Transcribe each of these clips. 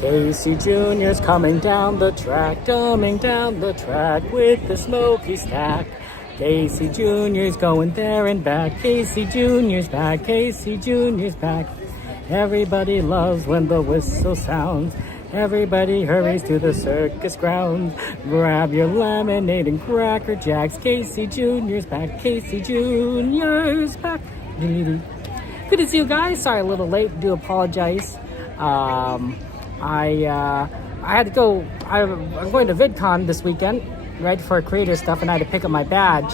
Casey Jr.'s coming down the track with the smoky stack. Casey Jr.'s going there and back. Casey Jr.'s back. Casey Jr.'s back. Everybody loves when the whistle sounds. Everybody hurries to the circus grounds. Grab your lemonade and Cracker Jacks. Casey Jr.'s back. Casey Jr.'s back. Good to see you guys. Sorry, a little late. Do apologize. I had to go. I'm going to VidCon this weekend, right, for creator stuff, and I had to pick up my badge,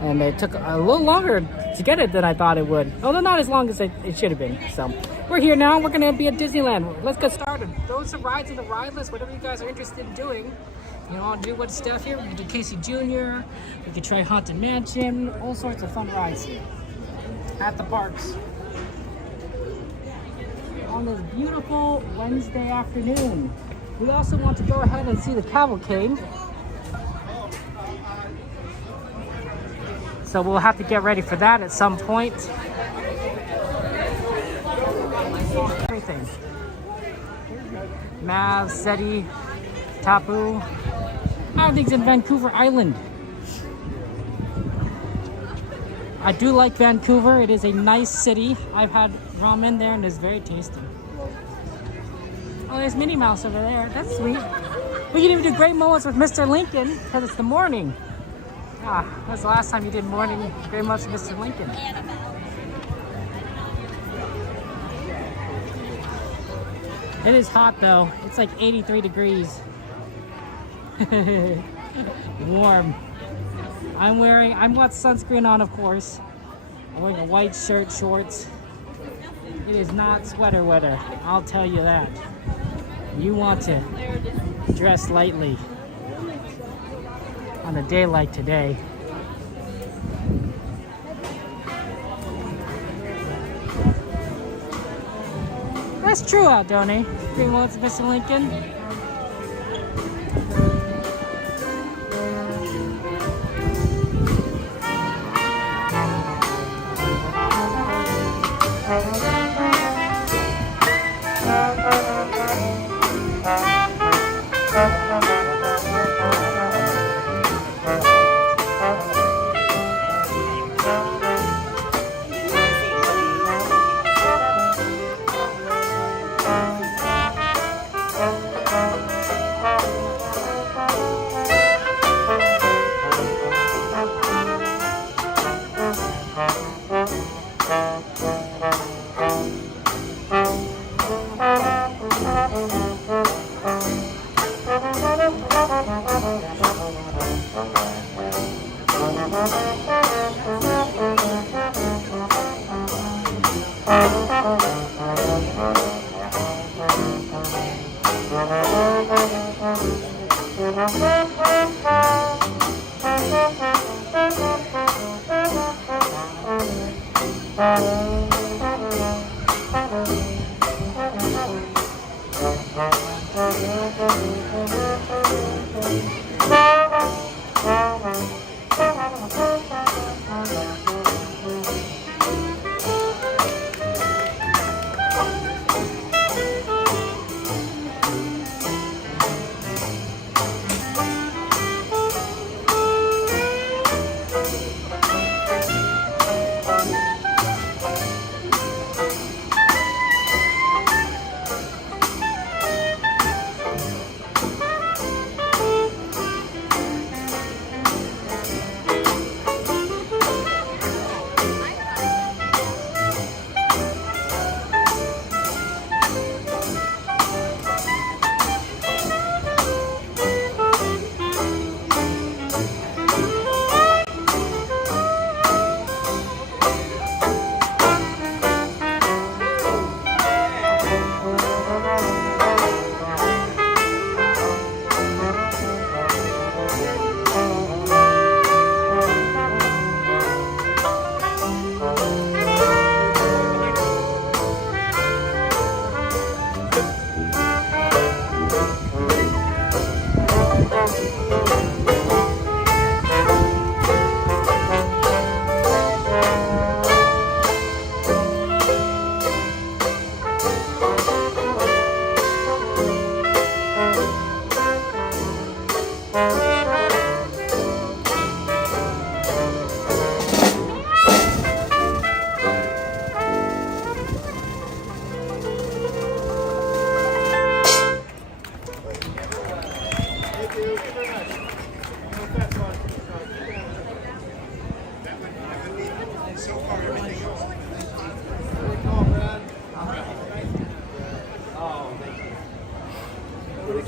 and it took a little longer to get it than I thought it would. Although not as long as it should have been. So we're here now. We're gonna be at Disneyland. Let's get started. Throw some rides in the ride list. Whatever you guys are interested in doing. You know, I'll do what stuff here. We can do Casey Jr. We can try Haunted Mansion. All sorts of fun rides here at the parks on this beautiful Wednesday afternoon. We also want to go ahead and see the cavalcade. So we'll have to get ready for that at some point. Everything. Mav, Seti, Tapu. Everything's in Vancouver Island. I do like Vancouver. It is a nice city. I've had ramen there and it's very tasty. Oh, there's Minnie Mouse over there. That's sweet. We can even do great moments with Mr. Lincoln because it's the morning. Ah, that's the last time you did morning great moments with Mr. Lincoln. It is hot though. It's like 83 degrees. Warm. I've got sunscreen on, of course. I'm wearing a white shirt, shorts. It is not sweater weather, I'll tell you that. You want to dress lightly on a day like today. That's true out, don't it? Green Woods, Mr. Lincoln.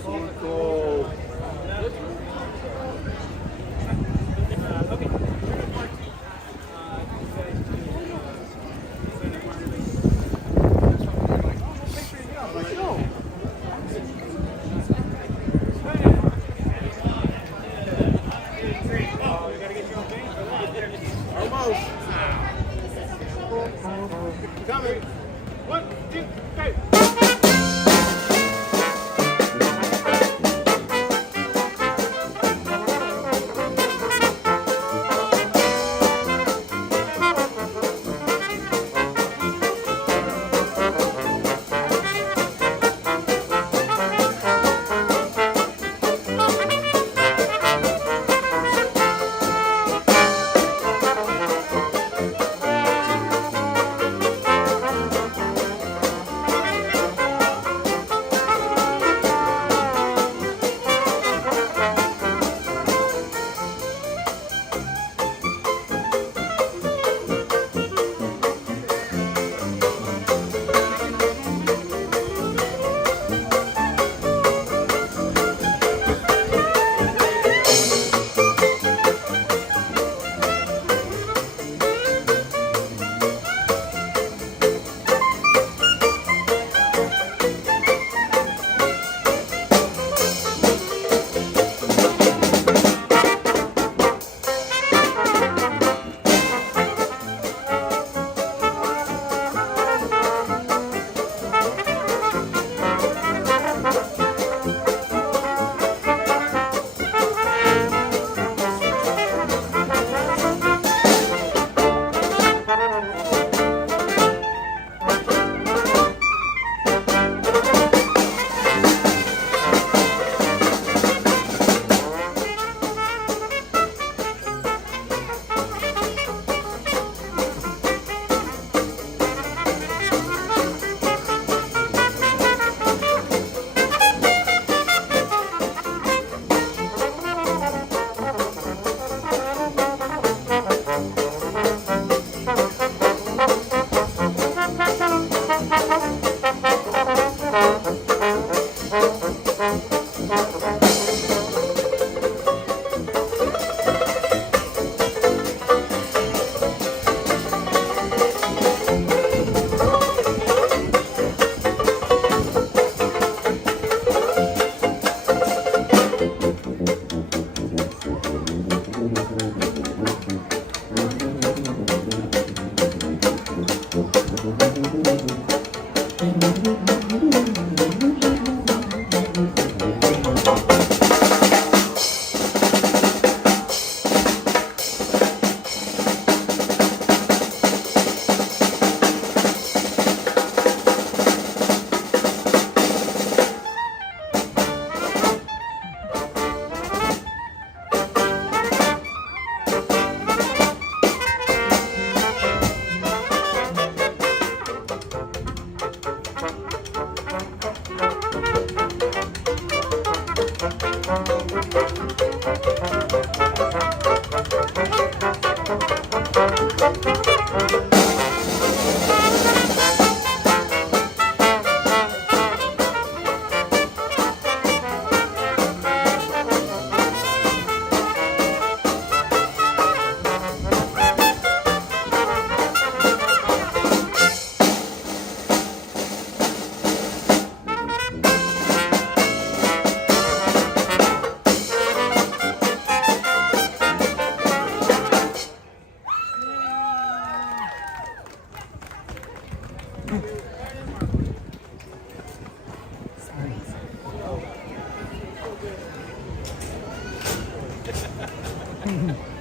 Cinco. Coming. One, two, three.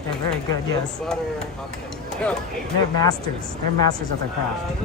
They're very good, yes. They're masters. They're masters of their craft.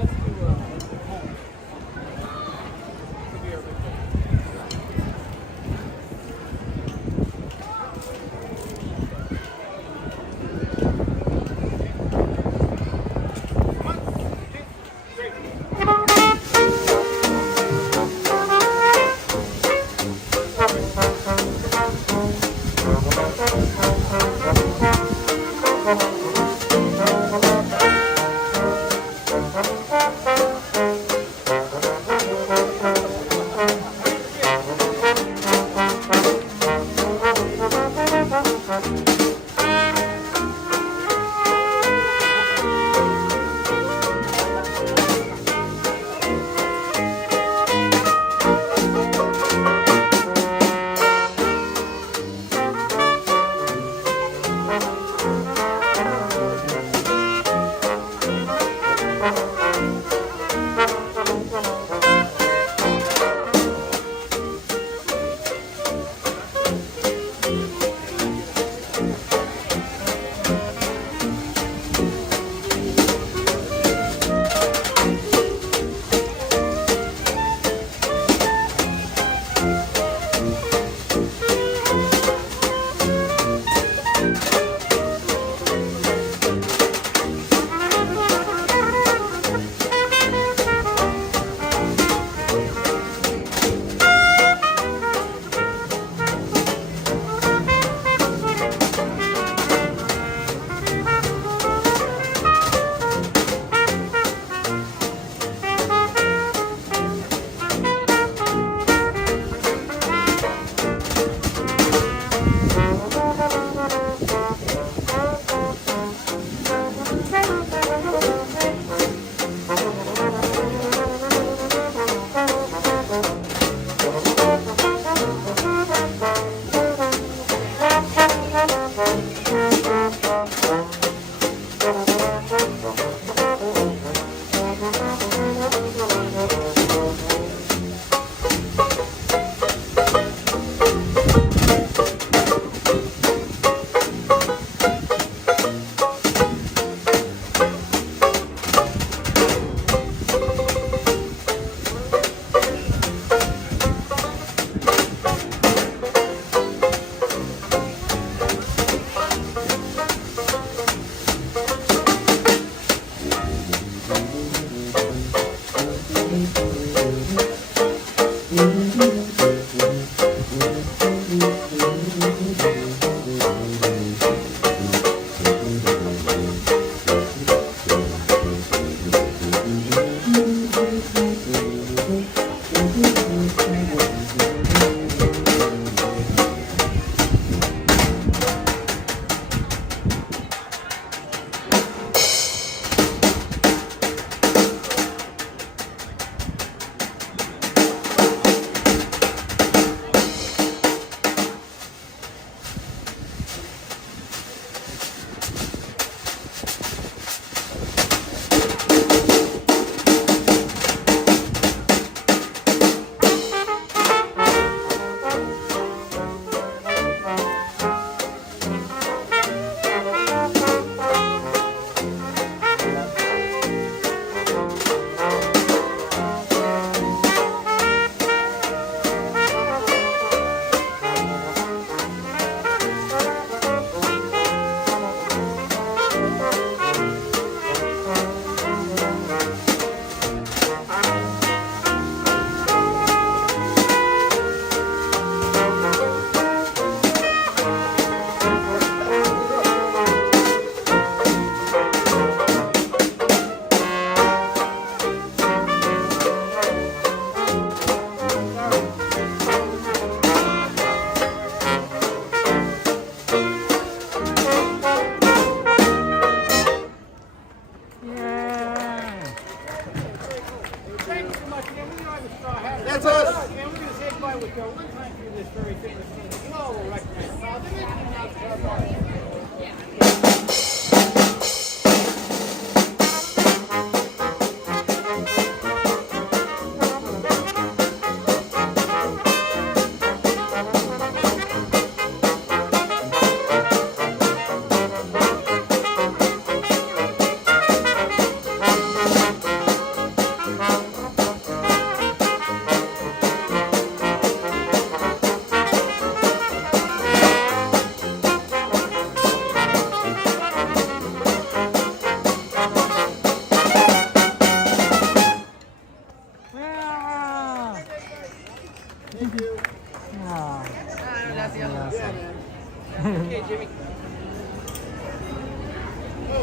That's us. And we're going to say goodbye with one time through this very famous thing. You all will recognize.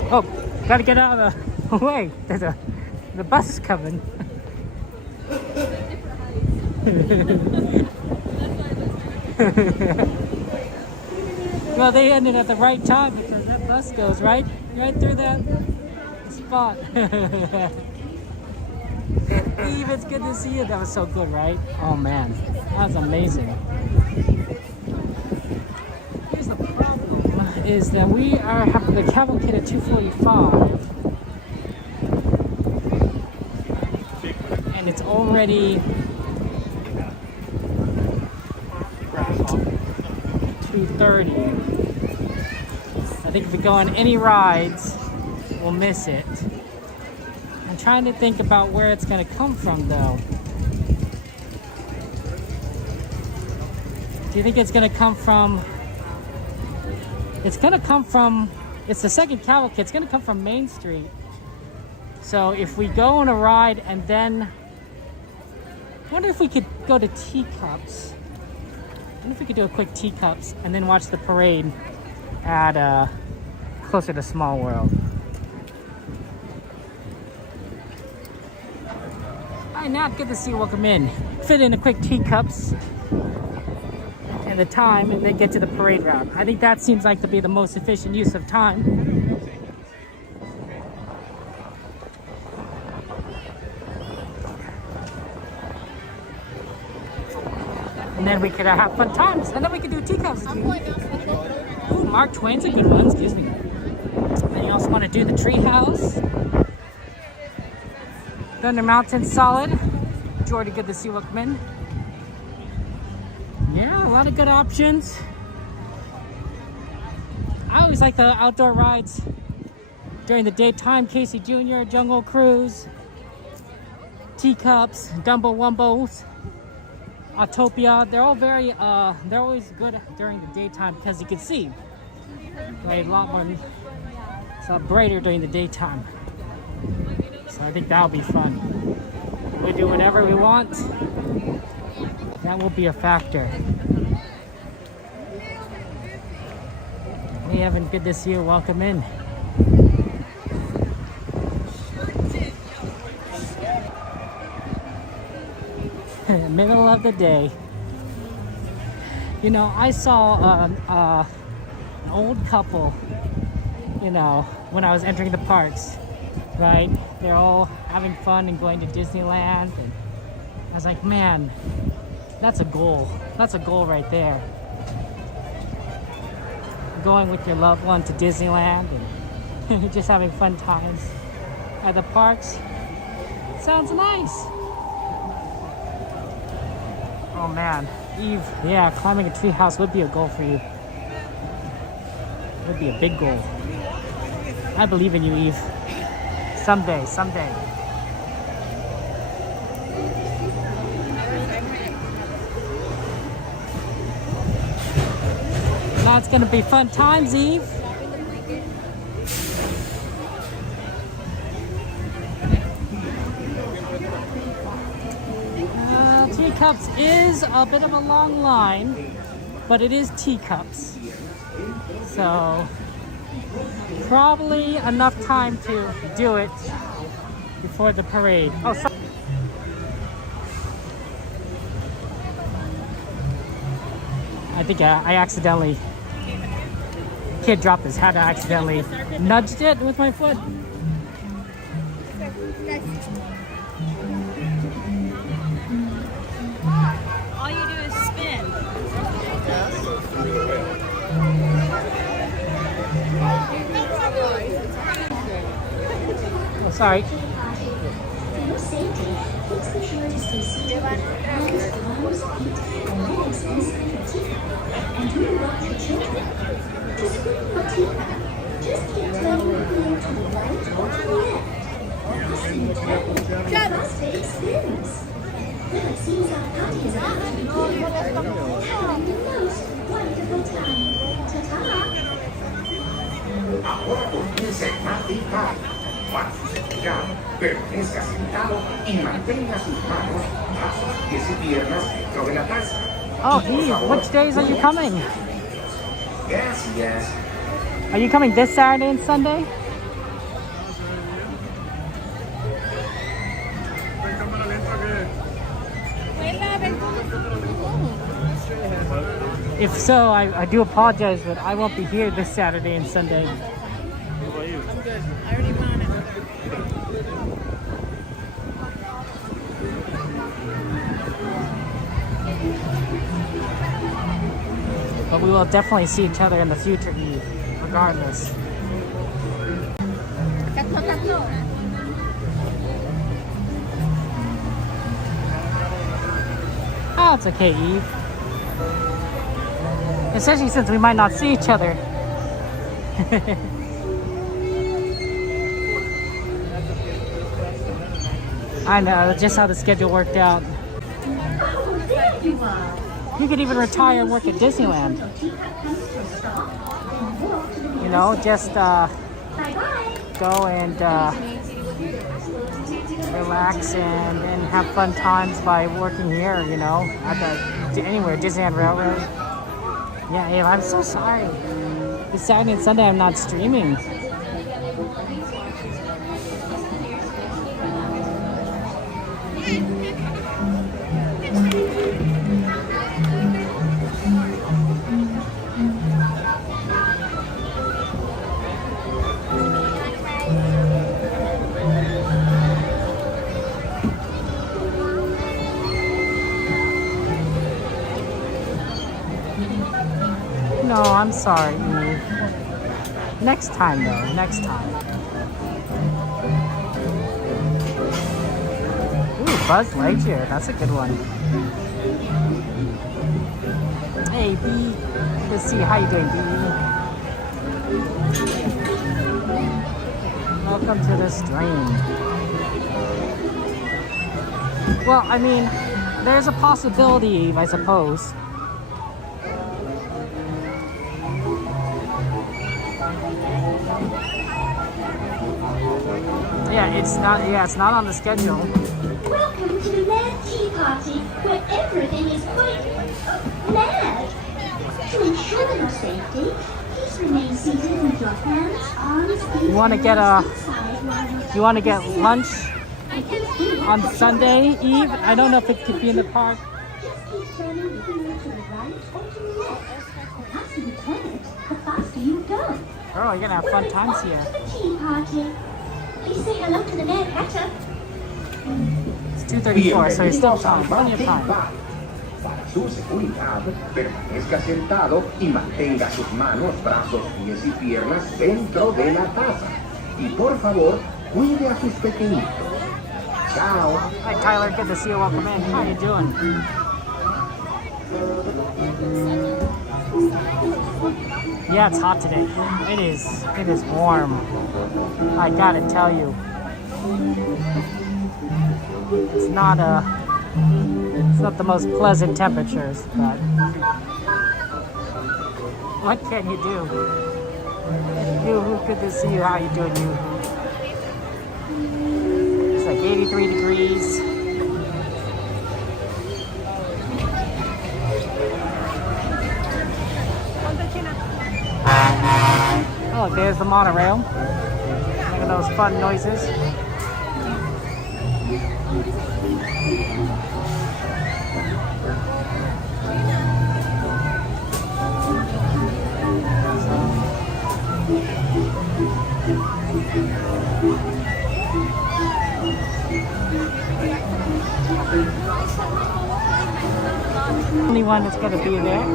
Oh, gotta get out of the way. The bus is coming. Well, they ended at the right time because that bus goes right through that spot. Eve, it's good to see you. That was so good, right? Oh man, that was amazing. Here's the problem: is that we are having the cavalcade at 2:45, and it's already 2:30. I think if we go on any rides, we'll miss it. I'm trying to think about where it's going to come from, though. Do you think it's going to come from... It's going to come from... It's the second cavalcade. It's going to come from Main Street. So if we go on a ride and then... I wonder if we could go to Teacups. I wonder if we could do a quick Teacups and then watch the parade at closer to Small World. Hi, Nat. Good to see you. Welcome in. Fit in a quick Teacups and the time, and then get to the parade route. I think that seems like to be the most efficient use of time. And then we could have fun times, and then we could do Teacups. Ooh, Mark Twain's a good one. Excuse me. And you also want to do the Treehouse. Thunder Mountain, solid. Jordy, good to see you. Welcome in. Yeah, a lot of good options. I always like the outdoor rides during the daytime. Casey Jr., Jungle Cruise, Teacups, Dumbo Wumbos, Autopia. They're all very, they're always good during the daytime because you can see. Right, a lot more, it's a lot brighter during the daytime. So I think that'll be fun. We do whatever we want. That will be a factor. Hey Evan, good to see you. Welcome in. Middle of the day. You know, I saw an old couple, you know, when I was entering the parks, right? They're all having fun and going to Disneyland. And I was like, man, that's a goal. That's a goal right there. Going with your loved one to Disneyland and just having fun times at the parks. Sounds nice. Oh man, Eve, yeah, climbing a treehouse would be a goal for you. Would be a big goal. I believe in you, Eve. Someday, someday. Now it's gonna be fun times, Eve. Teacups is a bit of a long line, but it is teacups. So probably enough time to do it before the parade. Oh, sorry. I think I accidentally, kid dropped his hat. I accidentally nudged it with my foot. All you do is spin. Oh, sorry. Ahora comienza el Mardi Gras. Participará, permanezca sentado y mantenga sus manos, brazos, pies y piernas dentro de la taza. Oh, Eve, which days are you coming? Yes, yes. Are you coming this Saturday and Sunday? If so, I do apologize, but I won't be here this Saturday and Sunday. I'm good. I already went on it. But we will definitely see each other in the future, Eve, regardless. Oh, it's okay, Eve. Especially since we might not see each other. I know, just how the schedule worked out. You could even retire and work at Disneyland. You know, just go and relax and have fun times by working here, you know, at the anywhere, Disneyland Railroad. Yeah, Ava, I'm so sorry. This Saturday and Sunday I'm not streaming. No, I'm sorry, Eve. Next time, though. Next time. Ooh, Buzz Lightyear. That's a good one. Hey, B. Good to see you. How you doing, B? Welcome to the stream. Well, I mean, there's a possibility, Eve, I suppose. Yeah, it's not on the schedule. Welcome to the Mayor's Tea Party, where everything is quite mad. To ensure your safety, please remain seated with your hands, arms, feet, You want to get you want to get lunch on Sunday Eve? I don't know if it could be in the park. Just keep turning the wheel to the right or to the left. The faster you turn it, the faster you go. Girl, you're gonna have fun times here. To the tea party. Please say hello to the Mad Hatter. It's 2:34, so there's still time, plenty of time. Para su seguridad, permanezca sentado y mantenga sus manos, brazos, pies y piernas dentro de la taza. Y por favor, cuide a sus pequeñitos. Chao. Hi Tyler, good to see you. Welcome in. How you doing? Yeah, it's hot today. It is warm. I gotta tell you. It's not the most pleasant temperatures, but what can you do? You, good to see you. How you doing, you? It's like 83 degrees. Oh, there's the monorail. Making those fun noises. Only one that's going to be there.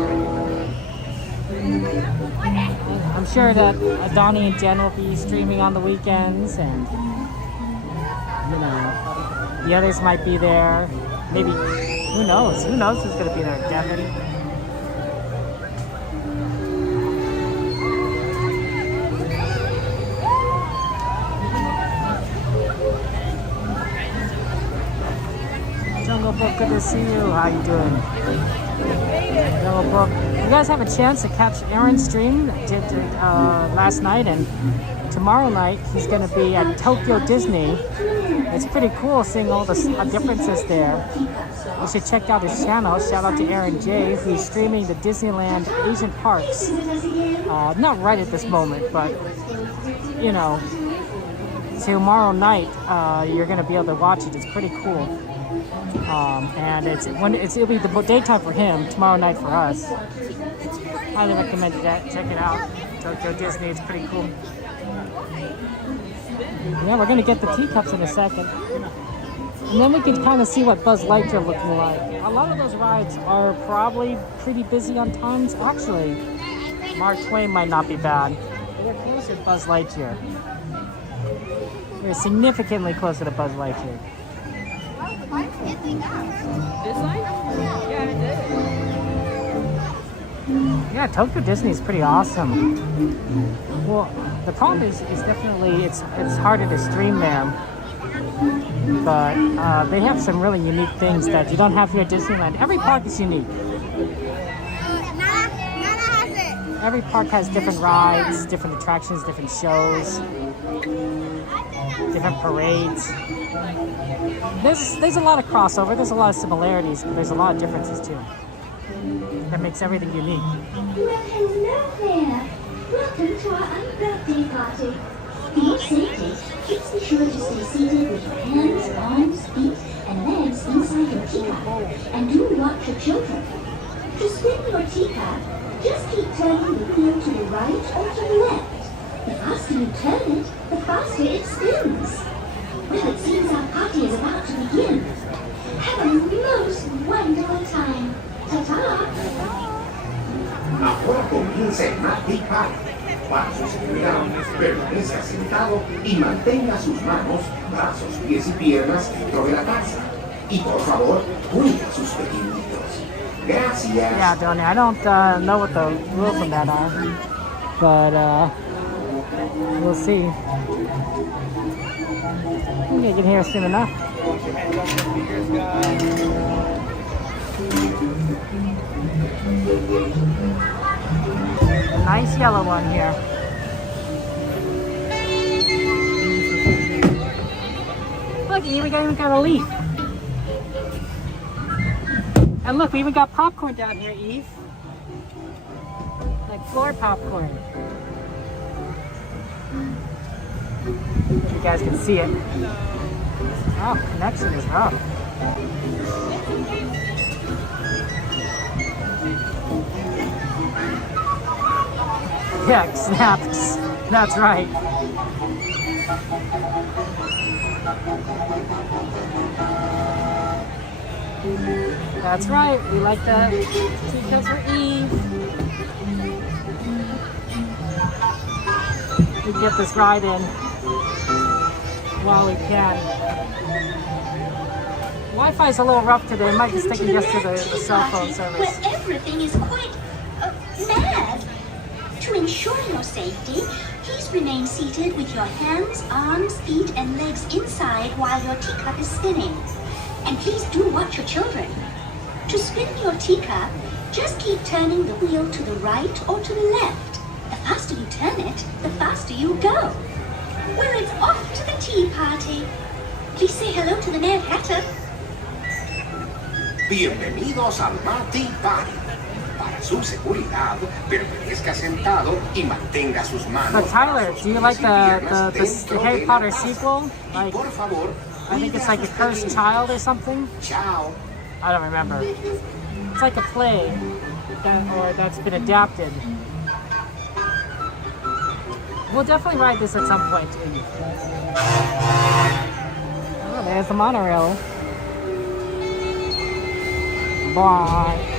I'm sure that Donnie and Jen will be streaming on the weekends, and you know, the others might be there. Maybe, who knows? Who knows who's going to be there? Devin. Jungle Book, good to see you. How you doing? Jungle Book. You guys have a chance to catch Aaron's stream last night, and tomorrow night he's going to be at Tokyo Disney. It's pretty cool seeing all the differences there. You should check out his channel. Shout out to Aaron J, who's streaming the Disneyland Asian parks. Not right at this moment, but you know, tomorrow night you're going to be able to watch it. It's pretty cool. And it'll be the daytime for him, tomorrow night for us. Highly recommend that. Check it out. Tokyo Disney, it's pretty cool. Yeah, we're gonna get the teacups in a second. And then we can kind of see what Buzz Lightyear looking like. A lot of those rides are probably pretty busy on times. Actually, Mark Twain might not be bad. We're closer to Buzz Lightyear. We're significantly closer to Buzz Lightyear. This line? Yeah, it did. Yeah, Tokyo Disney is pretty awesome. Well, the problem is definitely it's harder to stream there. But they have some really unique things that you don't have here at Disneyland. Every park is unique. Every park has different rides, different attractions, different shows, different parades. There's a lot of crossover, there's a lot of similarities, but there's a lot of differences too. That makes everything unique. Well, hello there. Welcome to our unbirthday party. For your safety, please be sure to stay seated with your hands, arms, feet, and legs inside your teacup. And do watch your children. To spin your teacup, just keep turning the wheel to the right or to the left. The faster you turn it, the faster it spins. Well, it seems our party is about to begin. Have a most wonderful time. Ta-ta! Ahora comienza el Magic Party. Para su seguridad, permanezca sentado y mantenga sus manos, brazos, pies y piernas dentro de la taza. Y por favor, cuide a sus pequeñitos. Gracias. Yeah, Donnie, I don't know what the rules on that are, but we'll see. We'll get here soon enough. A nice yellow one here. Look, we even got a leaf. And look, we even got popcorn down here, Eve. Like floor popcorn. If you guys can see it. Oh, connection is rough. Yeah, snaps. That's right. That's right. We like the teacups for Eve. We get this ride in while we can. Wi-Fi is a little rough today. It might be sticking just to the cell phone service. Where everything is quite mad. To ensure your safety, please remain seated with your hands, arms, feet, and legs inside while your teacup is spinning. And please do watch your children. To spin your teacup, just keep turning the wheel to the right or to the left. The faster you turn it, the faster you go. Well, it's off to the tea party. Please say hello to the Mad Hatter. Bienvenidos al Tea Party. Para su seguridad, permanezca sentado y mantenga sus manos. But Tyler, do you like the Harry Potter sequel? Like, Por favor, I think it's like a cursed child or something. Ciao. I don't remember. It's like a play that's been adapted. We'll definitely ride this at some point too. Oh, there's the monorail. Bye.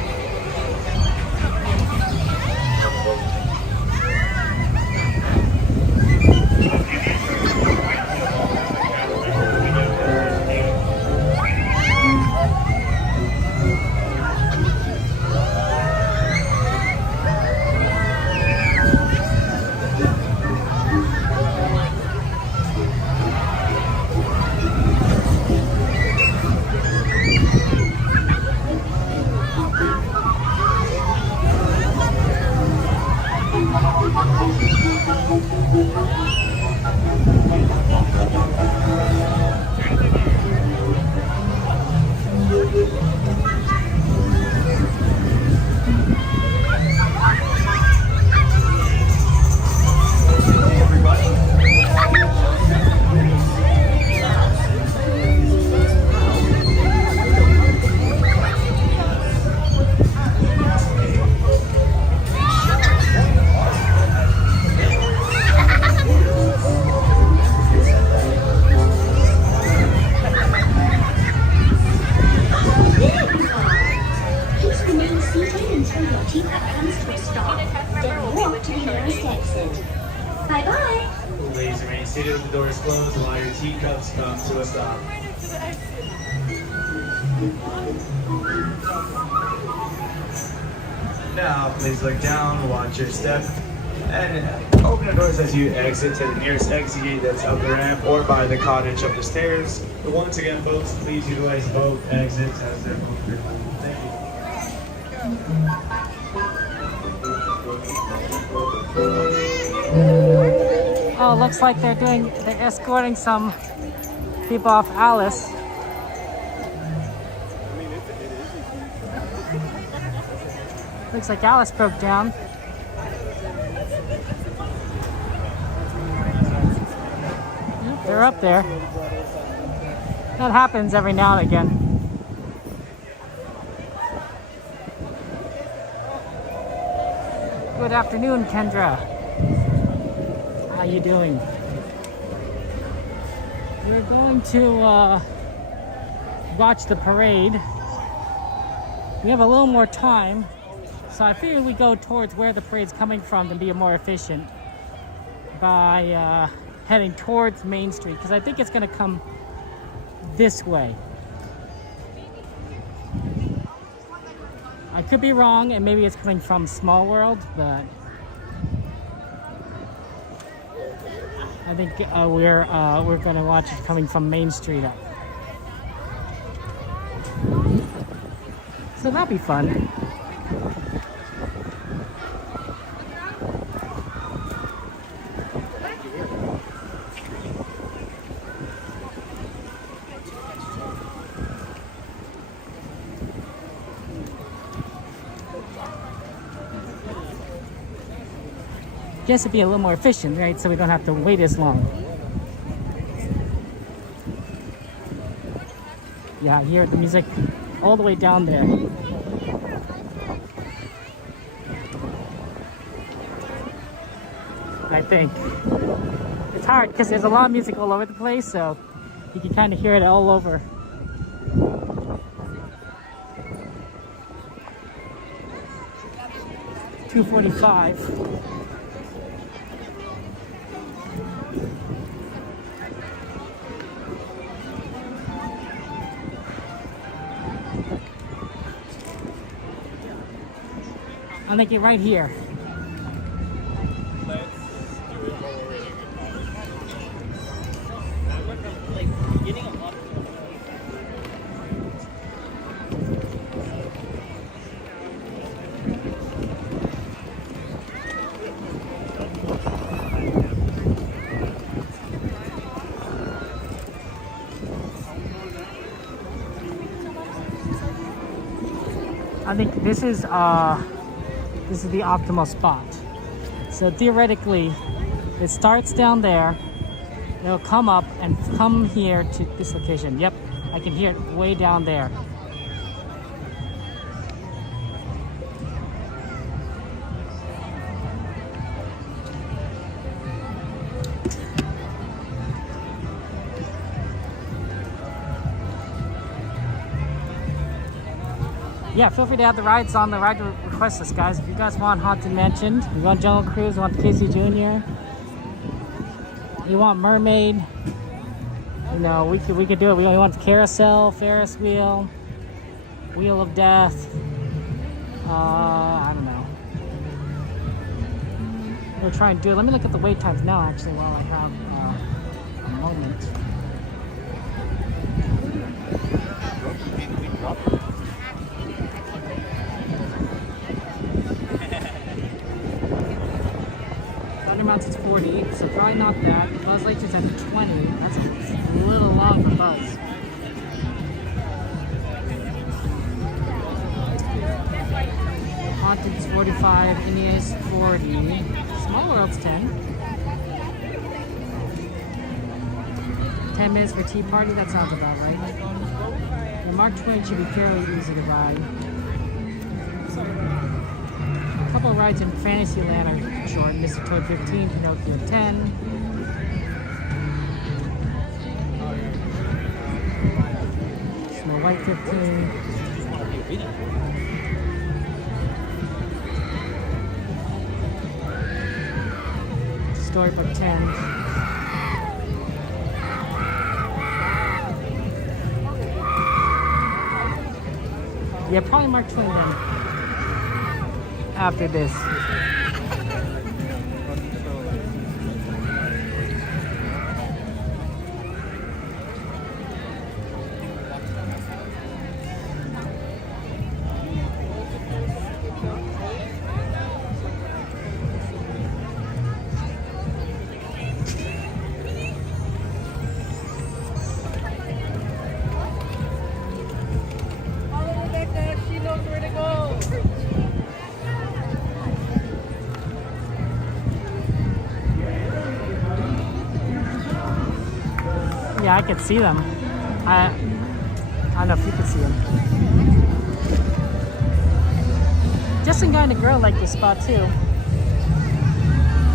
Seated with the doors closed, allow your teacups come to a stop. Now, please look down, watch your step, and open the doors as you exit to the nearest exit gate that's up the ramp or by the cottage up the stairs. But once again, folks, please utilize both exits as they're both free. Thank you. Oh, looks like they're escorting some people off Alice. Looks like Alice broke down. Yep, they're up there. That happens every now and again. Good afternoon, Kendra. How you doing? We're going to watch the parade. We have a little more time, so I figured we go towards where the parade's coming from to be more efficient by heading towards Main Street, because I think it's going to come this way. I could be wrong, and maybe it's coming from Small World, but I think we're going to watch it coming from Main Street up. So that'll be fun. just to be a little more efficient, right? So we don't have to wait as long. Yeah, I hear the music all the way down there. I think it's hard because there's a lot of music all over the place, so you can kind of hear it all over. $2.45. I'm thinking right here. I think this is the optimal spot. So theoretically, it starts down there. It'll come up and come here to this location. Yep, I can hear it way down there. Yeah, feel free to have the rides on the ride request list, guys. If you guys want Haunted Mansion, you want Jungle Cruise, you want the Casey Jr., you want Mermaid, you know, we could do it. We want the Carousel, Ferris Wheel, Wheel of Death. I don't know. We'll try and do it. Let me look at the wait times now, actually, while I have a moment. Mountain's 40, so probably not that. Buzz Lightyear's at 20. That's a little long for Buzz. Haunted's 45, India's 40. Small World's 10. 10 minutes for Tea Party, that sounds about right. The Mark Twain should be fairly easy to ride. A couple of rides in Fantasyland are short. Mr. Toad 15, Pinocchio 10. Snow White 15. Storybook 10. Yeah, probably Mark Twain then. After this. She knows where to go. Yeah, I could see them. I don't know if you could see them. Justin got a girl like this spot too.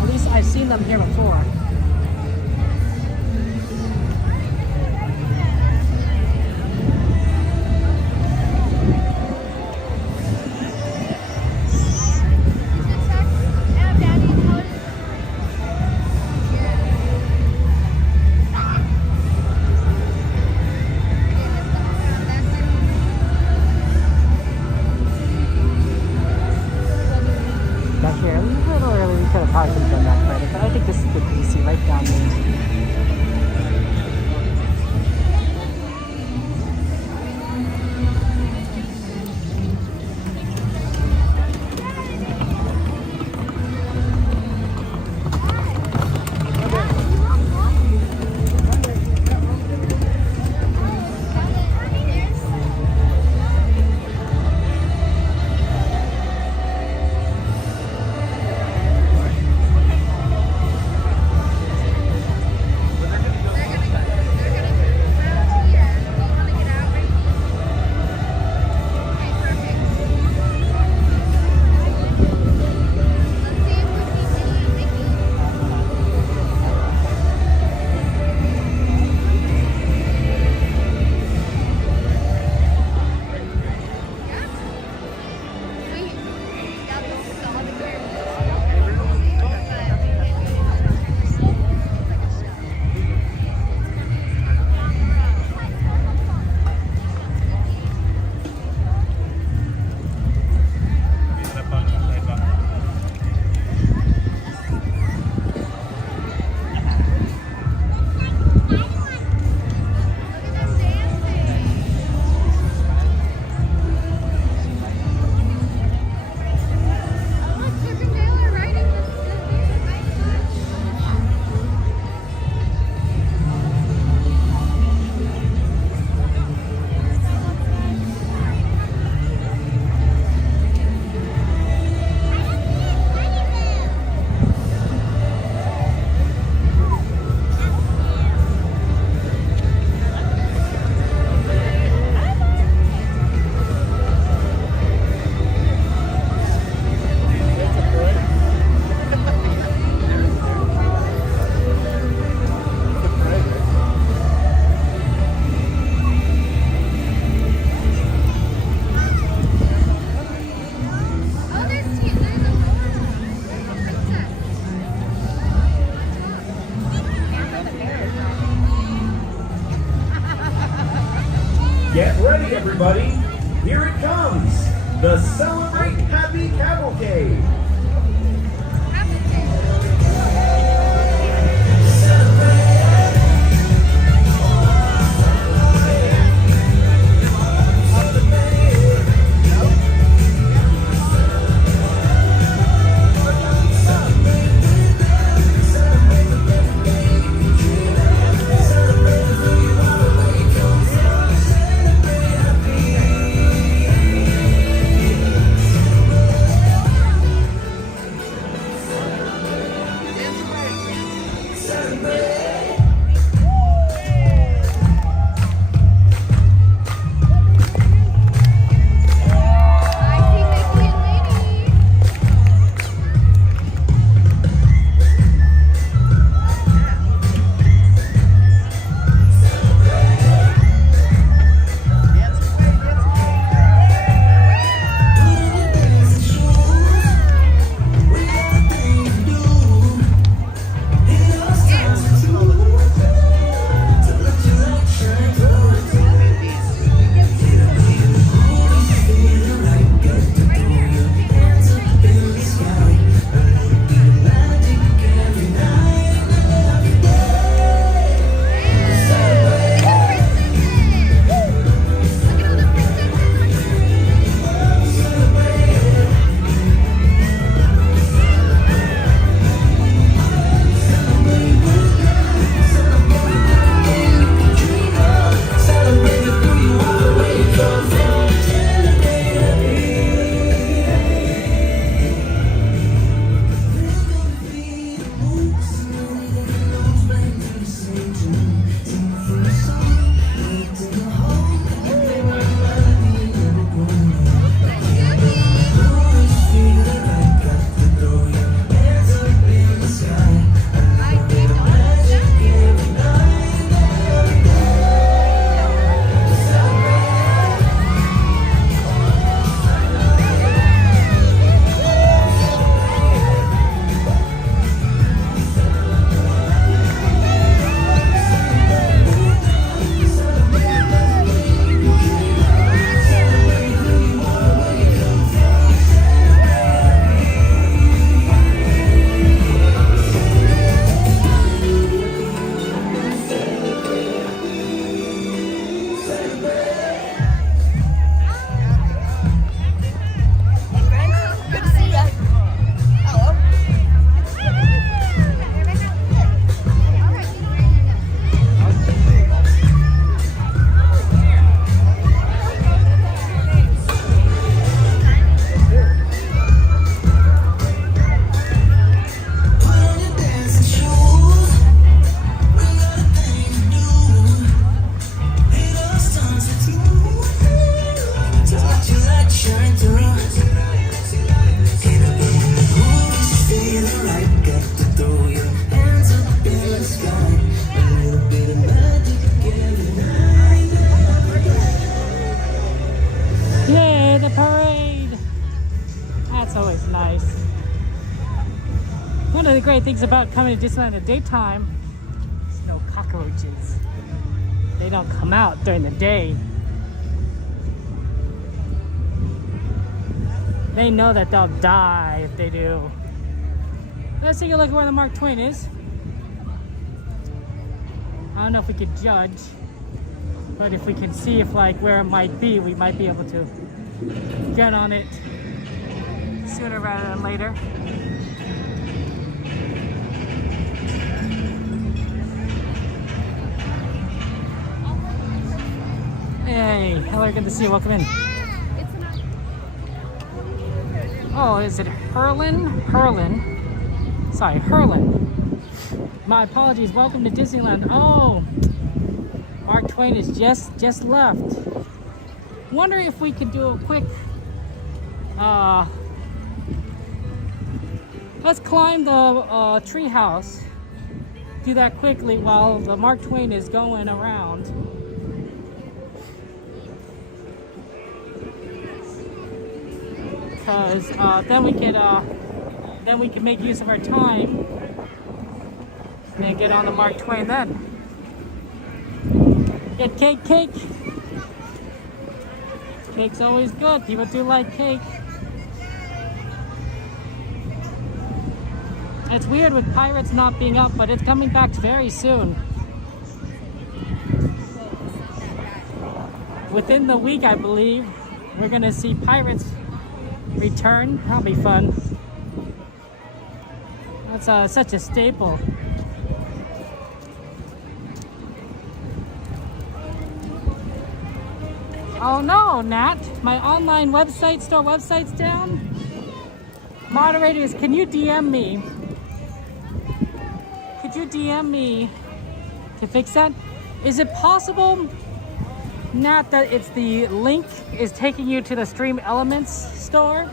At least I've seen them here before. Probably could have done that better, but I think this is good to see right down there. Happy Cavalcade. One of the great things about coming to Disneyland at daytime is no cockroaches. They don't come out during the day. They know that they'll die if they do. Let's take a look at where the Mark Twain is. I don't know if we could judge, but if we can see if like where it might be, we might be able to get on it sooner rather than later. Hey, hello, good to see you. Welcome in. Oh, is it Hurlin? Hurlin. Sorry, Hurlin. My apologies. Welcome to Disneyland. Oh, Mark Twain is just left. Wondering if we could do a quick. Let's climb the tree house. Do that quickly while the Mark Twain is going around. Because then we can make use of our time and then get on the Mark Twain then. Get cake. Cake's always good. People do like cake. It's weird with Pirates not being up, but it's coming back very soon. Within the week, I believe, we're gonna see Pirates return. That'll be fun. That's such a staple. Oh no, Nat, my online store website's down. Moderators, can you DM me? Could you DM me to fix that? Is it possible, Nat, that it's the link is taking you to the Stream Elements store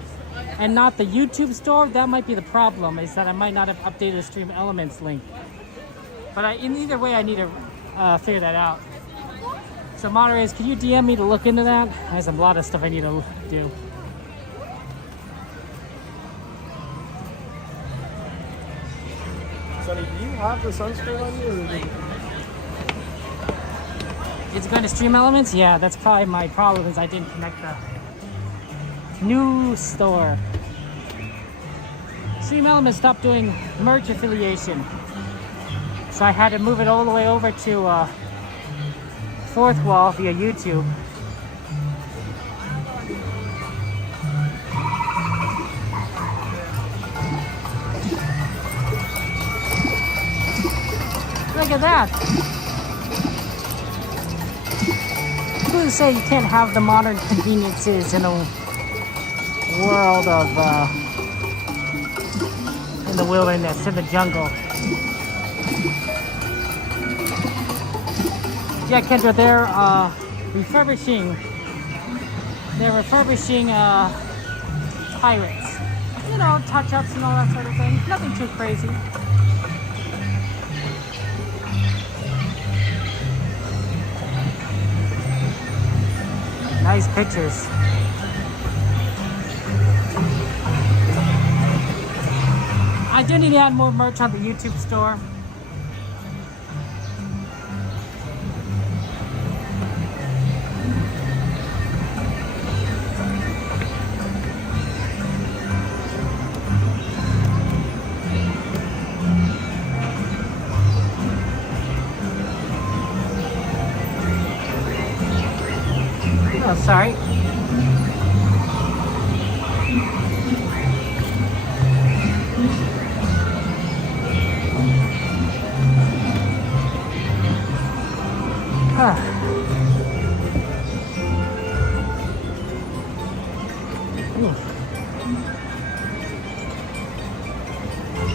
and not the YouTube store? That might be the problem, is that I might not have updated the Stream Elements link. But in either way, I need to figure that out. So moderators, can you DM me to look into that? There's a lot of stuff I need to do. Sonny, do you have the sunscreen on you? Or is it... It's going to Stream Elements? Yeah, that's probably my problem, is I didn't connect the new store. Stream Elements stopped doing merch affiliation. So I had to move it all the way over to Fourth Wall via YouTube. Look at that! Who say you can't have the modern conveniences in a world of in the wilderness, in the jungle? Yeah, Kendra, they're refurbishing Pirates. You know, touch-ups and all that sort of thing. Nothing too crazy. Nice pictures. I do need to add more merch on the YouTube store. Oh, sorry.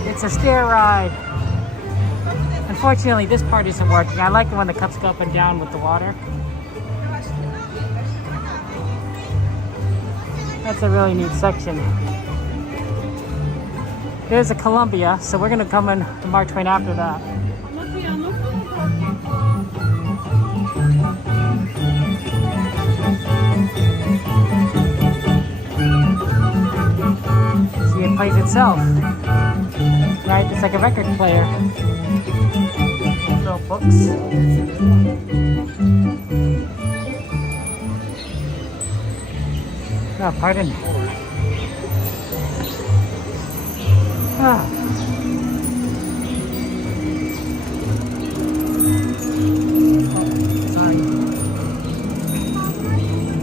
It's a stair ride. Unfortunately, this part isn't working. I like it when the cups go up and down with the water. That's a really neat section. There's a Columbia, so we're gonna come in the Mark Twain after that. See, it plays itself. Right, it's like a record player. Little books. Oh, pardon. Ah.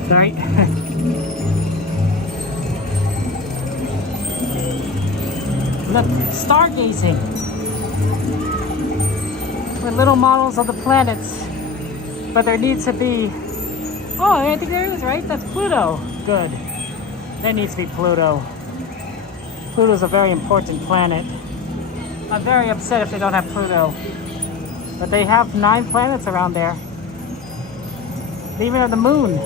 Sorry. Look, stargazing. We're little models of the planets. But there needs to be... Oh, I think there is, right? That's Pluto. Good. There needs to be Pluto. Pluto's a very important planet. I'm very upset if they don't have Pluto. But they have 9 planets around there. They even have the moon.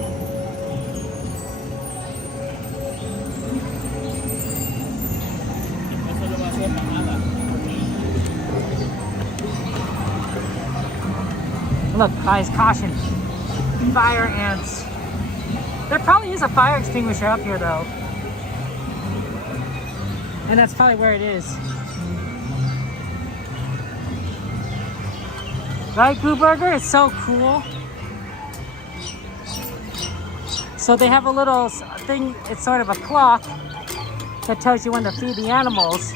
Look, guys, caution. Fire ants. There probably is a fire extinguisher up here, though. And that's probably where it is. Right, Gooburger? It's so cool. So they have a little thing, it's sort of a clock that tells you when to feed the animals.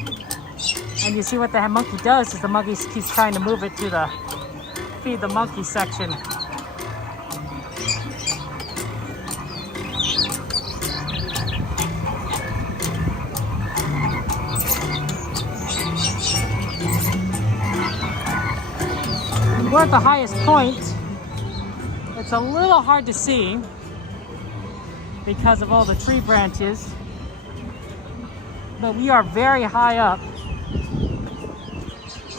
And you see what the monkey does is the monkey keeps trying to move it to the feed the monkey section. We're at the highest point. It's a little hard to see because of all the tree branches, but we are very high up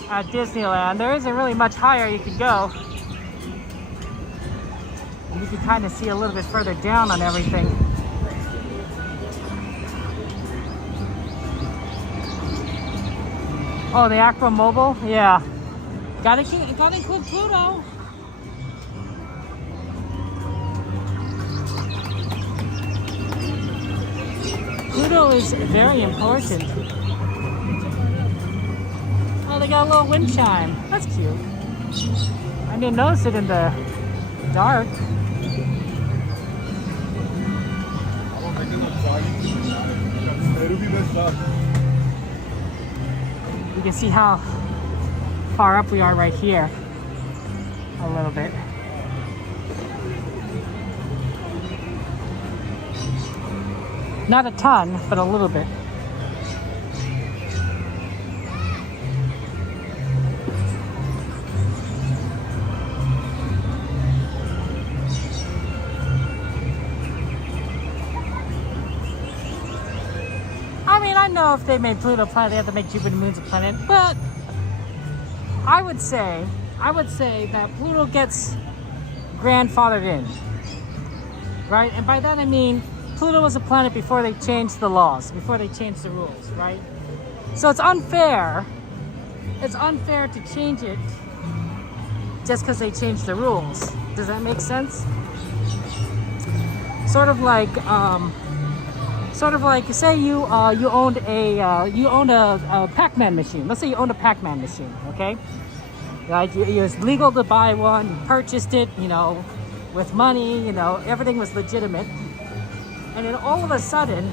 at Disneyland. There isn't really much higher you can go. And you can kind of see a little bit further down on everything. Oh, the Acro Mobile? Yeah. Gotta include Pluto. Pluto is very important. Oh, they got a little wind chime. That's cute. I didn't notice it in the dark. You can see how far up we are right here. A little bit. Not a ton, but a little bit. I mean, I know if they made Pluto a planet, they have to make Jupiter and Moon's a planet, but I would say that Pluto gets grandfathered in, right? And by that I mean Pluto was a planet before they changed the laws, before they changed the rules, right? So it's unfair. It's unfair to change it just because they changed the rules. Does that make sense? Sort of like say you owned a Pac-Man machine. Let's say you owned a Pac-Man machine, okay? Like it was legal to buy one, you purchased it, you know, with money, you know, everything was legitimate. And then all of a sudden,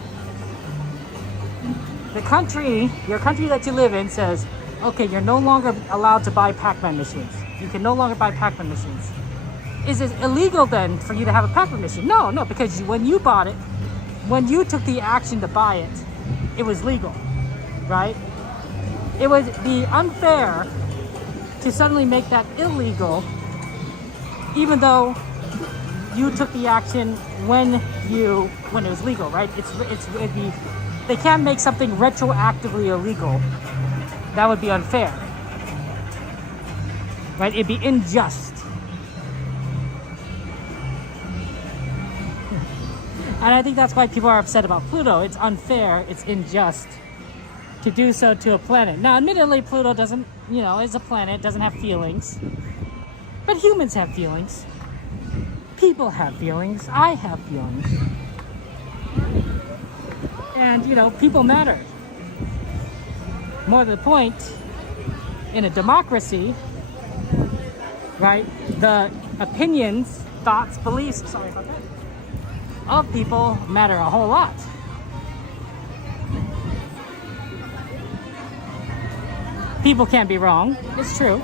your country that you live in says, okay, you're no longer allowed to buy Pac-Man machines. You can no longer buy Pac-Man machines. Is it illegal then for you to have a Pac-Man machine? No, because when you bought it, when you took the action to buy it, it was legal, right? It would be unfair to suddenly make that illegal, even though you took the action when it was legal, right? They can't make something retroactively illegal. That would be unfair, right? It'd be unjust. And I think that's why people are upset about Pluto. It's unfair, it's unjust to do so to a planet. Now, admittedly, Pluto doesn't, is a planet, doesn't have feelings. But humans have feelings. People have feelings. I have feelings. And, people matter. More to the point, in a democracy, right, the opinions, thoughts, beliefs, of people matter a whole lot. People can't be wrong. It's true.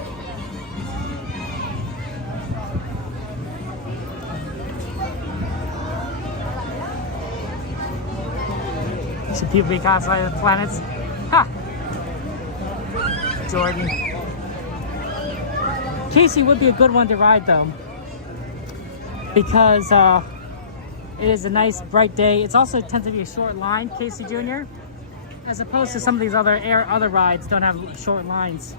Should people be constantly with planets? Ha! Jordan. Casey would be a good one to ride though, because it is a nice bright day. It's also tends to be a short line, Casey Jr., as opposed to some of these other rides don't have short lines.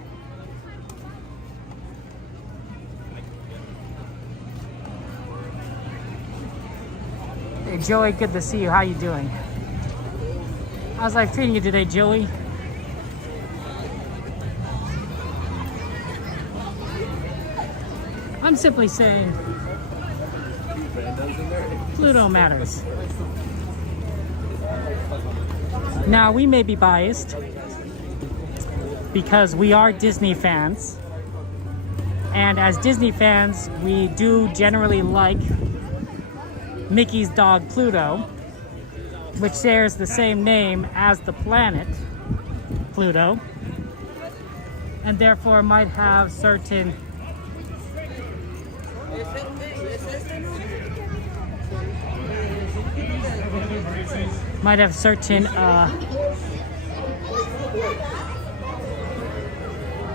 Hey Joey, good to see you. How you doing? How's life treating you today, Joey? I'm simply saying Pluto matters. Now, we may be biased because we are Disney fans. And as Disney fans, we do generally like Mickey's dog Pluto, which shares the same name as the planet Pluto. and therefore might have certain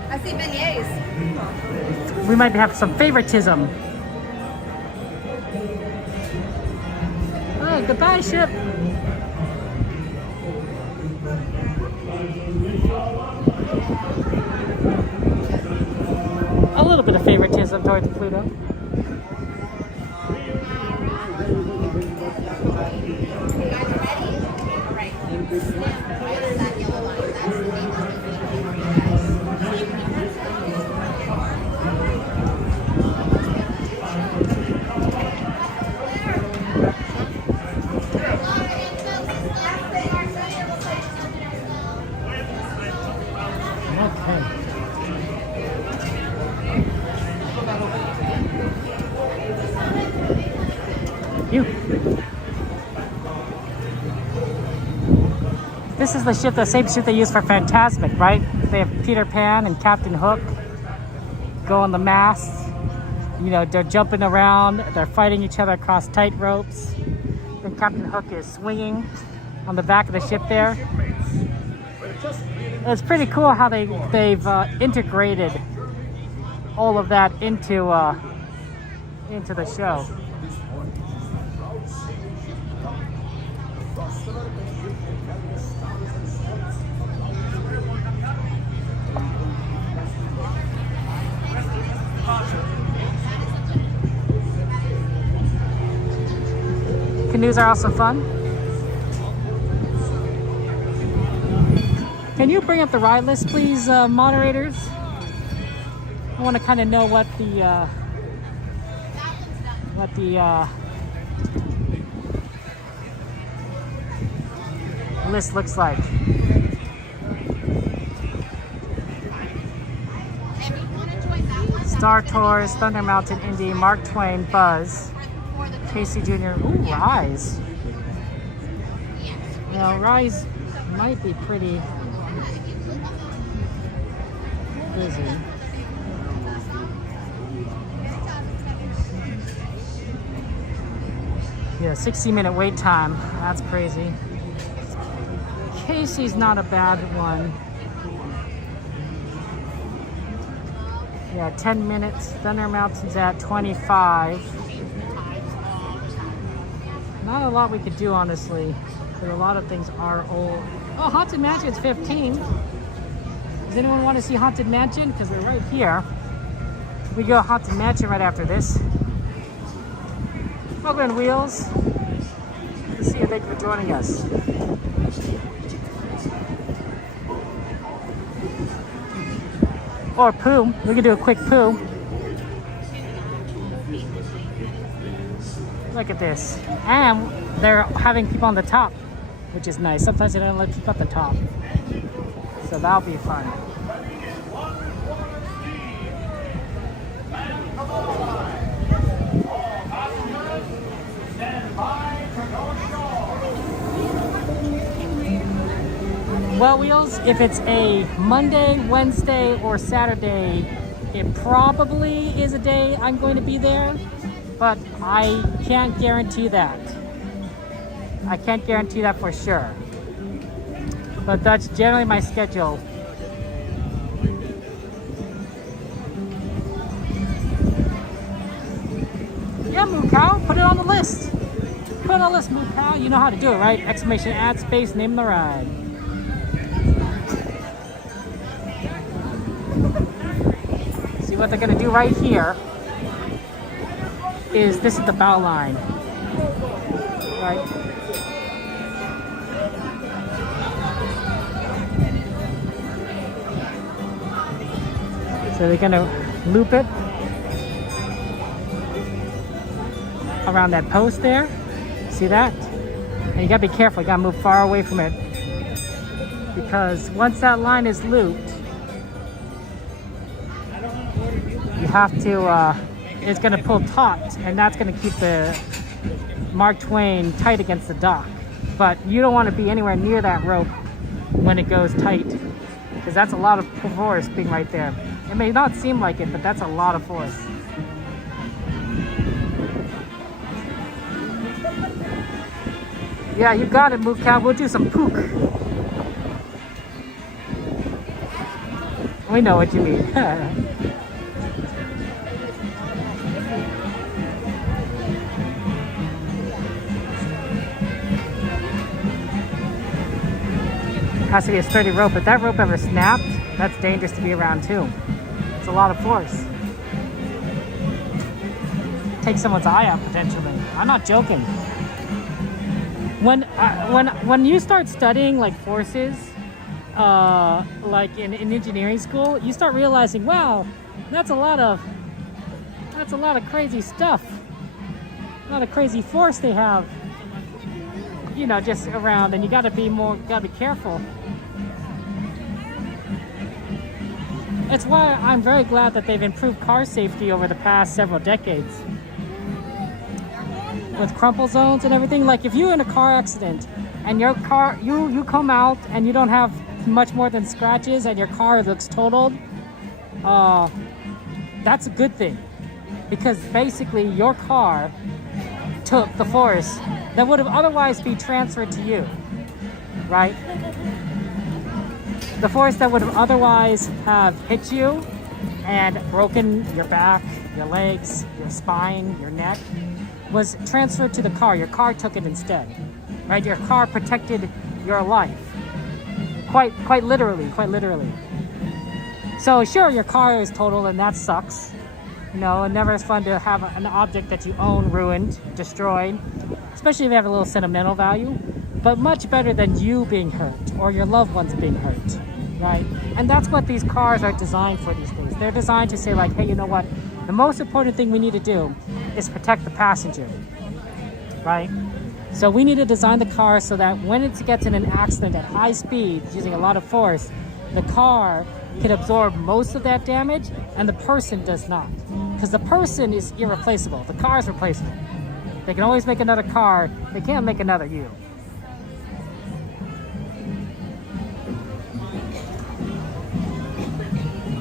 I see beignets. we might have some favoritism. Oh, goodbye, ship. A little bit of favoritism towards Pluto. This is the same ship they use for Fantasmic, right? They have Peter Pan and Captain Hook go on the mast. You know, they're jumping around, they're fighting each other across tight ropes. Then Captain Hook is swinging on the back of the ship there. It's pretty cool how they've integrated all of that into the show. Canoes are also fun. Can you bring up the ride list, please, moderators? I want to kind of know what the list looks like. Star Tours, Thunder Mountain, Indy, Mark Twain, Buzz, Casey Jr. Ooh, Rise. Now, Rise might be pretty busy. Yeah, 60-minute wait time. That's crazy. Casey's not a bad one. Yeah, 10 minutes. Thunder Mountain's at 25. Not a lot we could do, honestly, because a lot of things are old. Oh, Haunted Mansion's 15. Does anyone want to see Haunted Mansion? Because they're right here. We go Haunted Mansion right after this. Program Wheels. Let's see, thank you for joining us. Or poo. We can do a quick poo. Look at this. And they're having people on the top, which is nice. Sometimes they don't let people at the top. So that'll be fun. Well, Wheels, if it's a Monday, Wednesday, or Saturday, it probably is a day I'm going to be there, but I can't guarantee that. I can't guarantee that for sure. But that's generally my schedule. Yeah, Moo Cow, put it on the list. Put it on the list, Moo Cow. You know how to do it, right? Exclamation, add space, name the ride. See what they're gonna do right here is this is the bow line, right? So they're gonna loop it around that post there. See that? And you gotta be careful, you gotta move far away from it. Because once that line is looped, you have to, it's gonna pull taut, and that's gonna keep the Mark Twain tight against the dock. But you don't wanna be anywhere near that rope when it goes tight. because that's a lot of force being right there. It may not seem like it, but that's a lot of force. Yeah, you got it, Move Cow. We'll do some pook. We know what you mean. Has to be a sturdy rope. If that rope ever snapped, that's dangerous to be around too. It's a lot of force. Take someone's eye out potentially. I'm not joking. When you start studying like forces, like in engineering school, you start realizing, wow, that's a lot of crazy stuff. A lot of crazy force they have, you know, just around, and you gotta be careful. It's why I'm very glad that they've improved car safety over the past several decades. With crumple zones and everything, like if you're in a car accident and your car, you come out and you don't have much more than scratches and your car looks totaled, that's a good thing, because basically your car took the force that would have otherwise be transferred to you, right? The force that would have otherwise have hit you and broken your back, your legs, your spine, your neck, was transferred to the car. Your car took it instead, right? Your car protected your life, quite literally. So sure, your car is total and that sucks. You know, it never is fun to have an object that you own ruined, destroyed, especially if you have a little sentimental value, but much better than you being hurt or your loved ones being hurt, right? And that's what these cars are designed for these days. They're designed to say like, hey, you know what? The most important thing we need to do is protect the passenger, right? So we need to design the car so that when it gets in an accident at high speed using a lot of force, the car can absorb most of that damage and the person does not. Because the person is irreplaceable. The car is replaceable. They can always make another car. They can't make another you.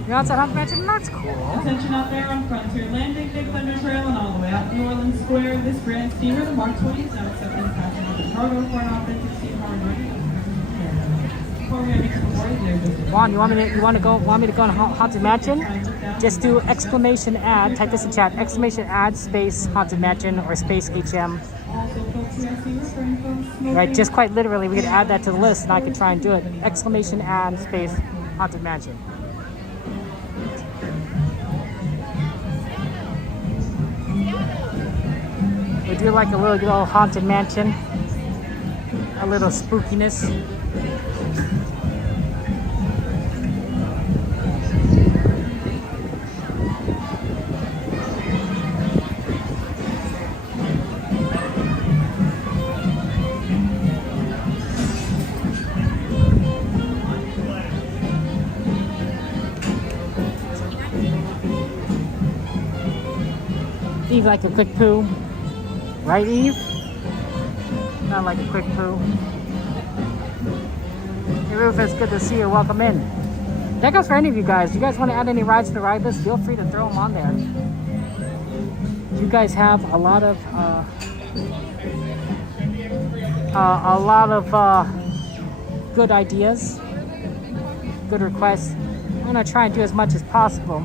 You're outside Haunted Mansion? That's cool. Attention out there on Frontier Landing, Big Thunder Trail, and all the way out New Orleans Square. This grand steamer, the Mark 20, is now accepting passengers cargo for an authentic steam-powered ride. Before we make some more, there's Juan, want me to go on Haunted Mansion? Just do exclamation ad, type this in chat, exclamation ad space Haunted Mansion or space HM. Right, just quite literally, we could add that to the list and I could try and do it. Exclamation ad space Haunted Mansion. We do like a little Haunted Mansion, a little spookiness. Eve like a quick poo. Right, Eve? Not like a quick poo. Hey, Rufus, good to see you. Welcome in. That goes for any of you guys. If you guys want to add any rides to the ride list, feel free to throw them on there. You guys have a lot of good ideas, good requests. I'm gonna try and do as much as possible.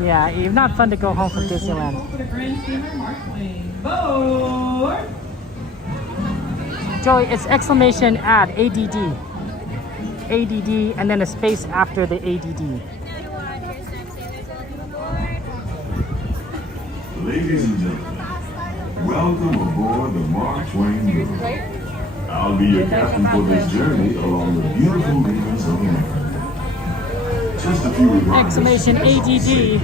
Yeah, Eve, not fun to go home from Disneyland. for the grand steamer, Mark Twain. Board! Joey, it's exclamation ad, ADD. ADD, and then a space after the ADD. Ladies and gentlemen, welcome aboard the Mark Twain River. I'll be your captain for this journey along the beautiful rivers of America. Just a few reminders. Exclamation ADD,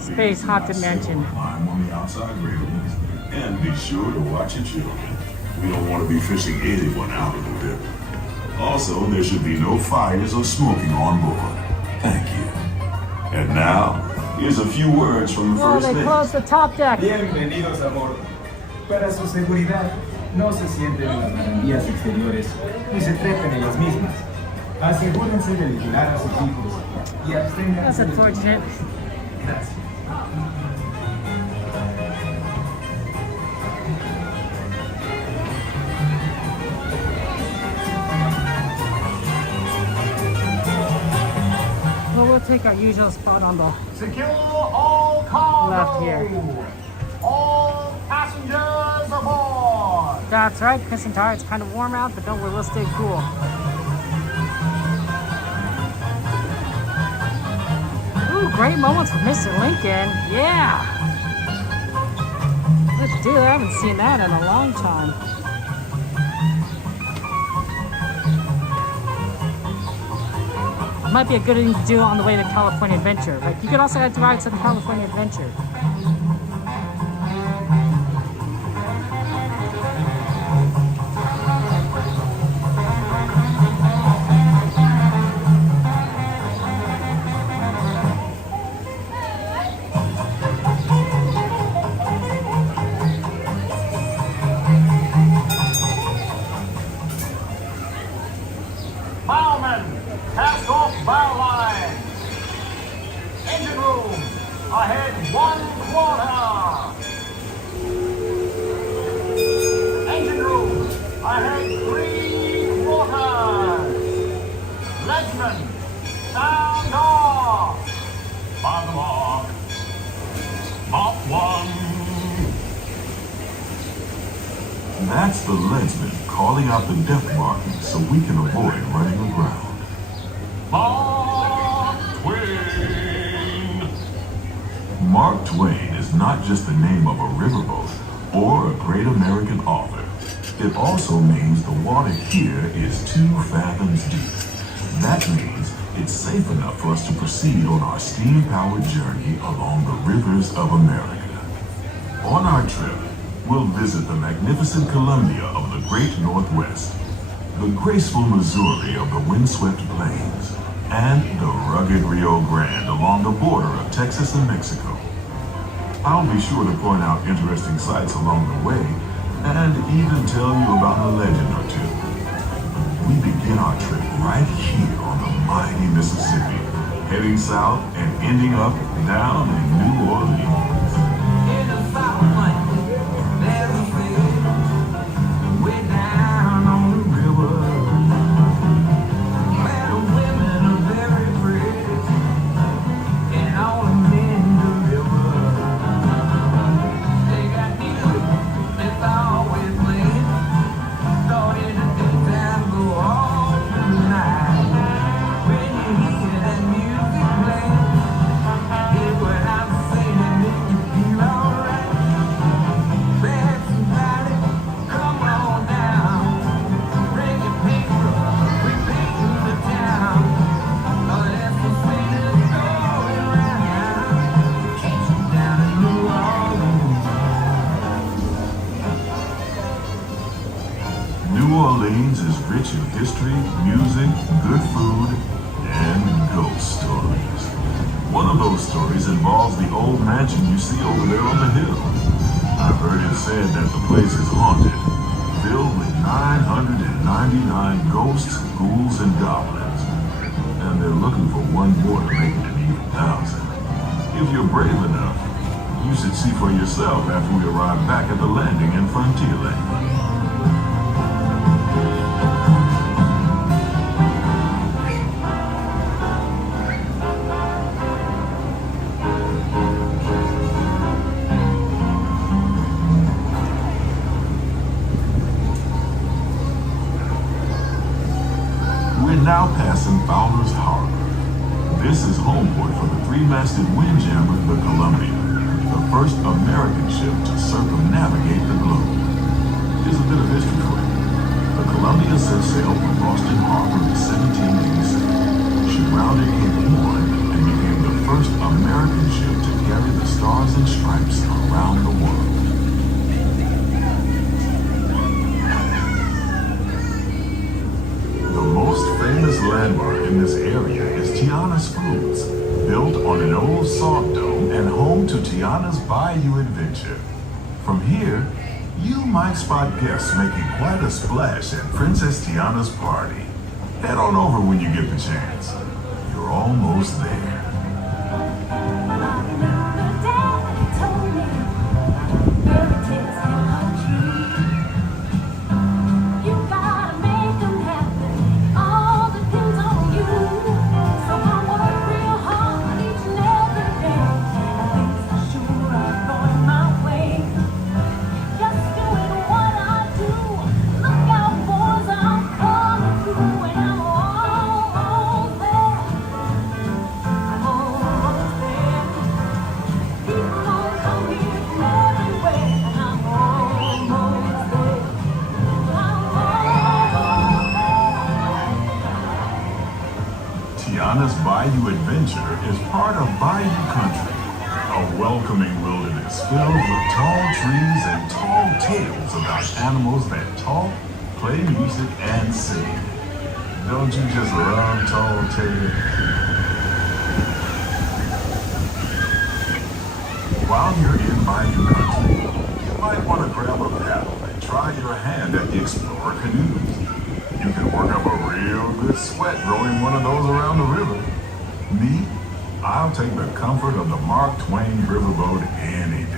space Haunted Mansion. Climb on the outside railings and be sure to watch your children. We don't want to be fishing anyone out of the river. Also, there should be no fires or smoking on board. Thank you. And now, here's a few words from the Oh, first they mate. closed the top deck. Bienvenidos a bordo. Para su seguridad, No se sienten en las galerías exteriores ni se trepen en las mismas. Asegúrense de vigilar a sus hijos y abstengan. That's unfortunate. Gracias. Well, we'll take our usual spot on the Secure all cargo. left here. All passengers aboard. That's right, Chris and Tara. It's kind of warm out, but don't worry, we'll stay cool. Ooh, great moments with Mr. Lincoln. Yeah. Let's do that. I haven't seen that in a long time. Might be a good thing to do on the way to California Adventure. Like, you could also add to rides to the California Adventure. Bowman, cast off bow line. Engine room, ahead 1/4. Engine room, ahead 3/4. Legsman, sound off. By the mark. Mark 1. That's the leadsman calling out the depth markings so we can avoid running aground. Mark Twain. Mark Twain is not just the name of a riverboat or a great American author. It also means the water here is 2 fathoms deep. That means it's safe enough for us to proceed on our steam-powered journey along the rivers of America. On our trip, we'll visit the magnificent Columbia of the Great Northwest, the graceful Missouri of the windswept plains, and the rugged Rio Grande along the border of Texas and Mexico. I'll be sure to point out interesting sights along the way and even tell you about a legend or two. We begin our trip right here on the mighty Mississippi, heading south and ending up down in New Orleans. New Orleans is rich in history, music, good food, and ghost stories. One of those stories involves the old mansion you see over there on the hill. I've heard it said that the place is haunted, filled with 999 ghosts, ghouls, and goblins. And they're looking for one more to make it an even 1,000. If you're brave enough, you should see for yourself after we arrive back at the landing in Frontierland. We're now passing Fowler's Harbor. This is home port for the 3-masted windjammer, the Columbia, the first American ship to circumnavigate the globe. Here's a bit of history for you. The Columbia set sail from Boston Harbor in 1787. She rounded Cape Horn and became the first American ship to carry the Stars and Stripes around the world. The most famous landmark in this area is Tiana's Foods, built on an old salt dome and home to Tiana's Bayou Adventure. From here, You might spot guests making quite a splash at Princess Tiana's party. Head on over when you get the chance. You're almost there. Tiana's Bayou Adventure is part of Bayou Country, a welcoming wilderness filled with tall trees and tall tales about animals that talk, play music, and sing. Don't you just love tall tales? While you're in Bayou Country, you might want to grab a paddle and try your hand at the Explorer canoes. You can work up a real good sweat rowing one of those around the river. Me, I'll take the comfort of the Mark Twain riverboat any day.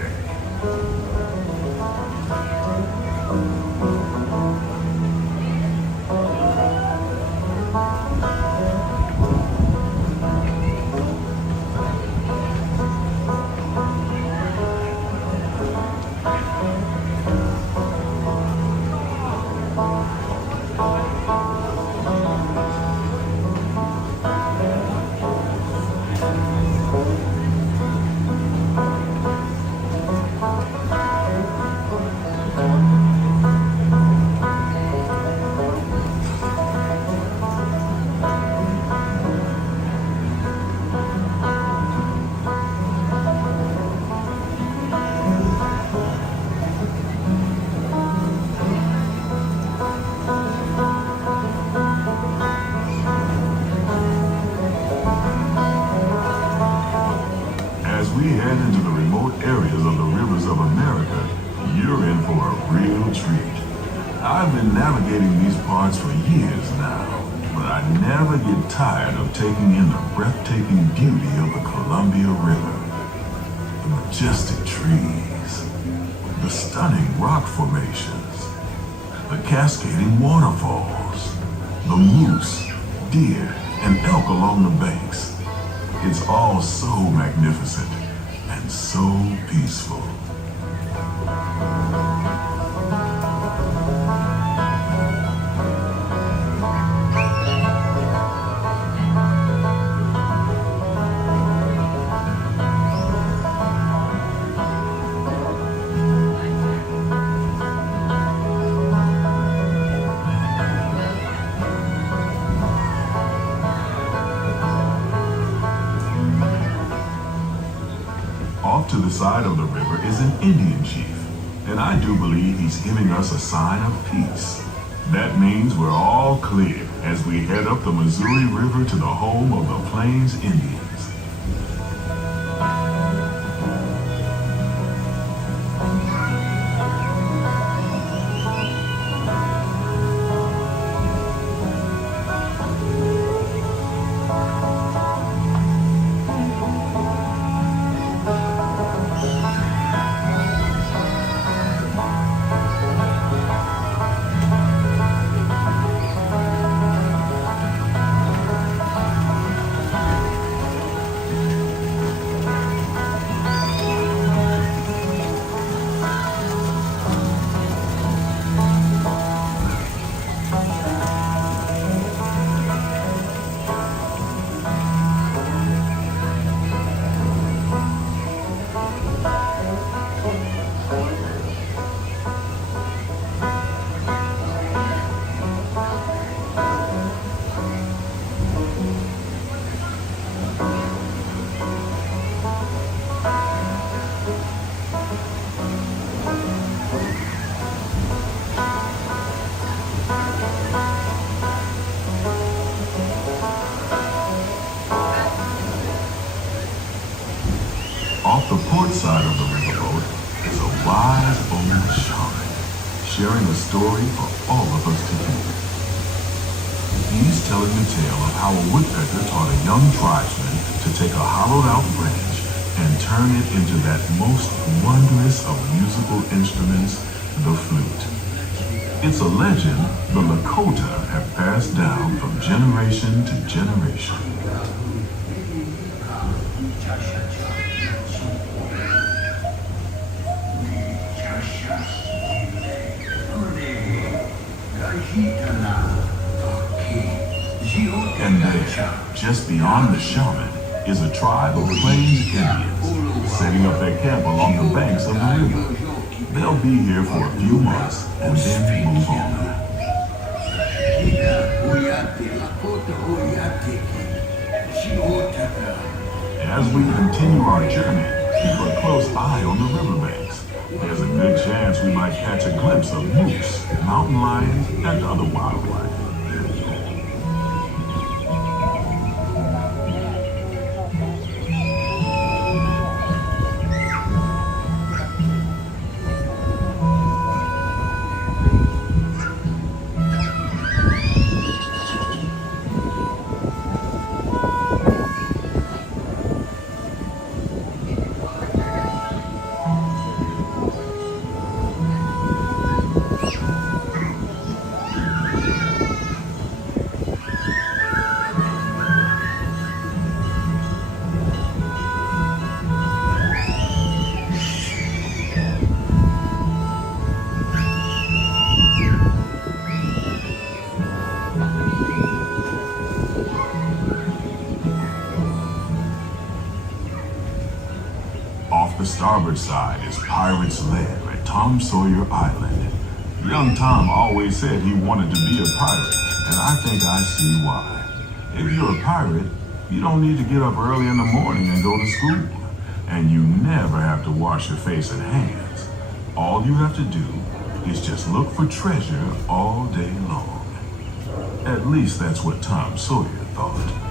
As we head into the remote areas of the rivers of America, you're in for a real treat. I've been navigating these parts for years now, but I never get tired of taking in the breathtaking beauty of the Columbia River. The majestic trees, the stunning rock formations, the cascading waterfalls, the moose, deer, and elk along the banks. It's all so magnificent and so peaceful. Off to the side of the river is an Indian chief, and I do believe he's giving us a sign of peace. That means we're all clear as we head up the Missouri River to the home of the Plains Indians. sharing a story for all of us to hear. He's telling the tale of how a woodpecker taught a young tribesman to take a hollowed-out branch and turn it into that most wondrous of musical instruments, the flute. It's a legend the Lakota have passed down from generation to generation. And there, just beyond the shaman, is a tribe of Plains Indians setting up their camp along the banks of the river. They'll be here for a few months and then move on. As we continue our journey, keep a close eye on the riverbanks. There's a good chance we might catch a glimpse of moose, mountain lions, and other wildlife. Off the starboard side is Pirate's Lair at Tom Sawyer Island. Young Tom always said he wanted to be a pirate, and I think I see why. If you're a pirate, you don't need to get up early in the morning and go to school. And you never have to wash your face and hands. All you have to do is just look for treasure all day long. At least that's what Tom Sawyer thought.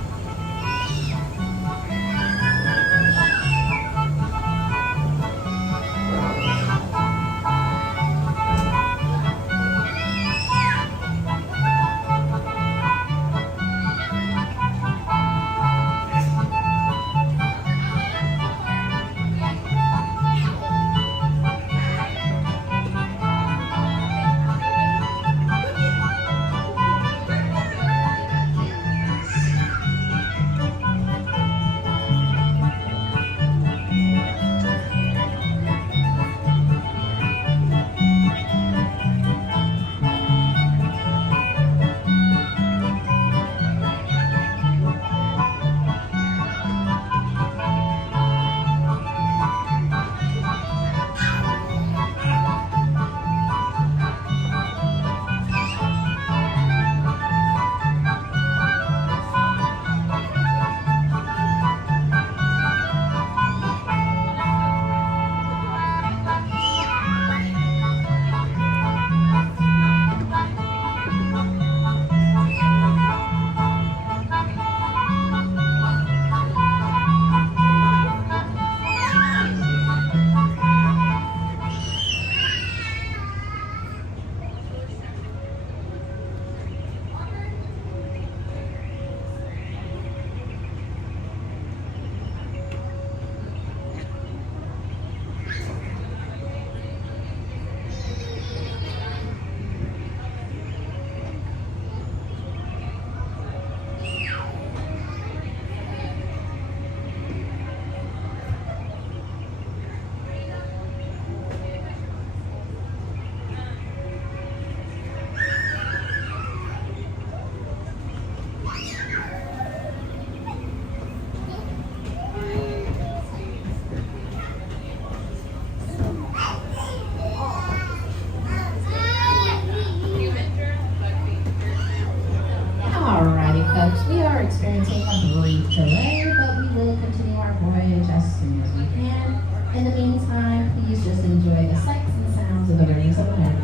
We are experiencing a brief delay, but we will continue our voyage as soon as we can. In the meantime, please just enjoy the sights and sounds of the rivers of America.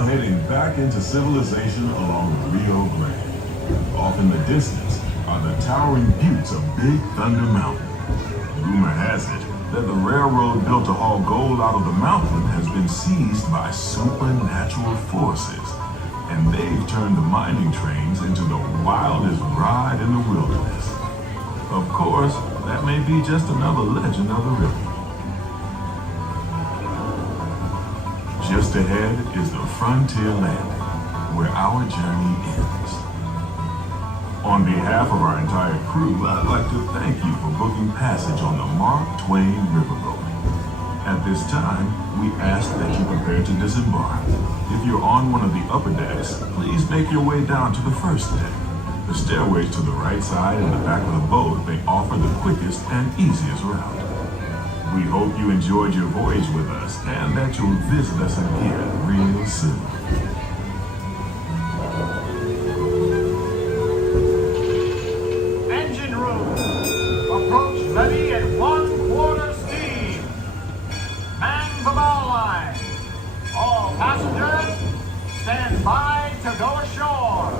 now heading back into civilization along the Rio Grande. Off in the distance are the towering buttes of Big Thunder Mountain. Rumor has it that the railroad built to haul gold out of the mountain has been seized by supernatural forces, and they've turned the mining trains into the wildest ride in the wilderness. Of course, that may be just another legend of the river. Just ahead is the Frontier Landing, where our journey ends. On behalf of our entire crew, I'd like to thank you for booking passage on the Mark Twain Riverboat. At this time, we ask that you prepare to disembark. If you're on one of the upper decks, please make your way down to the first deck. The stairways to the right side and the back of the boat may offer the quickest and easiest route. We hope you enjoyed your voyage with us and that you'll visit us again real soon. Engine room. Approach ready at 1/4 steam. Man the bow line. All passengers, stand by to go ashore.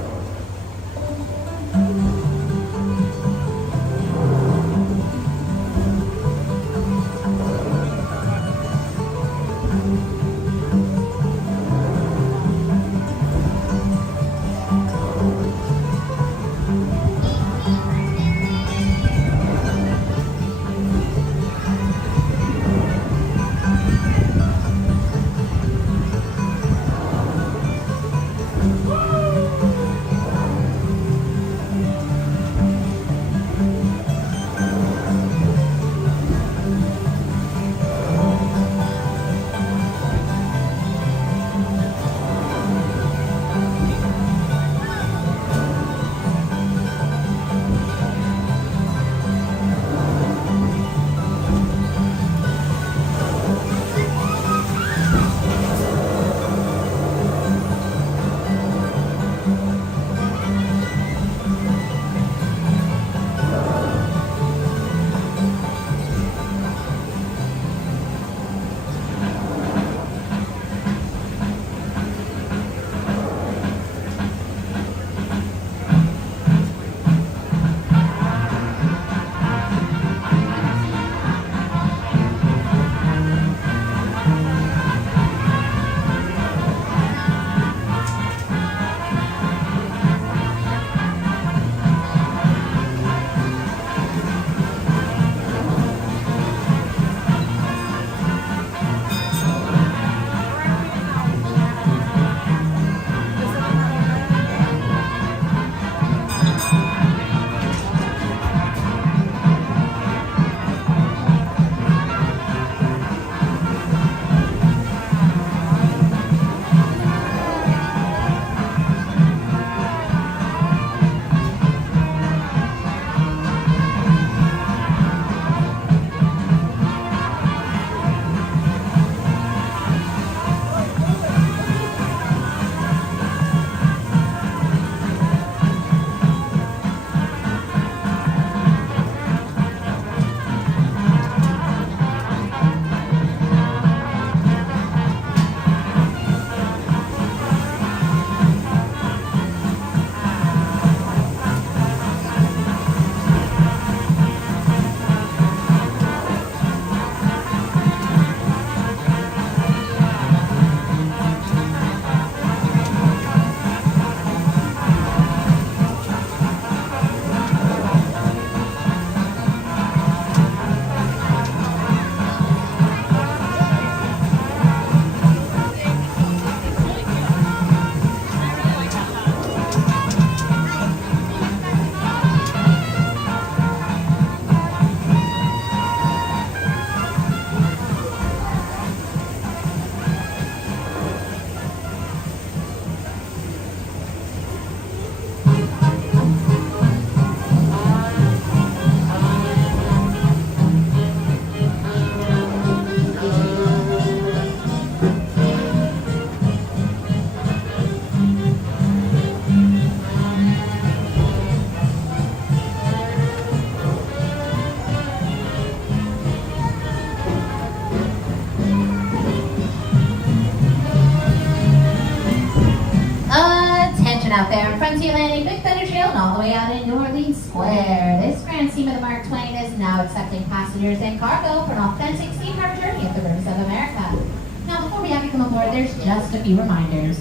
Square. This grand steamer, the Mark Twain, is now accepting passengers and cargo for an authentic steam harbor journey up the rivers of America. Now, before we have you come aboard, there's just a few reminders.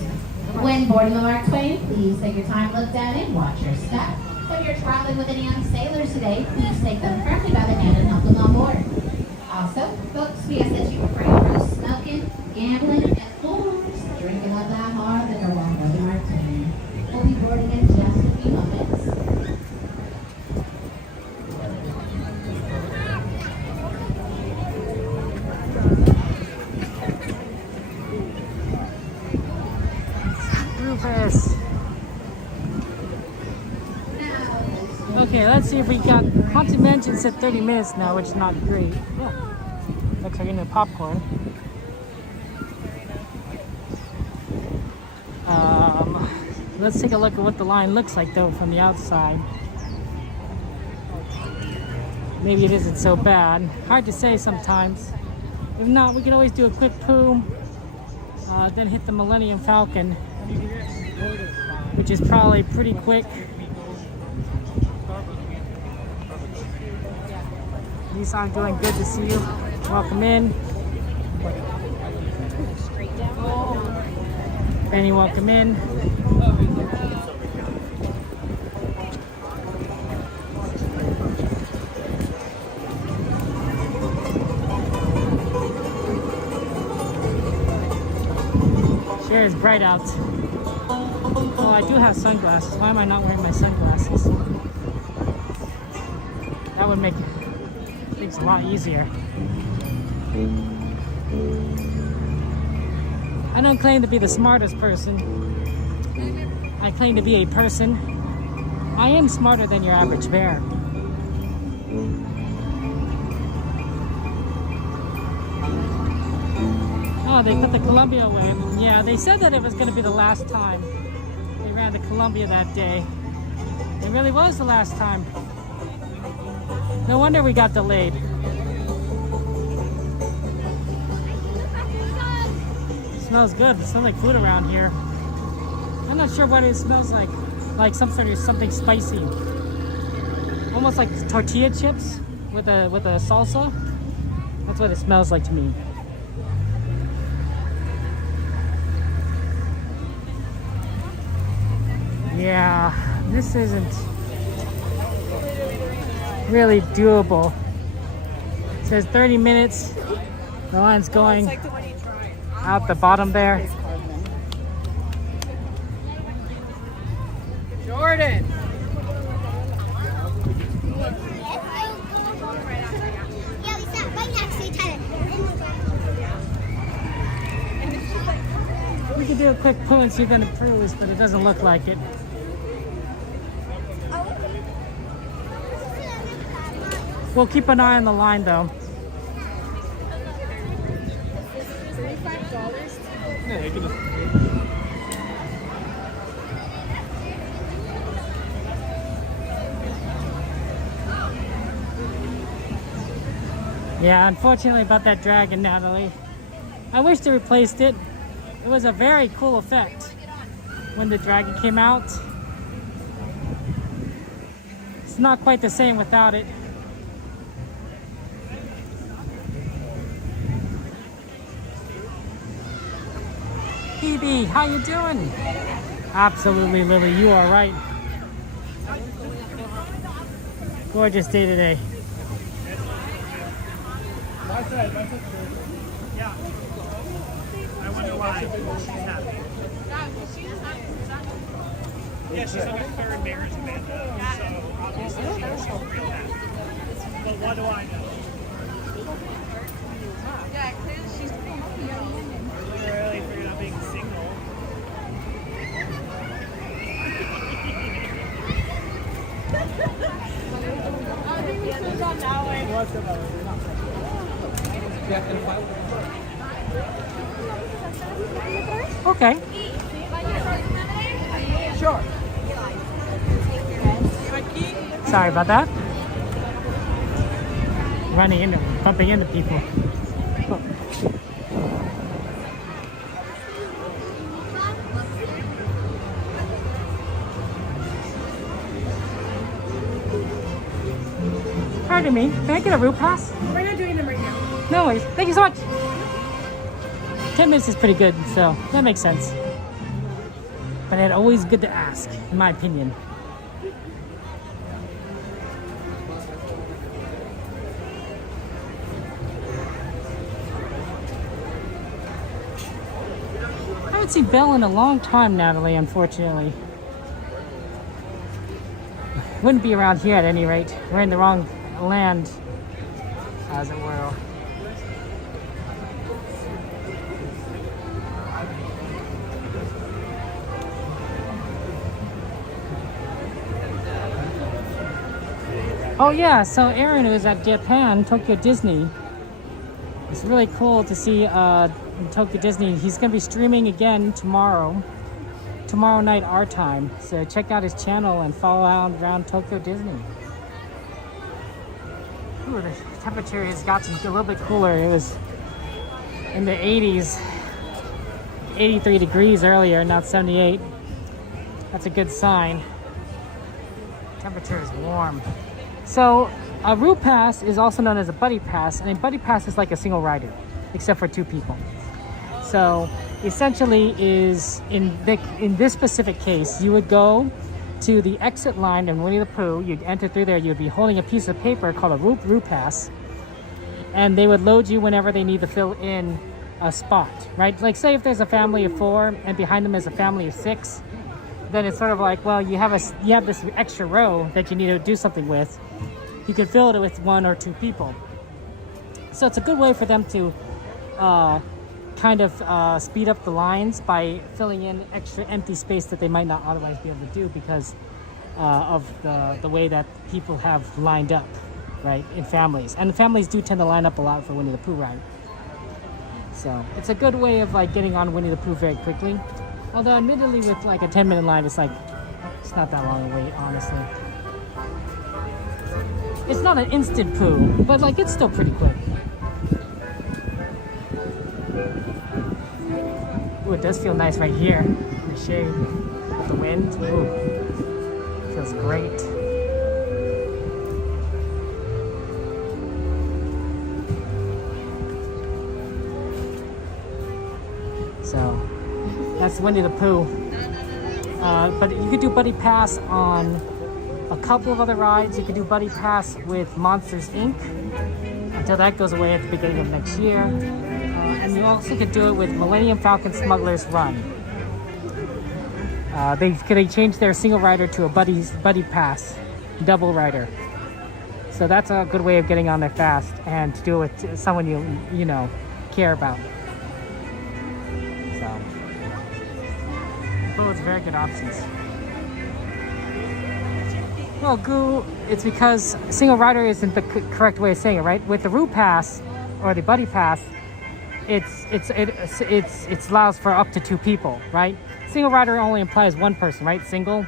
When boarding the Mark Twain, please take your time, look down, and watch your step. If you're traveling with any young sailors today, please take them firmly by the hand and help them on board. Also, folks, we ask that you refrain from smoking, gambling, and of course, drinking up that hard liquor while boarding Mark Twain. We'll be boarding in just a few moments. Rufus. Okay, let's see if we got Haunted Mansion said 30 minutes now, which is not great. Oh, looks like getting the popcorn. Let's take a look at what the line looks like though from the outside. Maybe it isn't so bad. Hard to say sometimes. If not, we can always do a quick poo, then hit the Millennium Falcon, which is probably pretty quick. Nissan, doing good to see you. Welcome in. Benny, welcome in. Sure is bright out. Oh, I do have sunglasses. Why am I not wearing my sunglasses? That would make things a lot easier. I don't claim to be the smartest person. I claim to be a person. I am smarter than your average bear. Oh, they put the Columbia away. Yeah, they said that it was going to be the last time they ran the Columbia that day. It really was the last time. No wonder we got delayed. It smells good. It smells like food around here. I'm not sure what it smells like. Like some sort of something spicy. Almost like tortilla chips with a salsa. That's what it smells like to me. Yeah, this isn't really doable. It says 30 minutes. The line's going out the bottom there. Jordan! We could do a quick pull and see if it improves, but it doesn't look like it. We'll keep an eye on the line though. Yeah, unfortunately about that dragon, Natalie. I wish they replaced it. It was a very cool effect when the dragon came out. It's not quite the same without it. Phoebe, how you doing? Absolutely, Lily, you are right. Gorgeous day today. Yeah. I wonder why she's happy. Yeah, she's on her third marriage, Amanda. So obviously she's real happy. But what do I know? Yeah, clearly she's Really figured out being single. What's up, Okay. Sure. Sorry about that. Bumping into people. Oh. to me. Can I get a route pass? We're not doing them right now. No worries. Thank you so much. 10 minutes is pretty good, so that makes sense. But it's always good to ask, in my opinion. I haven't seen Belle in a long time, Natalie, unfortunately. Wouldn't be around here at any rate. We're in the wrong land, as it were. Oh yeah, so Aaron was at Japan, Tokyo Disney. It's really cool to see Tokyo Disney. He's going to be streaming again tomorrow night our time. So check out his channel and follow around Tokyo Disney. Ooh, the temperature has gotten a little bit cooler. It was in the 80s, 83 degrees earlier, now it's 78. That's a good sign. Temperature is warm. So a route pass is also known as a buddy pass, and a buddy pass is like a single rider, except for 2 people. So essentially is in this specific case, you would go to the exit line in Winnie the Pooh, you'd enter through there, you'd be holding a piece of paper called a route pass, and they would load you whenever they need to fill in a spot, right? Like say if there's a family of 4 and behind them is a family of 6, then it's sort of like, well, you have this extra row that you need to do something with. You can fill it with 1 or 2 people. So it's a good way for them to kind of speed up the lines by filling in extra empty space that they might not otherwise be able to do because of the way that people have lined up, right, in families. And the families do tend to line up a lot for Winnie the Pooh ride. So it's a good way of like getting on Winnie the Pooh very quickly. Although admittedly with like a 10-minute line, it's not that long a wait, honestly. It's not an instant poo, but like it's still pretty quick. Ooh, it does feel nice right here in the shade. With the wind, ooh, feels great. So that's Winnie the Pooh. But you could do Buddy Pass on a couple of other rides. You could do Buddy Pass with Monsters Inc. until that goes away at the beginning of next year. And you also could do it with Millennium Falcon Smuggler's Run. They changed their single rider to a Buddy Pass, double rider. So that's a good way of getting on there fast and to do it with someone you know care about. So, both very good options. Well, Goo, it's because single rider isn't the correct way of saying it, right? With the route pass or the buddy pass, it allows for up to 2 people, right? Single rider only implies 1 person, right? Single.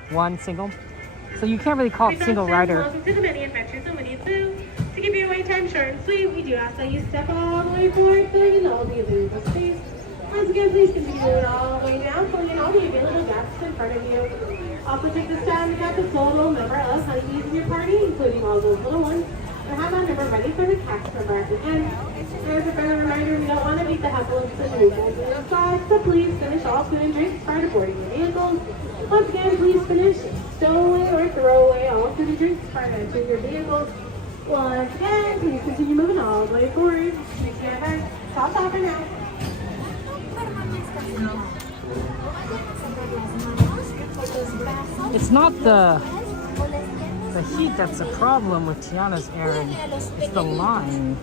So you can't really call it single rider. Welcome to the manufacturers of Winnie the Pooh. To keep your wait time short and sweet, we do ask that you step all the way forward, filling in all the available space. Once again, please continue moving all the way down, filling in all the available gaps in front of you. Also take this time to count the total number of honeybees in your party, including all those little ones, and have that number ready for the tax number at the end. As a friendly reminder, we don't want to beat the happenings and movements inside, so please finish all food and drinks prior to boarding your vehicles. Once again, please finish, stow away, or throw away all food and drinks prior to entering your vehicles. Once again, please continue moving all the way forward. Please stand back. Stop for now. It's not the heat that's a problem with Tiana's errand. It's the line.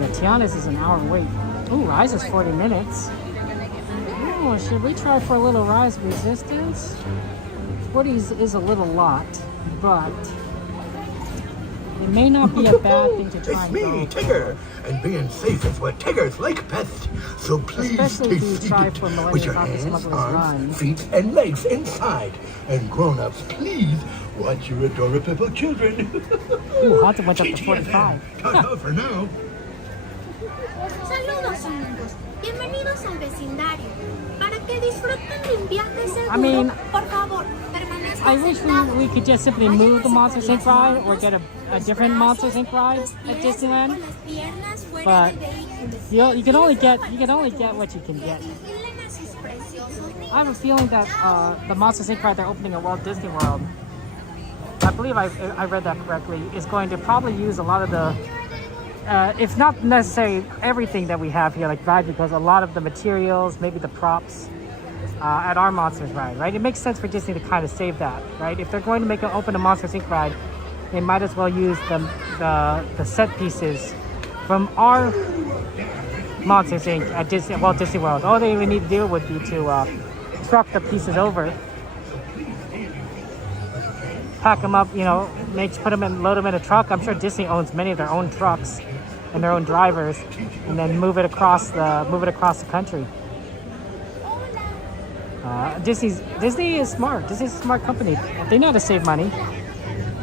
Yeah, Tiana's is an hour wait. Ooh, Rise is 40 minutes. Oh, should we try for a little Rise resistance? 40 is a little lot, but it may not be a bad thing to try. It's me, Tigger, and being safe is what Tiggers like best. So please Especially stay if you try seated for Millennium with your Falcon hands, Smuggler's arms, Run. feet, and legs inside. And grown-ups, please watch your adorable children. Ooh, Haunted went up to 45. Ta-ta for now. Saludos amigos, bienvenidos al vecindario. Para que disfruten de un viaje seguro, I mean, por favor, permanezcan I wish sentados. we could just simply move the Monsters Inc. ride or get a different Monsters Inc. ride at Disneyland. Con las piernas fuera But del vehículo. you can only get what you can get. Vigilen a sus preciosos niños. I have a feeling that the Monsters Inc. ride they're opening at Walt Disney World, I believe I read that correctly, is going to probably use a lot of the, if not necessarily everything that we have here, like ride, because a lot of the materials, maybe the props at our Monsters ride, right? It makes sense for Disney to kind of save that, right? If they're going to open a Monsters Inc. ride, they might as well use the set pieces from our Monsters Inc. at Walt Disney World. All they even need to do would be to truck the pieces over, pack them up, put them in, load them in a truck. I'm sure Disney owns many of their own trucks and their own drivers, and then move it across the country. Disney is smart. Disney's a smart company. They know how to save money.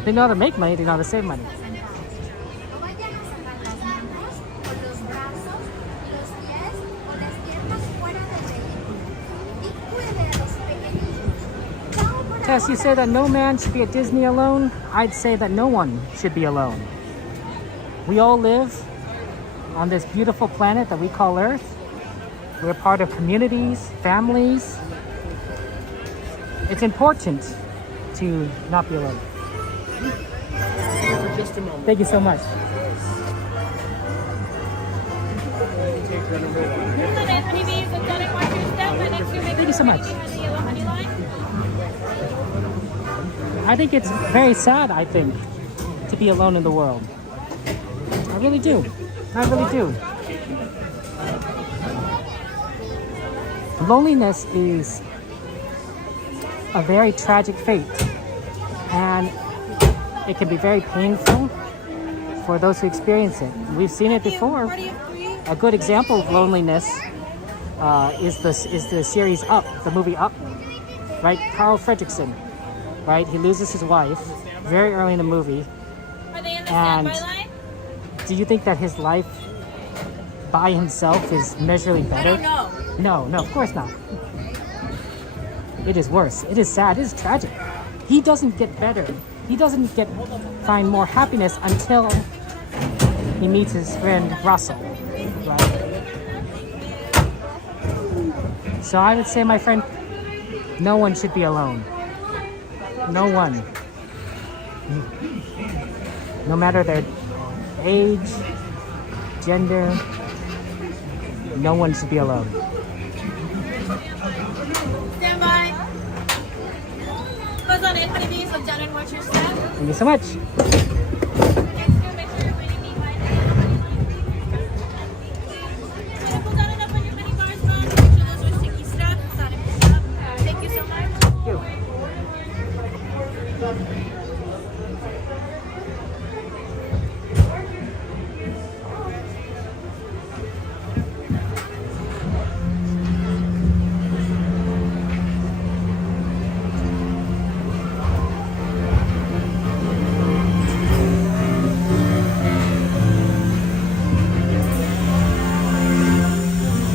They know how to make money. They know how to save money. Tess, you say that no man should be at Disney alone. I'd say that no one should be alone. We all live on this beautiful planet that we call Earth. We're part of communities, families. It's important to not be alone. For just a moment. Thank you so much. Thank you so much. I think it's very sad, to be alone in the world. I really do. I really do. Loneliness is a very tragic fate, and it can be very painful for those who experience it. We've seen it before. A good example of loneliness is the series Up, the movie Up, right? Carl Fredricksen, right? He loses his wife very early in the movie. Are they in the And standby line? do you think that his life by himself is measurably better? I don't know. No, of course not. It is worse. It is sad. It is tragic. He doesn't get better. He doesn't find more happiness until he meets his friend Russell, right? So I would say, my friend, no one should be alone. No one. No matter their age, gender, no one should be alone. Stand by. Goes on in, honeybees. Look down and watch your step. Thank you so much. Thank you so much. Thank you.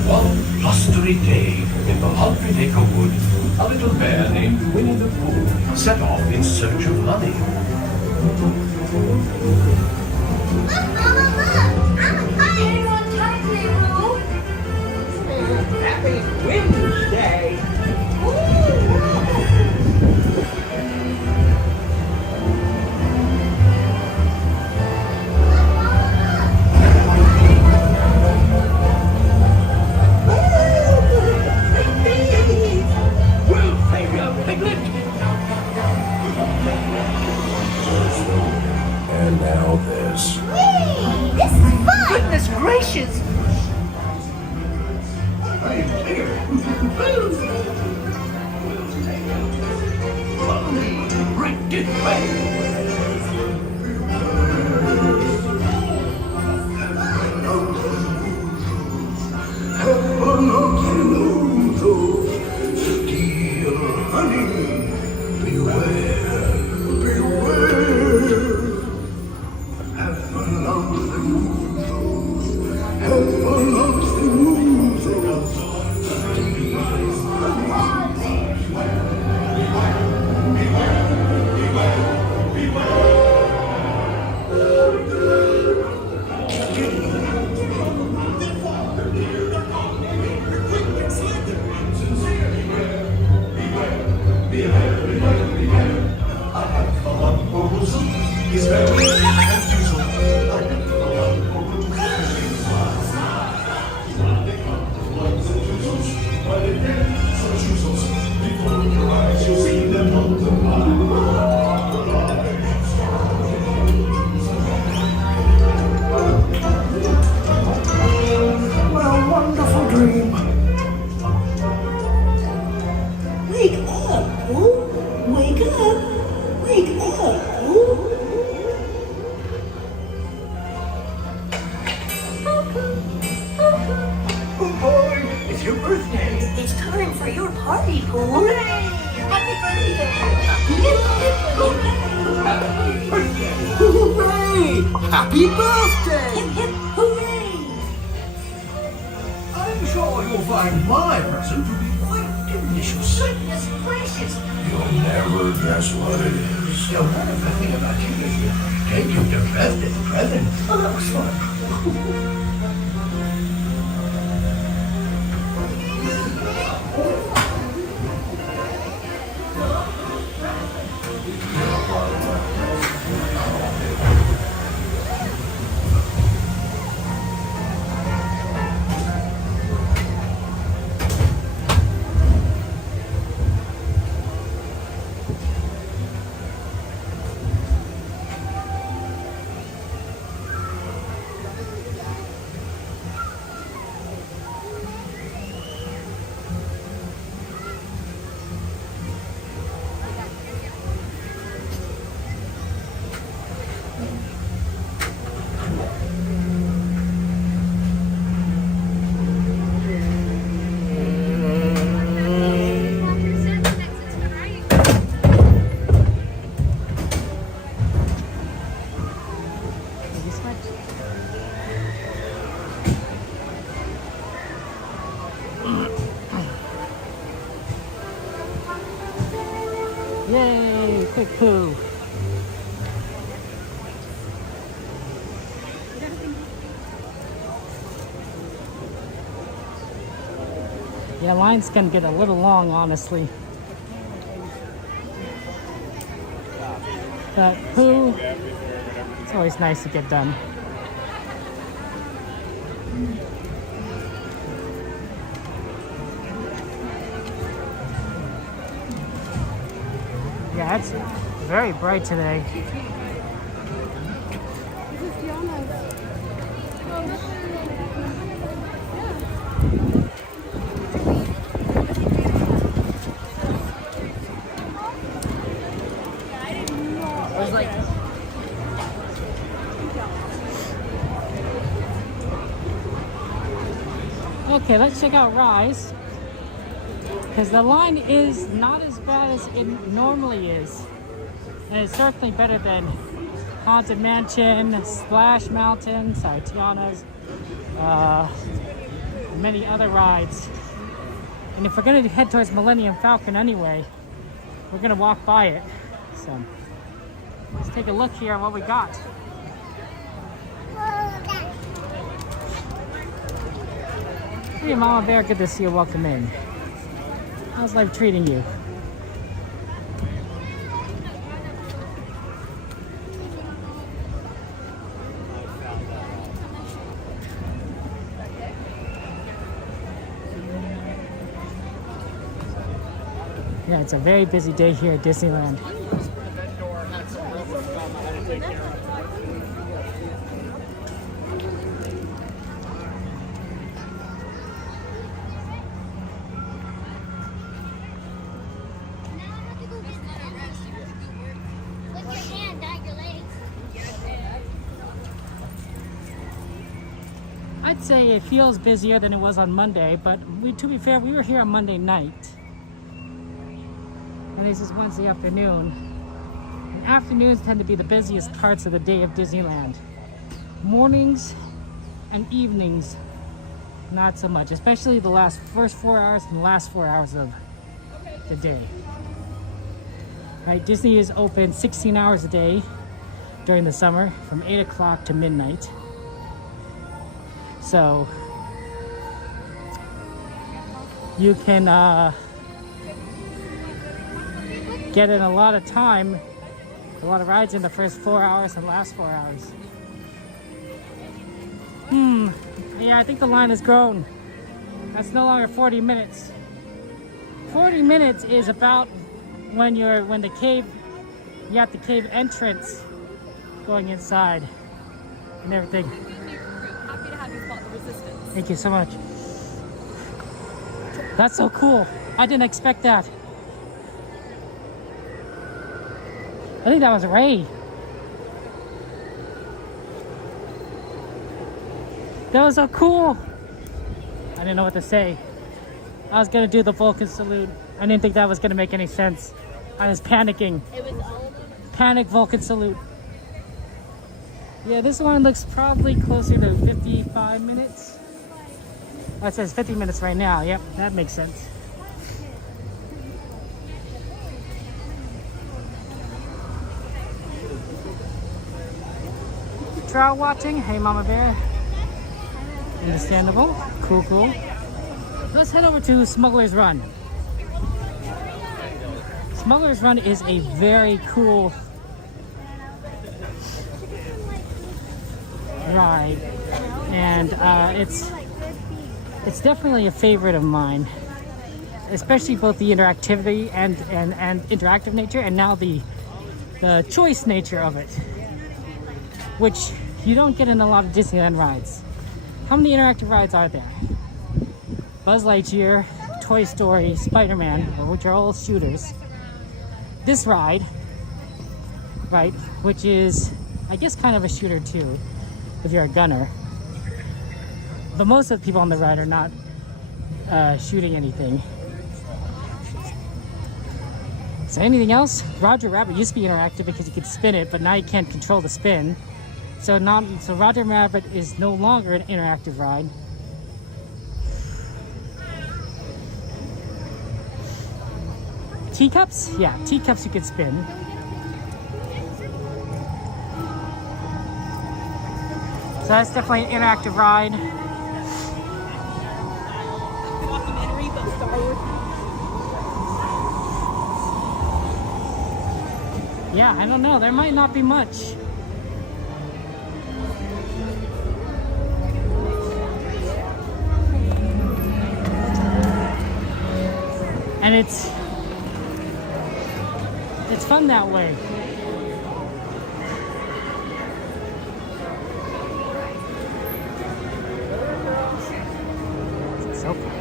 One blustery day in the 100-acre wood, a little bear named Winnie the Pooh set off in search of honey. Happy Wednesday! Will Failure Piglet! And now this. This is fun. Goodness gracious! Hey, Tigger! Follow me right this way! Steal honey. Beware. Beware. Have a long your birthday. It's time for your party, Pooh. Hooray! Happy birthday! Happy birthday! Hooray! Happy birthday! Hip, hip, hooray! I'm sure you'll find my present to be quite delicious. Goodness gracious! You'll never guess what it is. The wonderful thing about you is you take your birthday present. Oh, that was fun. Yay, quick poo. Yeah, lines can get a little long, honestly. But poo, it's always nice to get done. Yeah, it's very bright today. Okay, let's check out Rise, because the line is not as bad as it normally is, and it's certainly better than Haunted Mansion, Splash Mountain, Tiana's, many other rides. And if we're going to head towards Millennium Falcon anyway, we're going to walk by it. So let's take a look here at what we got. Hey, Mama Bear, good to see you. Welcome in. How's life treating you? Yeah, it's a very busy day here at Disneyland. I'd say it feels busier than it was on Monday, but to be fair, we were here on Monday night. And this is Wednesday afternoon. And afternoons tend to be the busiest parts of the day of Disneyland. Mornings and evenings, not so much, especially the first 4 hours and the last 4 hours of the day. Right, Disney is open 16 hours a day during the summer from 8 o'clock to midnight. So you can get in a lot of time, a lot of rides in the first 4 hours and last 4 hours. Yeah, I think the line has grown. That's no longer 40 minutes. 40 minutes is about when the cave, you got the cave entrance going inside and everything. Happy to have you spot the resistance. Thank you so much. That's so cool. I didn't expect that. I think that was Ray. That was so cool. I didn't know what to say. I was gonna do the Vulcan salute. I didn't think that was gonna make any sense. I was panicking. Panic Vulcan salute. Yeah, this one looks probably closer to 55 minutes. Oh, it says 50 minutes right now. Yep, that makes sense. Trout watching. Hey, Mama Bear. Understandable. Cool, cool. Let's head over to Smuggler's Run. Smuggler's Run is a very cool ride, and it's definitely a favorite of mine, especially both the interactivity and interactive nature, and now the choice nature of it, which you don't get in a lot of Disneyland rides. How many interactive rides are there? Buzz Lightyear, Toy Story, Spider-Man, which are all shooters. This ride, right, which is, I guess, kind of a shooter too, if you're a gunner. But most of the people on the ride are not shooting anything. So anything else? Roger Rabbit used to be interactive because you could spin it, but now you can't control the spin. So Roger Rabbit is no longer an interactive ride. Teacups? Yeah, teacups you could spin. So that's definitely an interactive ride. Yeah, I don't know. There might not be much. And it's fun that way. It's so fun.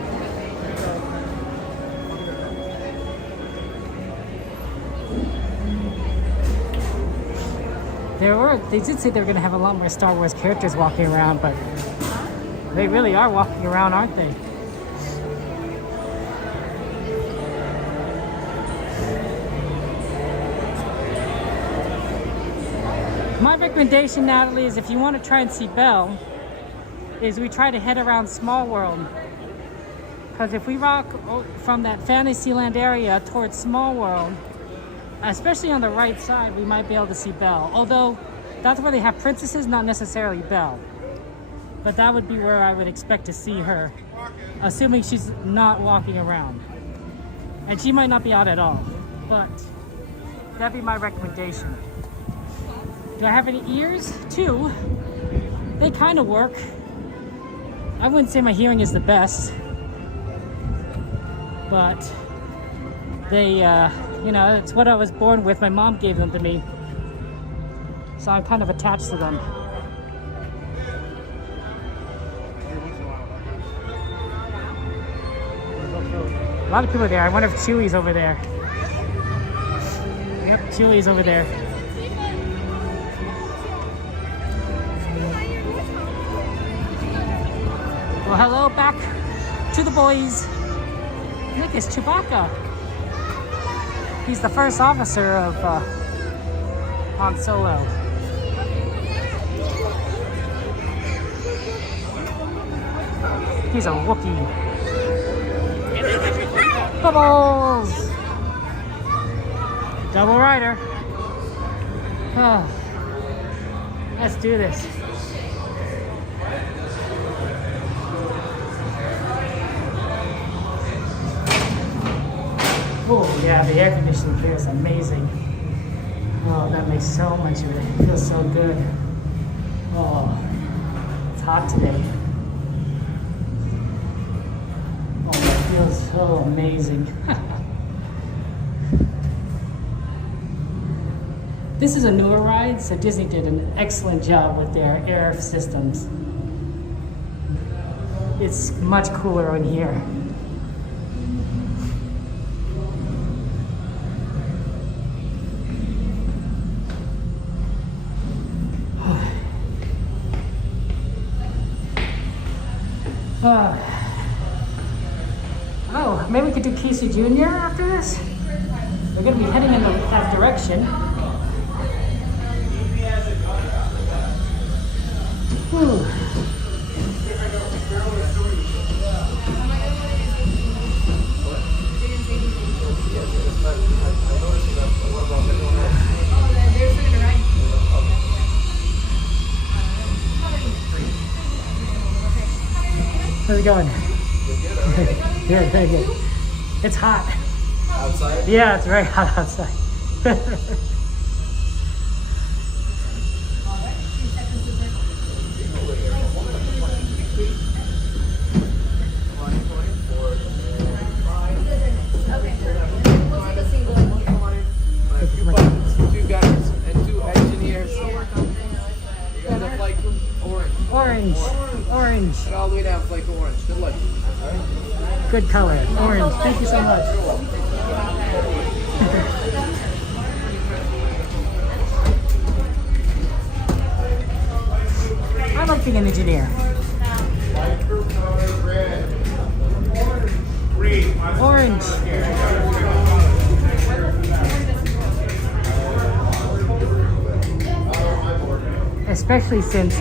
They did say they were going to have a lot more Star Wars characters walking around, but they really are walking around, aren't they? My recommendation, Natalie, is if you want to try and see Belle, is we try to head around Small World. Because if we walk from that Fantasyland area towards Small World, especially on the right side, we might be able to see Belle. Although, that's where they have princesses, not necessarily Belle. But that would be where I would expect to see her, assuming she's not walking around. And she might not be out at all, but that'd be my recommendation. Do I have any ears? 2. They kind of work. I wouldn't say my hearing is the best, but they, you know, it's what I was born with. My mom gave them to me, so I'm kind of attached to them. A lot of people there. I wonder if Chewie's over there. Yep, Chewie's over there. Well, hello back to the boys. Look, it's Chewbacca. He's the first officer of Han Solo. He's a Wookiee. Bubbles! Double rider. Oh. Let's do this. Oh yeah, the air conditioning here is amazing. Oh, that makes so much of it. It feels so good. Oh, it's hot today. Oh, it feels so amazing. This is a newer ride, so Disney did an excellent job with their air systems. It's much cooler in here. Oh, maybe we could do Casey Jr. after this. We're gonna be heading in that direction. Whew. How's it going? Good, very good. It's hot. Outside? Yeah, it's very hot outside. Two guys and two engineers. And the flight orange. Orange. And all the way down, flight orange. Good luck. Good color. Orange. Thank you so much. I like being an engineer. Orange. Especially since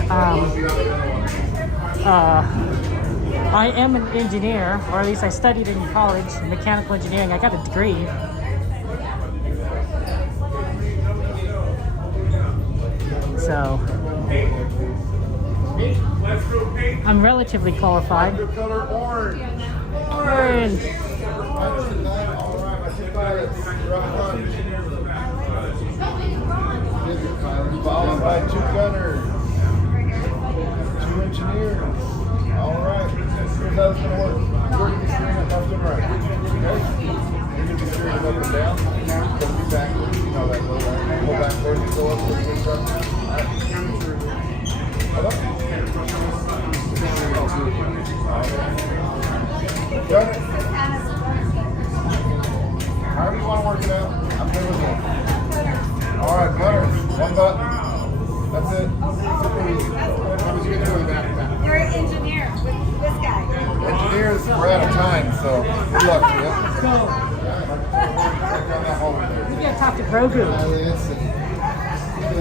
I am an engineer, or at least I studied in college, mechanical engineering. I got a degree. So I'm relatively qualified. Orange. Followed by two gunners, two engineers. All right, here's how it's going to work. You're going to be steering it left and right. Okay? You're going to be steering it up and down. It's going to be backwards. You know that little right. Go backwards and go up to the front. All right. Hello? Got it? How do you want to work it out? I'm good with that. All right, gunners. One button. That's it. Super easy. How was you going to do back? You're an engineer with this guy. Engineers, we're out of time, so good luck to you. Let's go. We gotta talk to Grogu.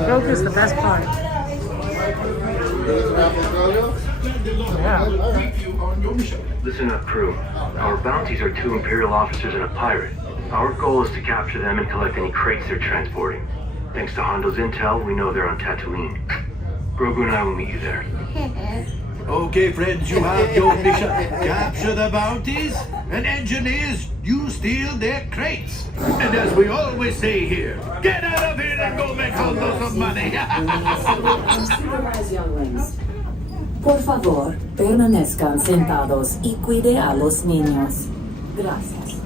Grogu's the best part. Yeah. Listen up, crew. Our bounties are 2 Imperial officers and a pirate. Our goal is to capture them and collect any crates they're transporting. Thanks to Hondo's intel, we know they're on Tatooine. Grogu and I will meet you there. Okay, friends, you have your mission. Capture the bounties, and engineers, you steal their crates. And as we always say here, get out of here and go make Hondo some money. Supervise younglings. Por favor, permanezcan sentados y cuide a los niños. Gracias.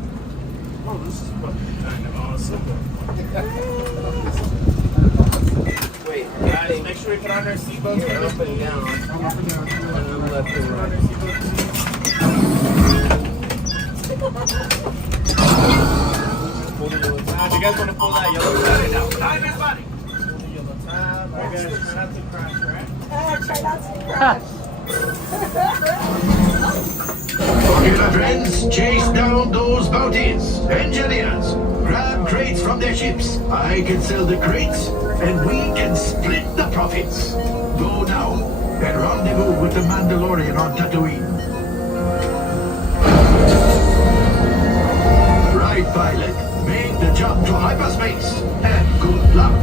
Oh, this is kind of awesome. Wait, guys, make sure we put on our seatbelts when up and down. Left and right. You guys want to pull that yellow tab out? Time is money. Yellow tab. Alright, guys, try not to crash, right? Try not to crash. Okay, my friends, chase down those bounties. Engineers, grab crates from their ships. I can sell the crates, and we can split the profits. Go now and rendezvous with the Mandalorian on Tatooine. Right, pilot. Make the jump to hyperspace, and good luck.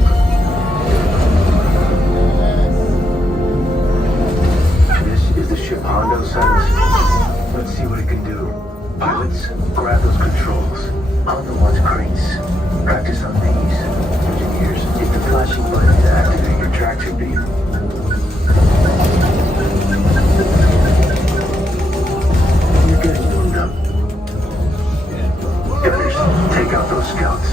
This is the ship Hondo sends. Let's see what it can do. Pilots, grab those controls. Hondo wants crates. Practice on these. Engineers, hit the flashing button to activate your tractor beam. You're getting warmed up. Gunners, take out those scouts.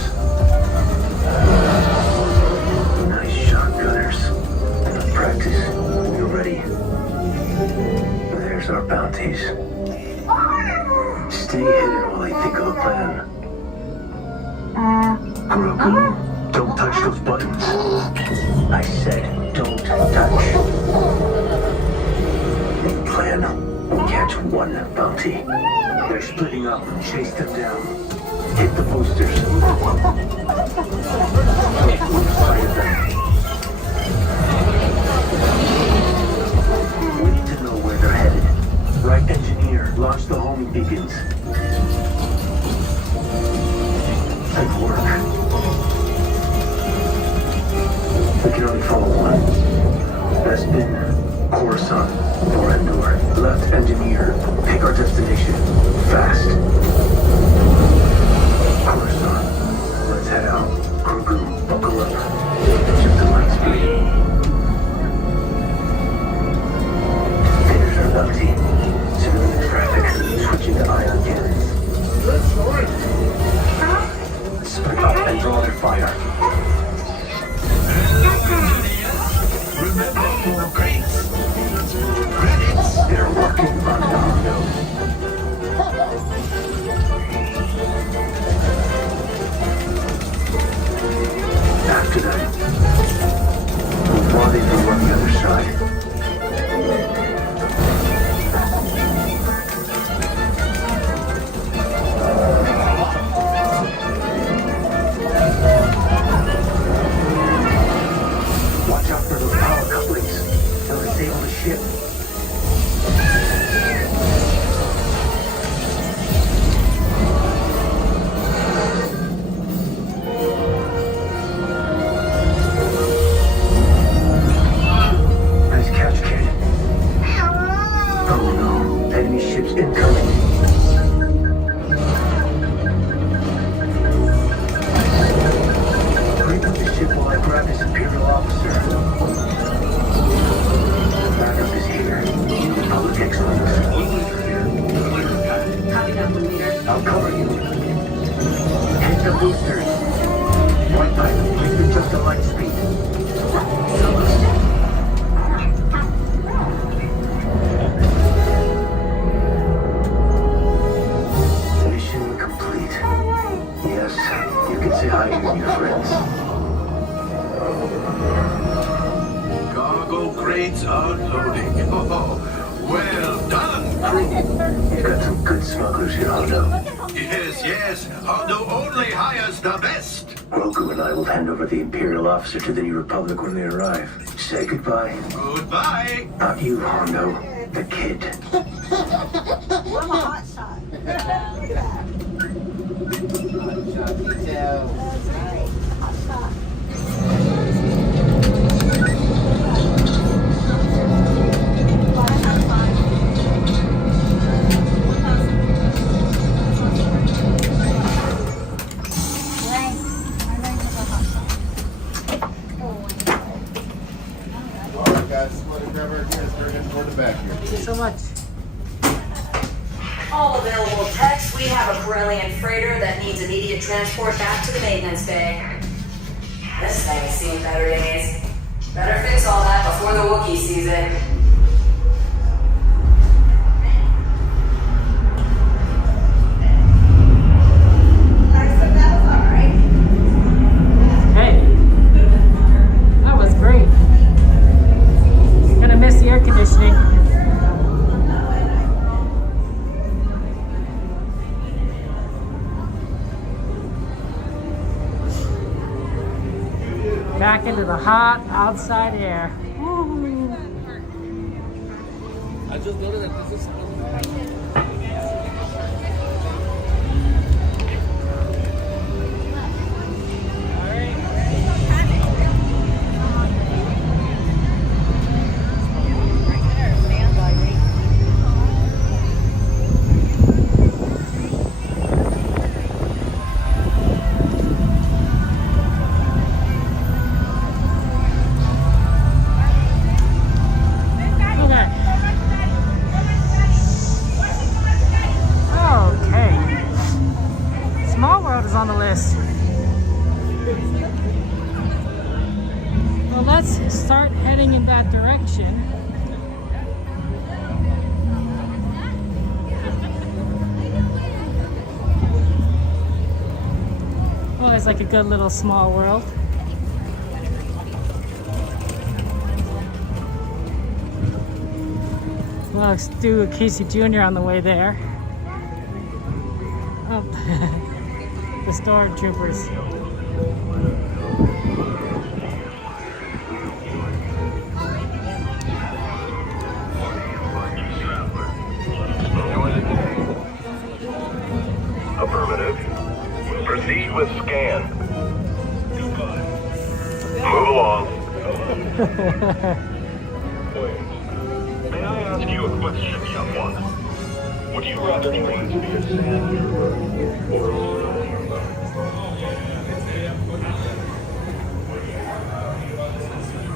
Nice shot, Gunners. Practice. You're ready. There's our bounties. Stay hidden while I think of a plan. Grogu, don't touch those buttons. I said don't touch. Plan. Catch one bounty. They're splitting up. Chase them down. Hit the boosters. Lose sight of them. We need to know where they're headed. Right engineer, launch the homing beacons. Good work. We can only follow one. Bespin, Coruscant, or Endor. Left engineer, pick our destination. Fast. Coruscant, let's head out. Grogu, buckle up. Ship to light speed. Finish our empty. Civilian traffic, switching to ion cannons. Split up and draw their fire. Remember more crates. Credits. They're working on Hondo. After them. Before they know on the other side. Watch out for those power couplings. They'll disable the ship. Nice catch, kid. Oh no, enemy ships incoming. Reboot the ship while I grab this Imperial officer. Backup is here. Public excellence. Copy that one, leader. I'll cover you. Hit the boosters. White pipe, keep it just to light speed. Mission complete. Yes, you can say hi to your new friends. Cargo crates are loading. Oh, well done, crew. You've got some good smugglers here, Hondo. Yes. Hondo only hires the best. Grogu and I will hand over the Imperial officer to the New Republic when they arrive. Say goodbye. Goodbye. Not you, Hondo. The kid. I'm a hot shot. Look at that. That's right. Hot shot. Alright guys, let it grab our gears, bring it toward the back here. Thank you so much. All available techs, we have a Corellian freighter that needs immediate transport back to the maintenance bay. This thing's seen better days. Better fix all that before the Wookiee sees it. Hey, that was great. Gonna miss the air conditioning. Back into the hot outside air. Woo. I just noticed that this is on the list. Well, let's start heading in that direction. Well, it's like a good little small world. Well, let's do a Casey Jr. on the way there. Oh, the stormtroopers. Affirmative. Proceed with scan. Move along. May I ask you a question, young one? Would you rather train to be a sandtrooper or a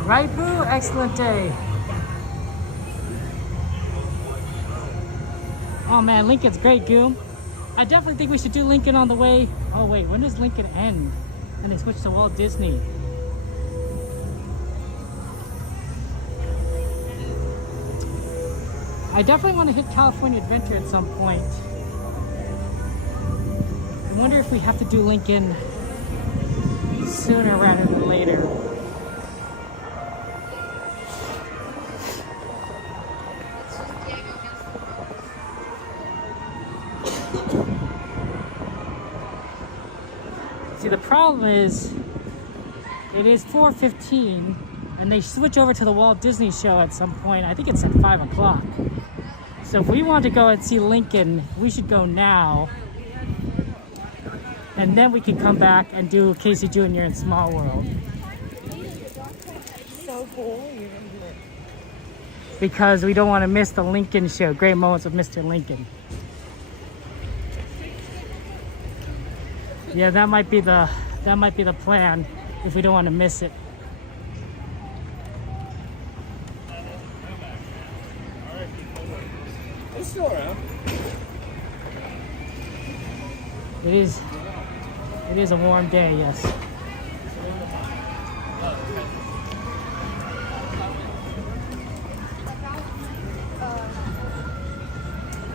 Right, Boo? Excellent day. Oh man, Lincoln's great, Goom. I definitely think we should do Lincoln on the way. Oh wait, when does Lincoln end? And they switch to Walt Disney. I definitely want to hit California Adventure at some point. I wonder if we have to do Lincoln sooner rather than later. See, the problem is, it is 4:15, and they switch over to the Walt Disney show at some point. I think it's at 5 o'clock. So if we want to go and see Lincoln, we should go now. And then we can come back and do Casey Jr. and Small World. So cool. Because we don't want to miss the Lincoln show. Great moments with Mr. Lincoln. Yeah, that might be the plan if we don't want to miss it. It's still around. It is a warm day, yes.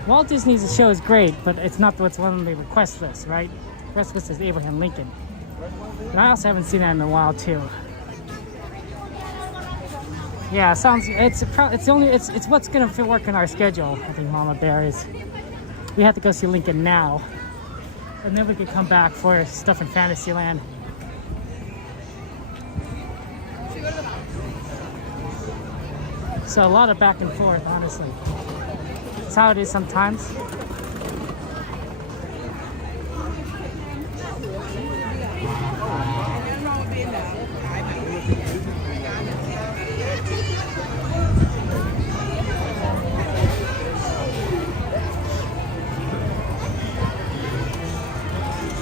Walt Disney's show is great, but it's not what's on the request list, right? The request list is Abraham Lincoln. And I also haven't seen that in a while too. Yeah, it's what's gonna fit work in our schedule. I think Mama Bear is. We have to go see Lincoln now, and then we could come back for stuff in Fantasyland. So a lot of back and forth, honestly. That's how it is sometimes.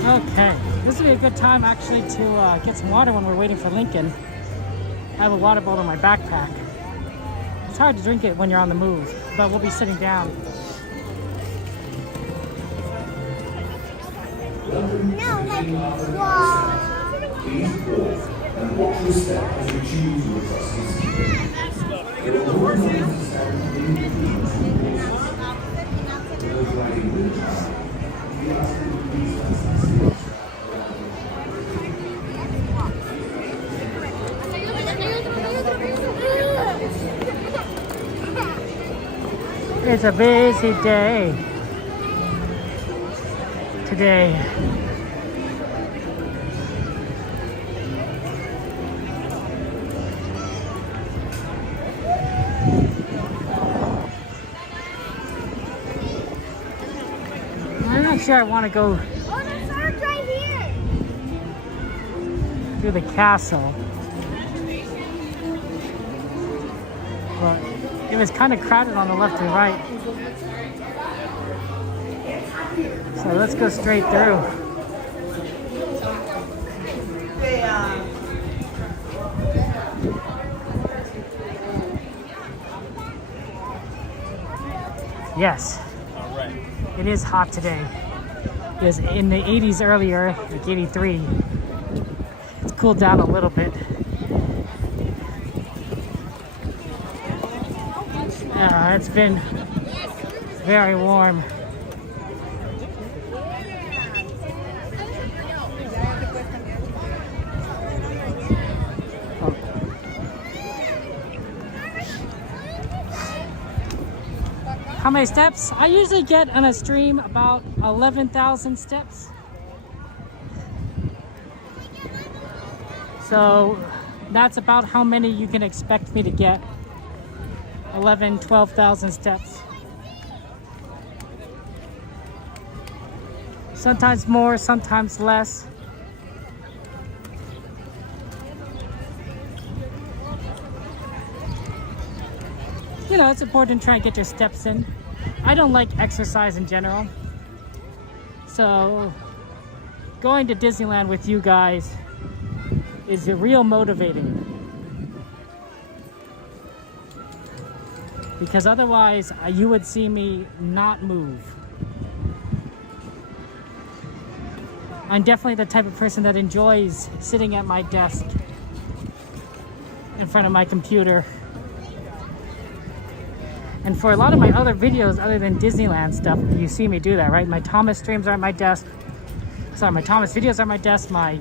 Okay, this would be a good time actually to get some water when we're waiting for Lincoln. I have a water bottle in my backpack. It's hard to drink it when you're on the move, but we'll be sitting down. No, like, wow. Please pause and watch your step as you choose your trusted It's a busy day today. I'm not sure I want to go Oh, there's ours right here. through the castle. But it was kind of crowded on the left and right. So let's go straight through. Yes. It is hot today. It was in the 80s earlier, like 83. It's cooled down a little bit. It's been very warm. How many steps? I usually get on a stream about 11,000 steps. So that's about how many you can expect me to get. 11, 12,000 steps. Sometimes more, sometimes less. You know, it's important to try and get your steps in. I don't like exercise in general. So going to Disneyland with you guys is real motivating. Because otherwise you would see me not move. I'm definitely the type of person that enjoys sitting at my desk in front of my computer. And for a lot of my other videos other than Disneyland stuff, you see me do that, right? My Thomas streams are at my desk. Sorry, my Thomas videos are at my desk. My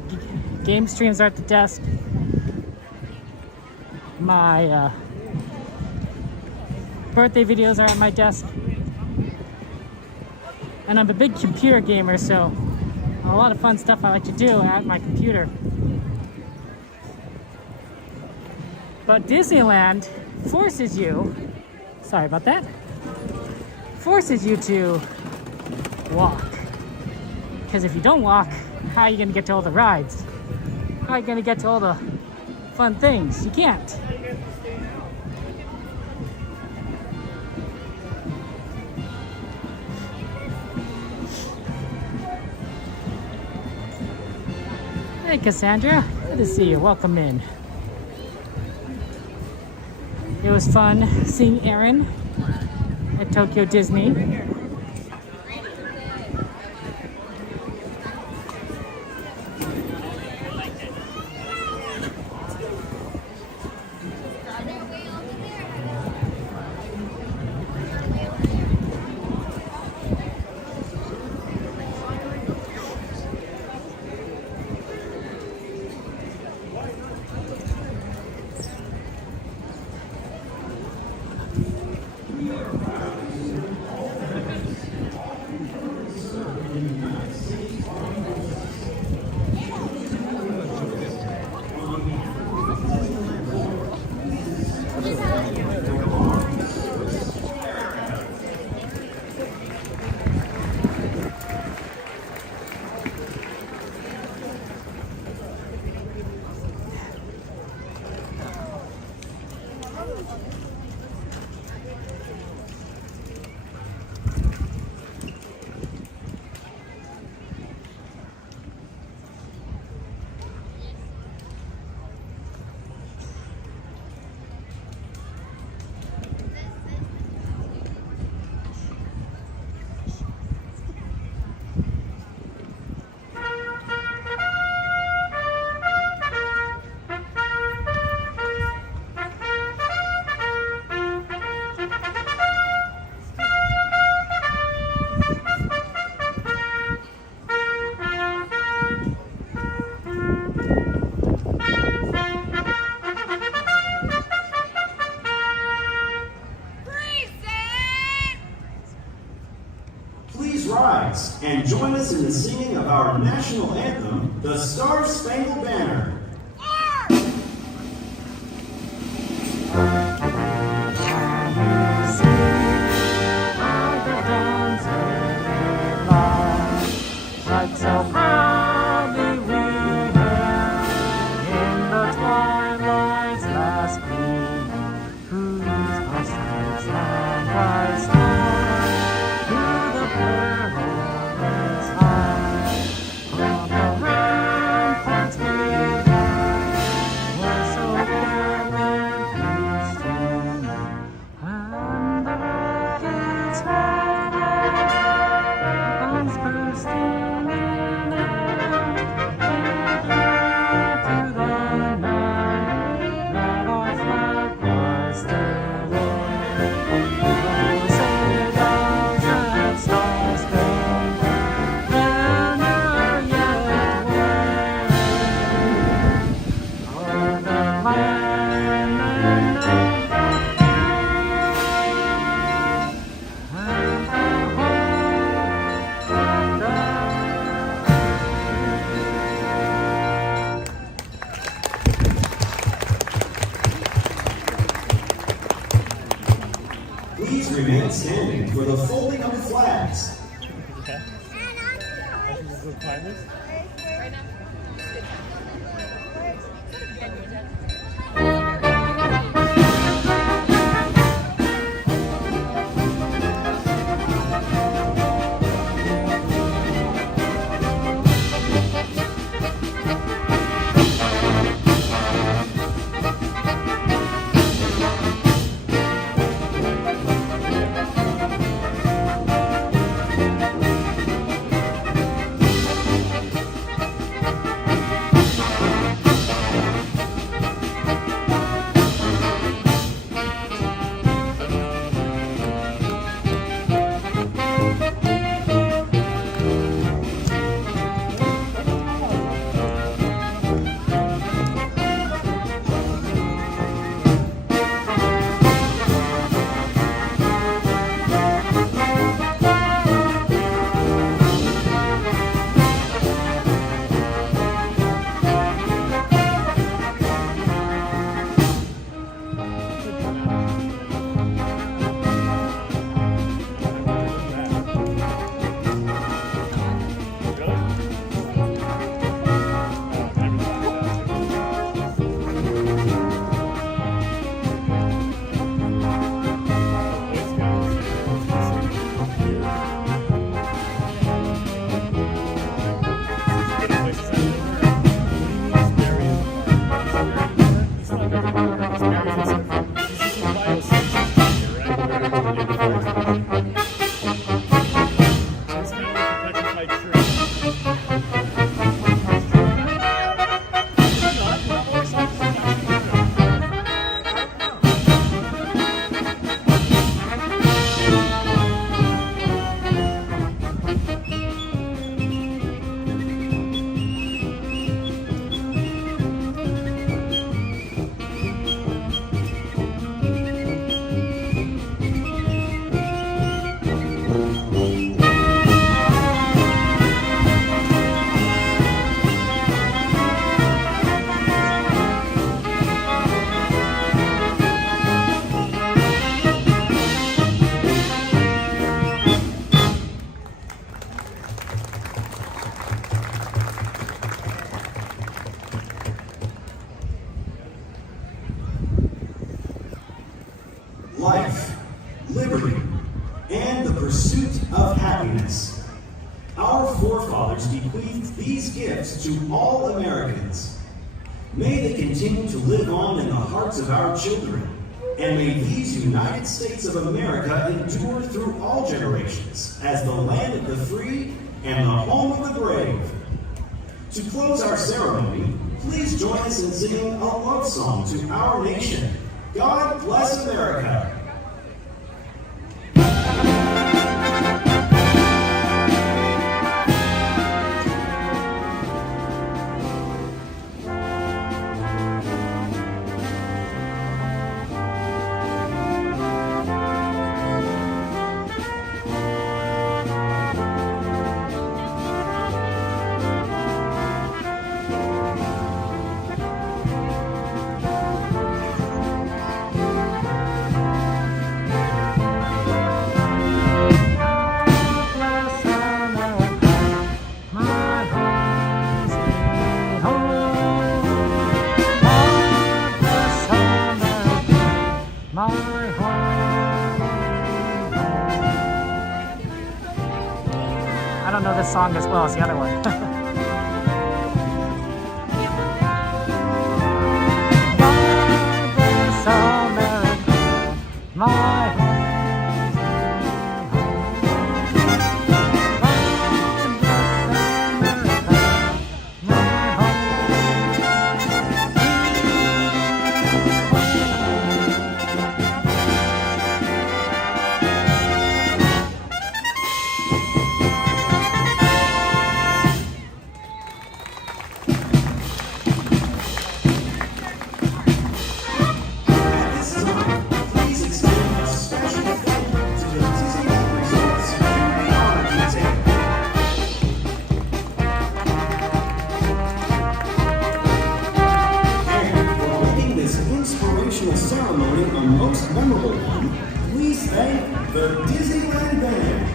game streams are at the desk. My birthday videos are at my desk. And I'm a big computer gamer, so a lot of fun stuff I like to do at my computer. But Disneyland forces you, sorry about that, forces you to walk. Because if you don't walk, how are you going to get to all the rides? How are you going to get to all the fun things? You can't. Hey Cassandra, good to see you. Welcome in. It was fun seeing Aaron at Tokyo Disney. And join us in the singing of our national anthem, the Star-Spangled Banner. go climb this? Right now? Life, liberty, and the pursuit of happiness. Our forefathers bequeathed these gifts to all Americans. May they continue to live on in the hearts of our children, and may these United States of America endure through all generations as the land of the free and the home of the brave. To close our ceremony, please join us in singing a love song to our nation. God bless America. I don't know this song as well as the other one. My ceremony a most memorable one, please thank the Disneyland Band.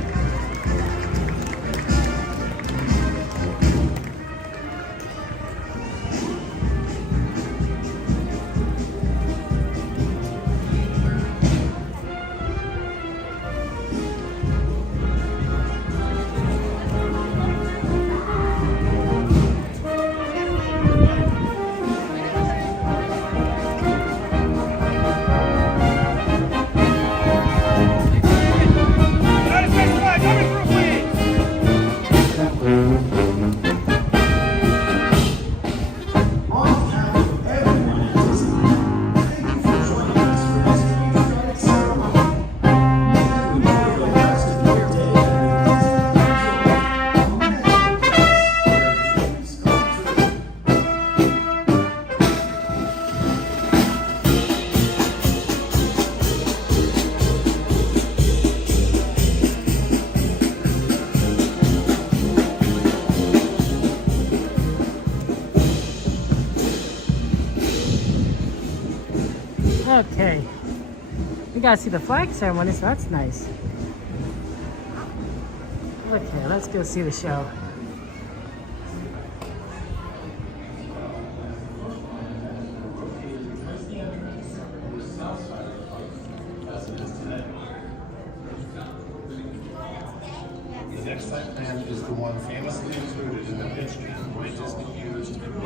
Okay. We gotta see the flag ceremony, so that's nice. Okay, let's go see the show. The next site plan is the one famously included in the pitch deck by Disney used in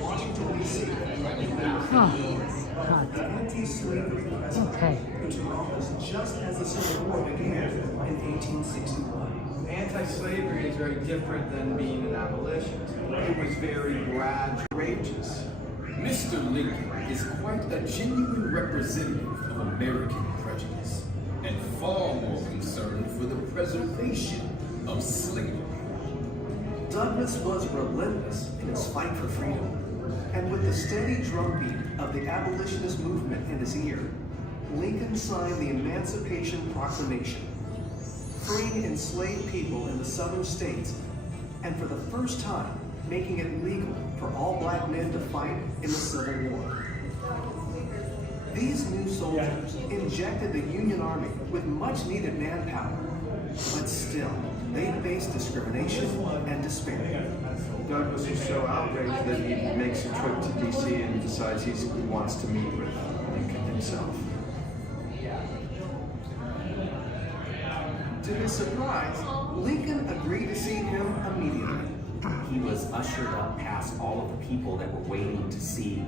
Washington, D.C. Anti-slavery Okay. took office just as the Civil War began in 1861. Anti-slavery is very different than being an abolitionist. It was very gradual, courageous. Mr. Lincoln is quite a genuine representative of American prejudice, and far more concerned for the preservation of slavery. Douglas was relentless in his fight for freedom, and with the steady drumbeat of the abolitionist movement in his ear, Lincoln signed the Emancipation Proclamation, freeing enslaved people in the southern states, and for the first time, making it legal for all black men to fight in the Civil War. These new soldiers injected the Union Army with much needed manpower, but still, they faced discrimination and despair. Douglas is so outraged that he makes a trip to D.C. and decides he wants to meet with Lincoln himself. To his surprise, Lincoln agreed to see him immediately. He was ushered up past all of the people that were waiting to see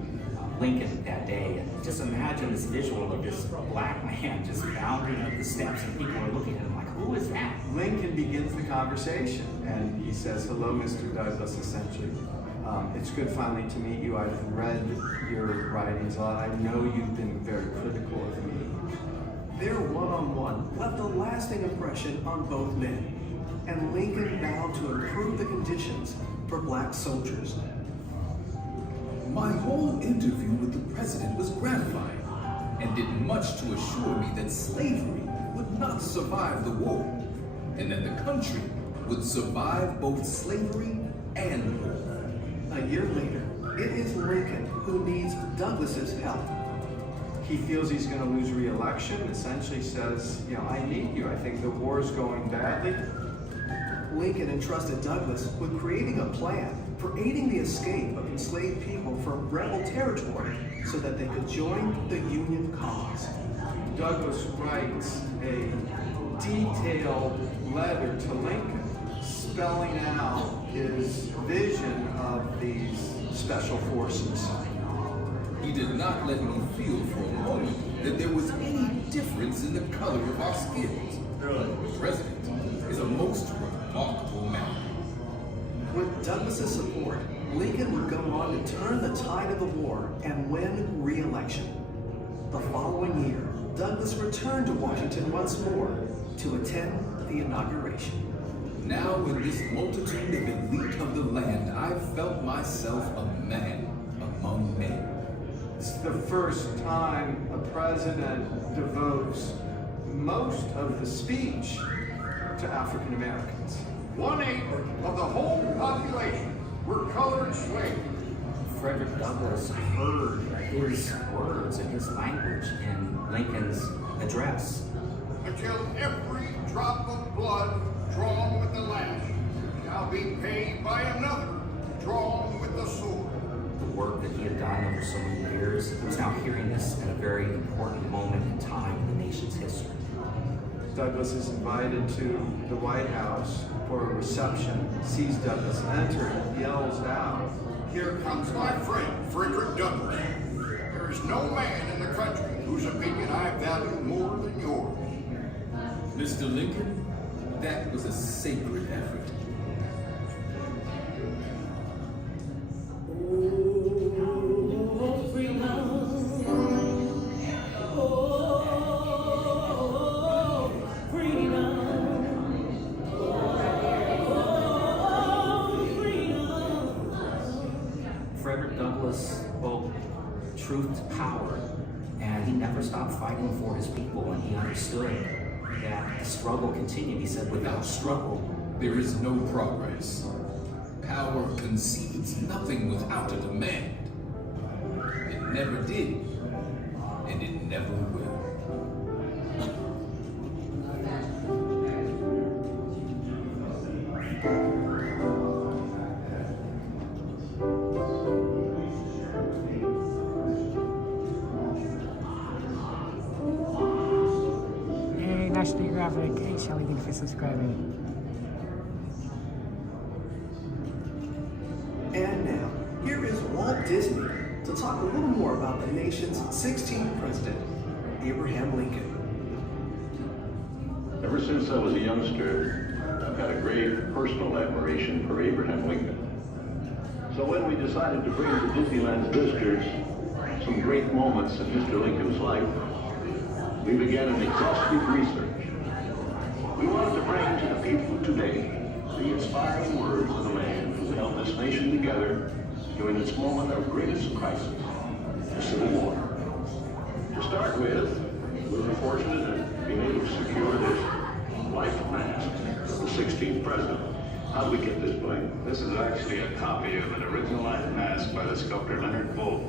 Lincoln that day. And just imagine this visual of this black man just bounding up the steps, and people are looking at him like, who is that? Lincoln begins the conversation, and he says, "Hello, Mr. Douglas," essentially. It's good finally to meet you. I've read your writings a lot. I know you've been very critical of me. Their one-on-one left a lasting impression on both men, and Lincoln vowed to improve the conditions for black soldiers. My whole interview with the president was gratifying and did much to assure me that slavery would not survive the war, and that the country would survive both slavery and war. A year later, it is Lincoln who needs Douglas's help. He feels he's going to lose re-election, essentially says, I need you. I think the war is going badly. Lincoln entrusted Douglas with creating a plan for aiding the escape of enslaved people from rebel territory so that they could join the Union cause. Douglas writes a detailed letter to Lincoln, spelling out his vision of these special forces. He did not let me feel for a moment that there was any difference in the color of our skins. The president is a most remarkable man. With Douglas's support, Lincoln would go on to turn the tide of the war and win re-election. The following year, Douglas returned to Washington once more to attend the inauguration. Now in this multitude of elite of the land, I felt myself a man among men. It's the first time a president devotes most of the speech to African Americans. 1/8 of the whole population were colored slaves. Frederick Douglass heard his words and his language in Lincoln's address. Until every drop of blood drawn with the lash shall be paid by another drawn with the sword. The work that he had done over so many years, he was now hearing this at a very important moment in time in the nation's history. Douglas is invited to the White House for a reception, sees Douglas enter, and yells out, "Here comes my friend, Frederick Douglass. There is no man in the country whose opinion I value more than yours." Mr. Lincoln, that was a sacred effort. Frederick Douglass spoke truth to power, and he never stopped fighting for his people, and he understood that the struggle continued. He said, without struggle, there is no progress. Power concedes nothing without a demand. never did, and it never will. Hey, National Geographic. Hey, Shelly, thank you for subscribing. And now, here is Walt Disney to talk a little more about the nation's 16th president, Abraham Lincoln. Ever since I was a youngster, I've had a great personal admiration for Abraham Lincoln. So when we decided to bring to Disneyland's visitors some great moments in Mr. Lincoln's life, we began an exhaustive research. We wanted to bring to the people today the inspiring words of the man who held this nation together during its moment of greatest crisis, the Civil War. To start with, we were fortunate in being able to secure this life mask of the 16th president. How did we get this, Blaine? This is actually a copy of an original life mask by the sculptor Leonard Volk.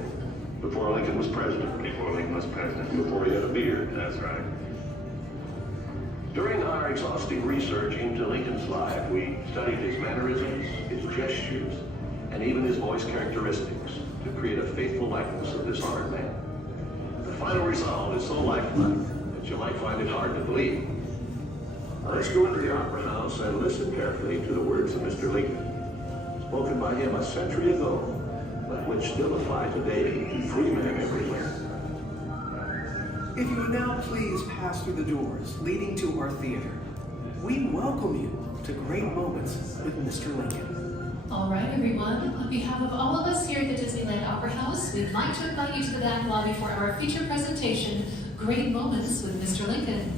Before Lincoln was president. Before Lincoln was president. Before he had a beard. That's right. During our exhaustive research into Lincoln's life, we studied his mannerisms, his gestures, and even his voice characteristics to create a faithful likeness of this honored man. The final result is so lifelike that you might find it hard to believe. Now let's go into the Opera House and listen carefully to the words of Mr. Lincoln, spoken by him a century ago, but which still apply today to free men everywhere. If you would now please pass through the doors leading to our theater, we welcome you to Great Moments with Mr. Lincoln. All right, everyone. On behalf of all of us here at the Disneyland Opera House, we'd like to invite you to the back lobby for our feature presentation, Great Moments with Mr. Lincoln.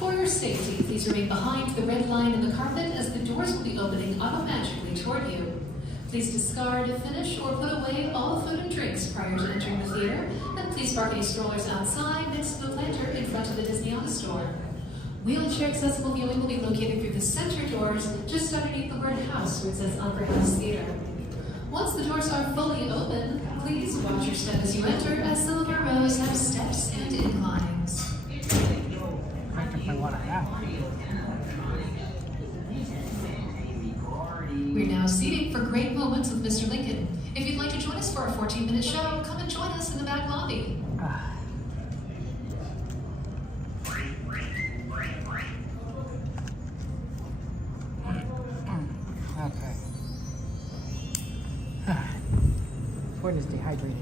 For your safety, please remain behind the red line in the carpet as the doors will be opening automatically toward you. Please discard, finish, or put away all food and drinks prior to entering the theater, and please park any strollers outside next to the planter in front of the Disney On store. Wheelchair accessible viewing will be located through the center doors, just underneath the word house where it says Opera House Theater. Once the doors are fully open, please watch your step as you enter, as some of our rows have steps and inclines. I took my water out. We're now seating for Great Moments with Mr. Lincoln. If you'd like to join us for our 14-minute show, come and join us in the back lobby. Okay. Ford is dehydrated.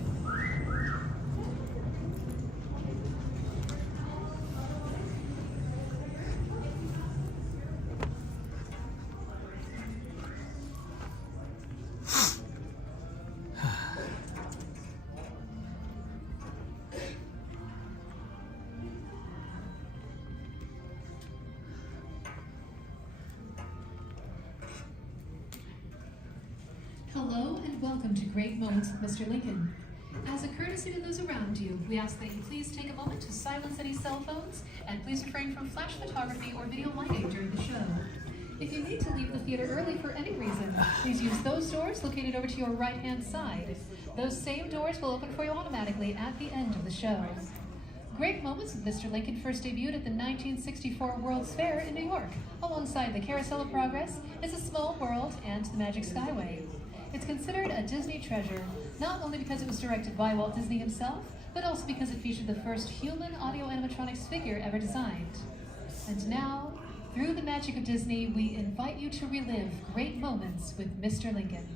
Hello and welcome to Great Moments with Mr. Lincoln. As a courtesy to those around you, we ask that you please take a moment to silence any cell phones and please refrain from flash photography or video lighting during the show. If you need to leave the theater early for any reason, please use those doors located over to your right-hand side. Those same doors will open for you automatically at the end of the show. Great Moments with Mr. Lincoln first debuted at the 1964 World's Fair in New York, alongside the Carousel of Progress, It's a Small World, and the Magic Skyway. It's considered a Disney treasure, not only because it was directed by Walt Disney himself, but also because it featured the first human audio animatronics figure ever designed. And now, through the magic of Disney, we invite you to relive Great Moments with Mr. Lincoln.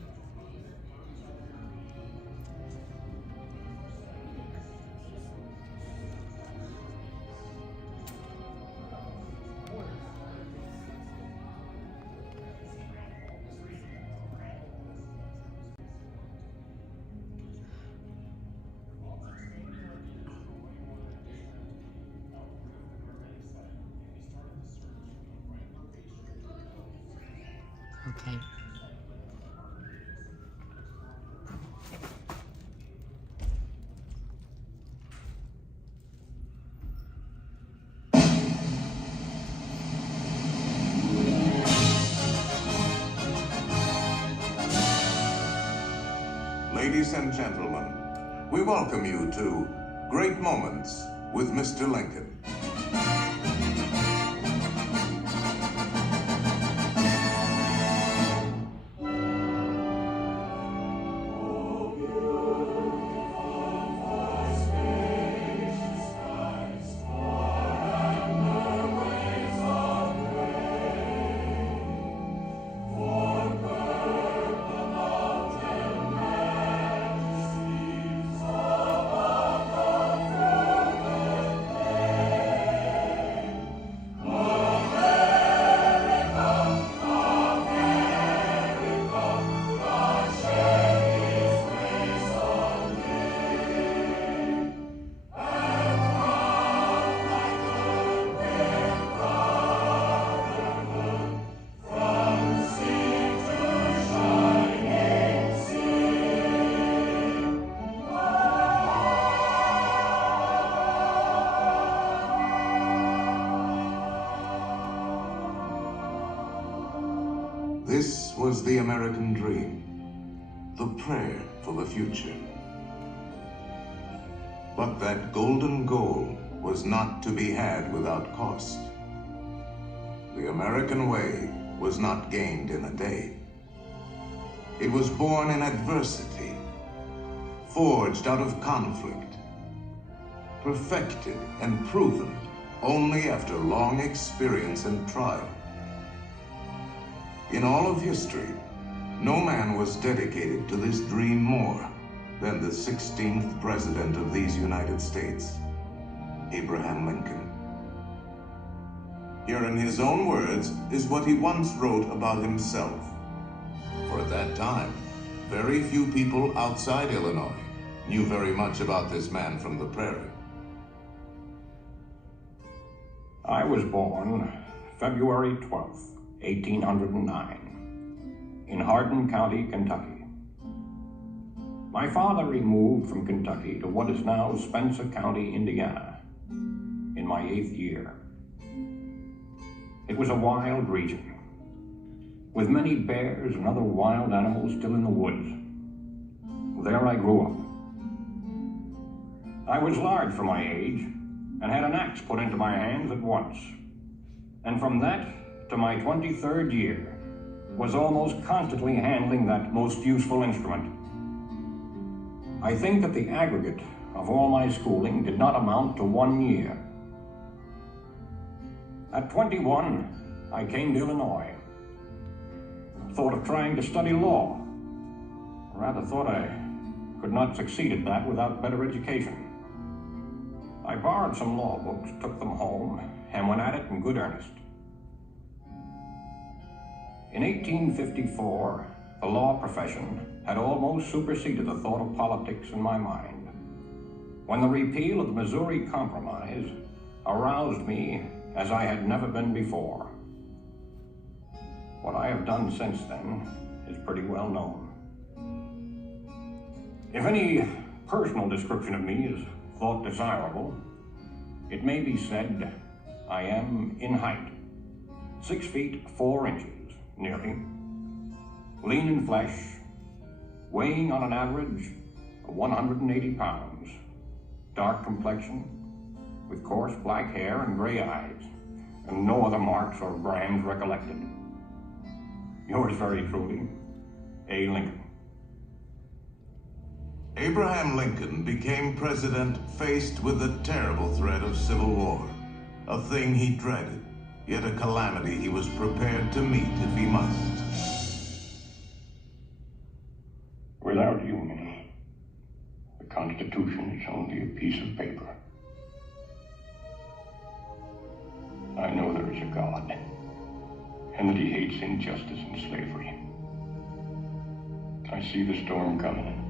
Okay. Ladies and gentlemen, we welcome you to Great Moments with Mr. Lincoln. This was the American dream, the prayer for the future. But that golden goal was not to be had without cost. The American way was not gained in a day. It was born in adversity, forged out of conflict, perfected and proven only after long experience and trial. In all of history, no man was dedicated to this dream more than the 16th President of these United States, Abraham Lincoln. Here in his own words is what he once wrote about himself. For at that time, very few people outside Illinois knew very much about this man from the prairie. I was born February 12th, 1809, in Hardin County, Kentucky. My father removed from Kentucky to what is now Spencer County, Indiana, in my 8th year. It was a wild region, with many bears and other wild animals still in the woods. There I grew up. I was large for my age, and had an axe put into my hands at once. And from that to my 23rd year, was almost constantly handling that most useful instrument. I think that the aggregate of all my schooling did not amount to 1 year. At 21, I came to Illinois. Thought of trying to study law. Rather thought I could not succeed at that without better education. I borrowed some law books, took them home, and went at it in good earnest. In 1854, the law profession had almost superseded the thought of politics in my mind, when the repeal of the Missouri Compromise aroused me as I had never been before. What I have done since then is pretty well known. If any personal description of me is thought desirable, it may be said I am in height, 6 feet 4 inches, nearly, lean in flesh, weighing on an average of 180 pounds, dark complexion, with coarse black hair and gray eyes, and no other marks or brands recollected. Yours very truly, A. Lincoln. Abraham Lincoln became president faced with the terrible threat of civil war, a thing he dreaded, yet a calamity he was prepared to meet if he must. Without union, the Constitution is only a piece of paper. I know there is a God, and that he hates injustice and slavery. I see the storm coming.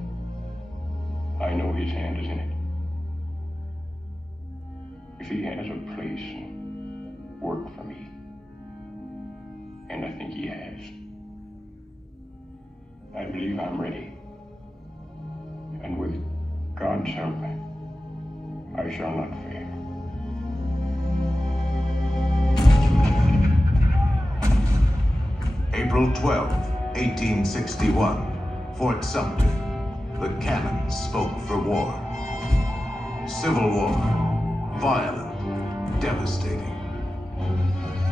I know his hand is in it. If he has a place and work for me, and I think he has, I believe I'm ready. And with God's help, I shall not fail. April 12, 1861, Fort Sumter. the cannon spoke for war. Civil war, violent, devastating.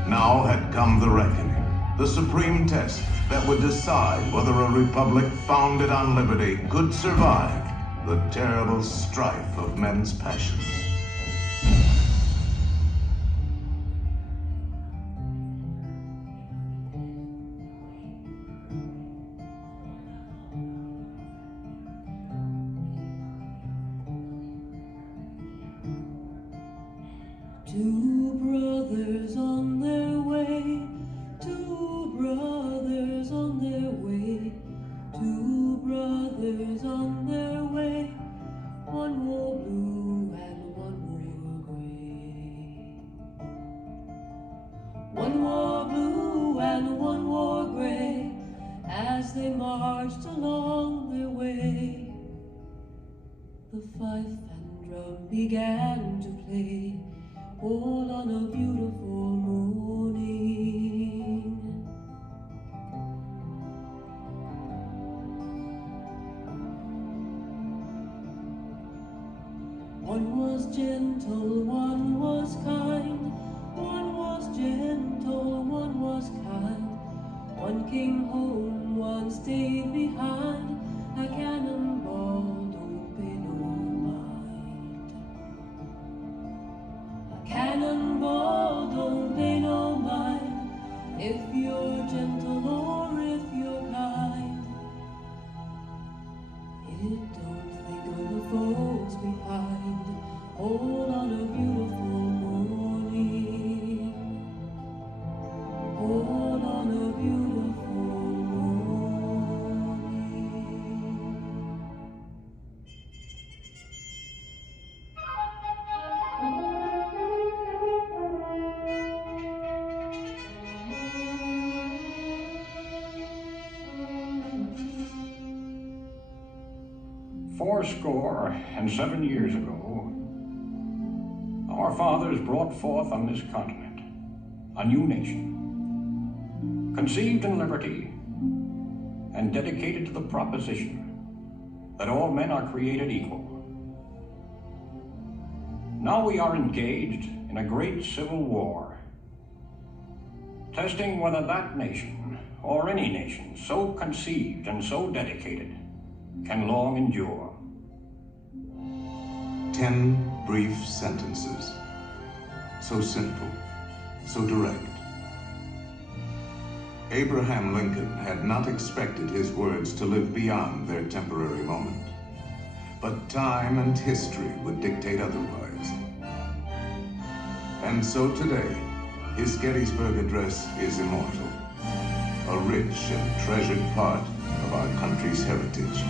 Now had come the reckoning, the supreme test that would decide whether a republic founded on liberty could survive the terrible strife of men's passions. Two brothers on their way, two brothers on their way, two brothers on their way. One wore blue and one wore gray. One wore blue and one wore gray as they marched along their way. The fife and drum began to play, all on a beautiful morning. One was gentle, one was kind. One was gentle, one was kind. One came home, one stayed behind. A cannonball, don't pay no mind. A cannonball, don't pay no mind. If you're gentle or if you're kind. It don't think of the folks behind, all on a beautiful morning, all on a beautiful morning. Fourscore and 7 years ago, our fathers brought forth on this continent a new nation, conceived in liberty and dedicated to the proposition that all men are created equal. Now we are engaged in a great civil war, testing whether that nation, or any nation so conceived and so dedicated, can long endure. 10 brief sentences. So simple, so direct. Abraham Lincoln had not expected his words to live beyond their temporary moment. But time and history would dictate otherwise. And so today, his Gettysburg Address is immortal, a rich and treasured part of our country's heritage.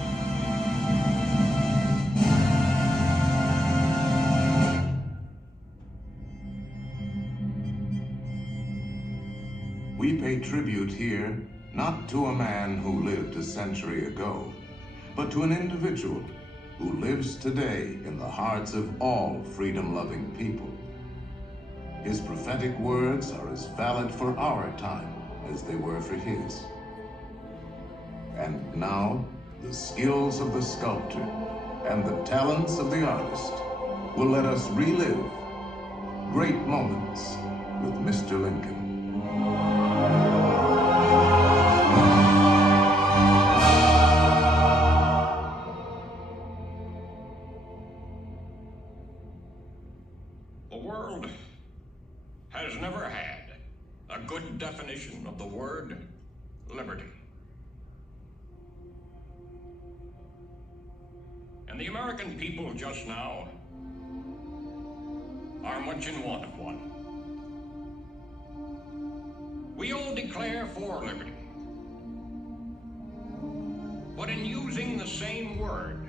We pay tribute here not to a man who lived a century ago, but to an individual who lives today in the hearts of all freedom-loving people. His prophetic words are as valid for our time as they were for his. And now, the skills of the sculptor and the talents of the artist will let us relive great moments with Mr. Lincoln. The world has never had a good definition of the word liberty. And the American people just now are much in want of one. We all declare for liberty, but in using the same word,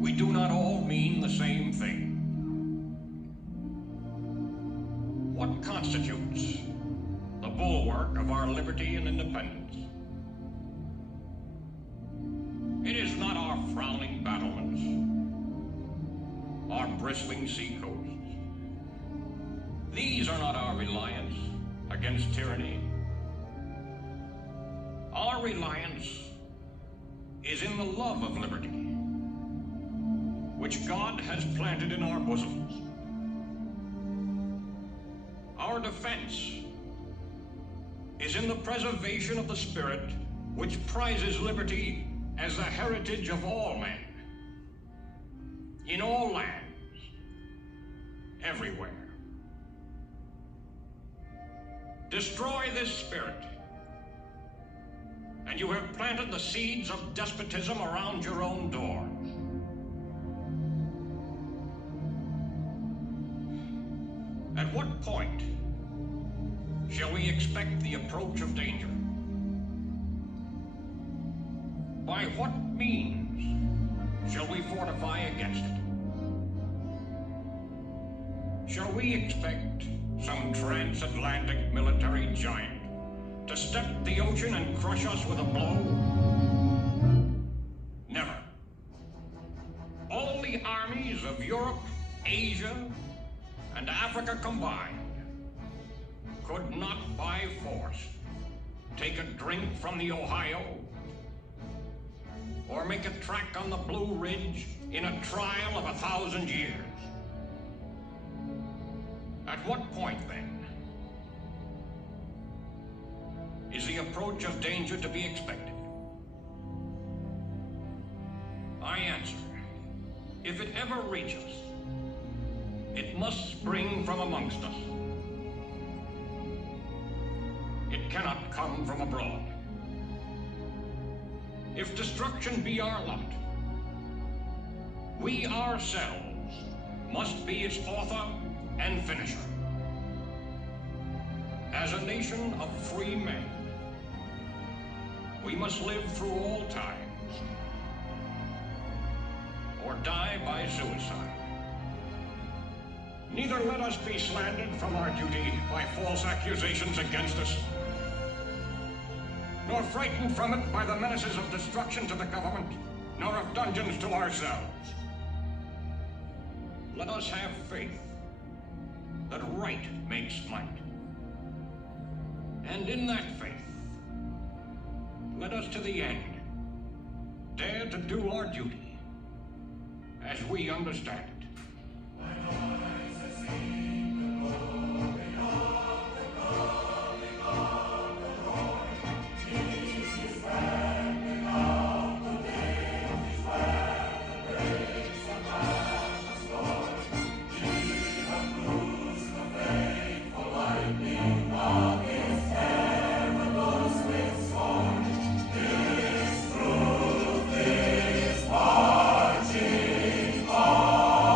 we do not all mean the same thing. What constitutes the bulwark of our liberty and independence? It is not our frowning battlements, our bristling seacoasts. These are not our reliance against tyranny. Our reliance is in the love of liberty, which God has planted in our bosoms. Our defense is in the preservation of the spirit which prizes liberty as the heritage of all men, in all lands, everywhere. Destroy this spirit, and you have planted the seeds of despotism around your own doors. At what point shall we expect the approach of danger? By what means shall we fortify against it? Shall we expect some transatlantic military giant to step the ocean and crush us with a blow? Never. All the armies of Europe, Asia, and Africa combined could not by force take a drink from the Ohio or make a track on the Blue Ridge in a trial of 1,000 years. At what point, then, is the approach of danger to be expected? I answer, if it ever reach us, it must spring from amongst us. It cannot come from abroad. If destruction be our lot, we ourselves must be its author and finisher. As a nation of free men, we must live through all times, or die by suicide. Neither let us be slandered from our duty by false accusations against us, nor frightened from it by the menaces of destruction to the government, nor of dungeons to ourselves. Let us have faith that right makes might. And in that faith, let us to the end dare to do our duty as we understand it. Marching on.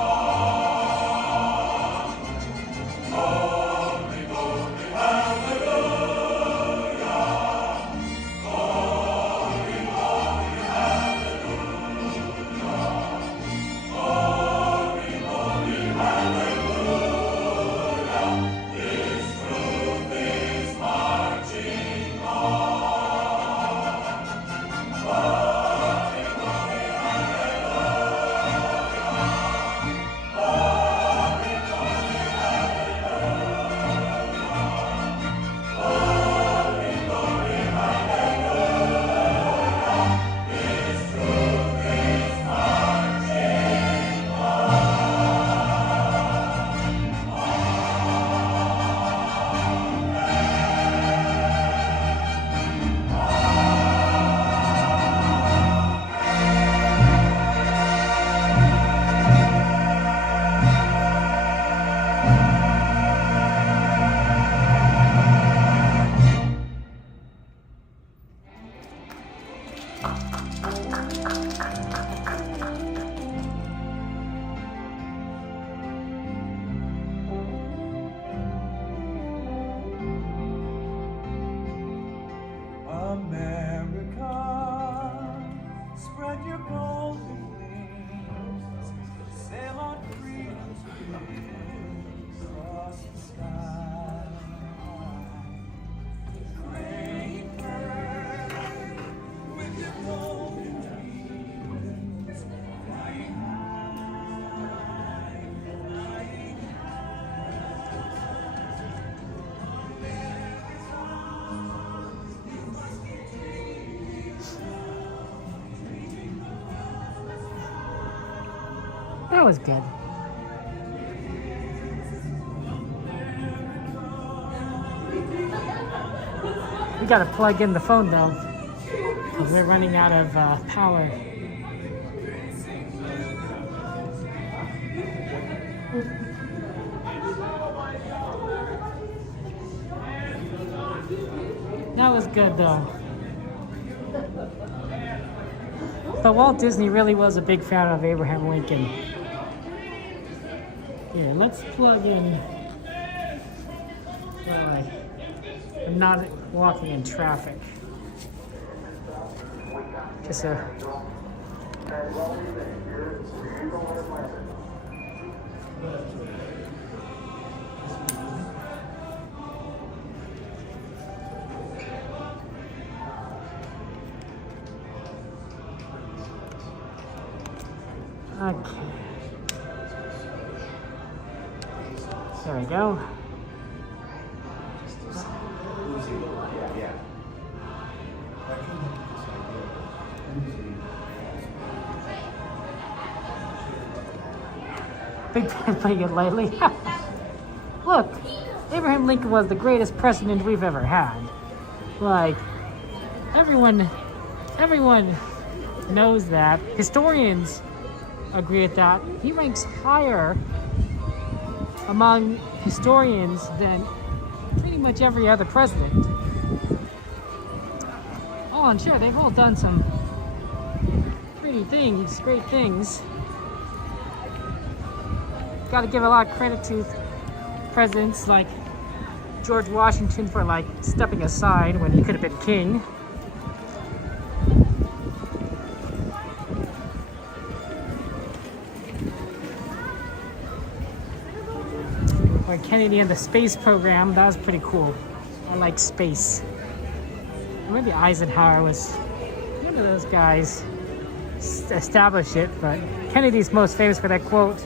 was good. We gotta plug in the phone though, because we're running out of power. That was good though. But Walt Disney really was a big fan of Abraham Lincoln. Here, let's plug in. I'm not walking in traffic. Just a. Okay. There we go. Big fan playing it lightly. Look, Abraham Lincoln was the greatest president we've ever had. Like, everyone knows that. Historians agree with that. He ranks higher among historians than pretty much every other president. Oh, and sure, they've all done some pretty things, great things. Got to give a lot of credit to presidents like George Washington for like stepping aside when he could have been king. Or Kennedy and the space program, that was pretty cool. I like space. Or maybe Eisenhower was one of those guys established it, but Kennedy's most famous for that quote,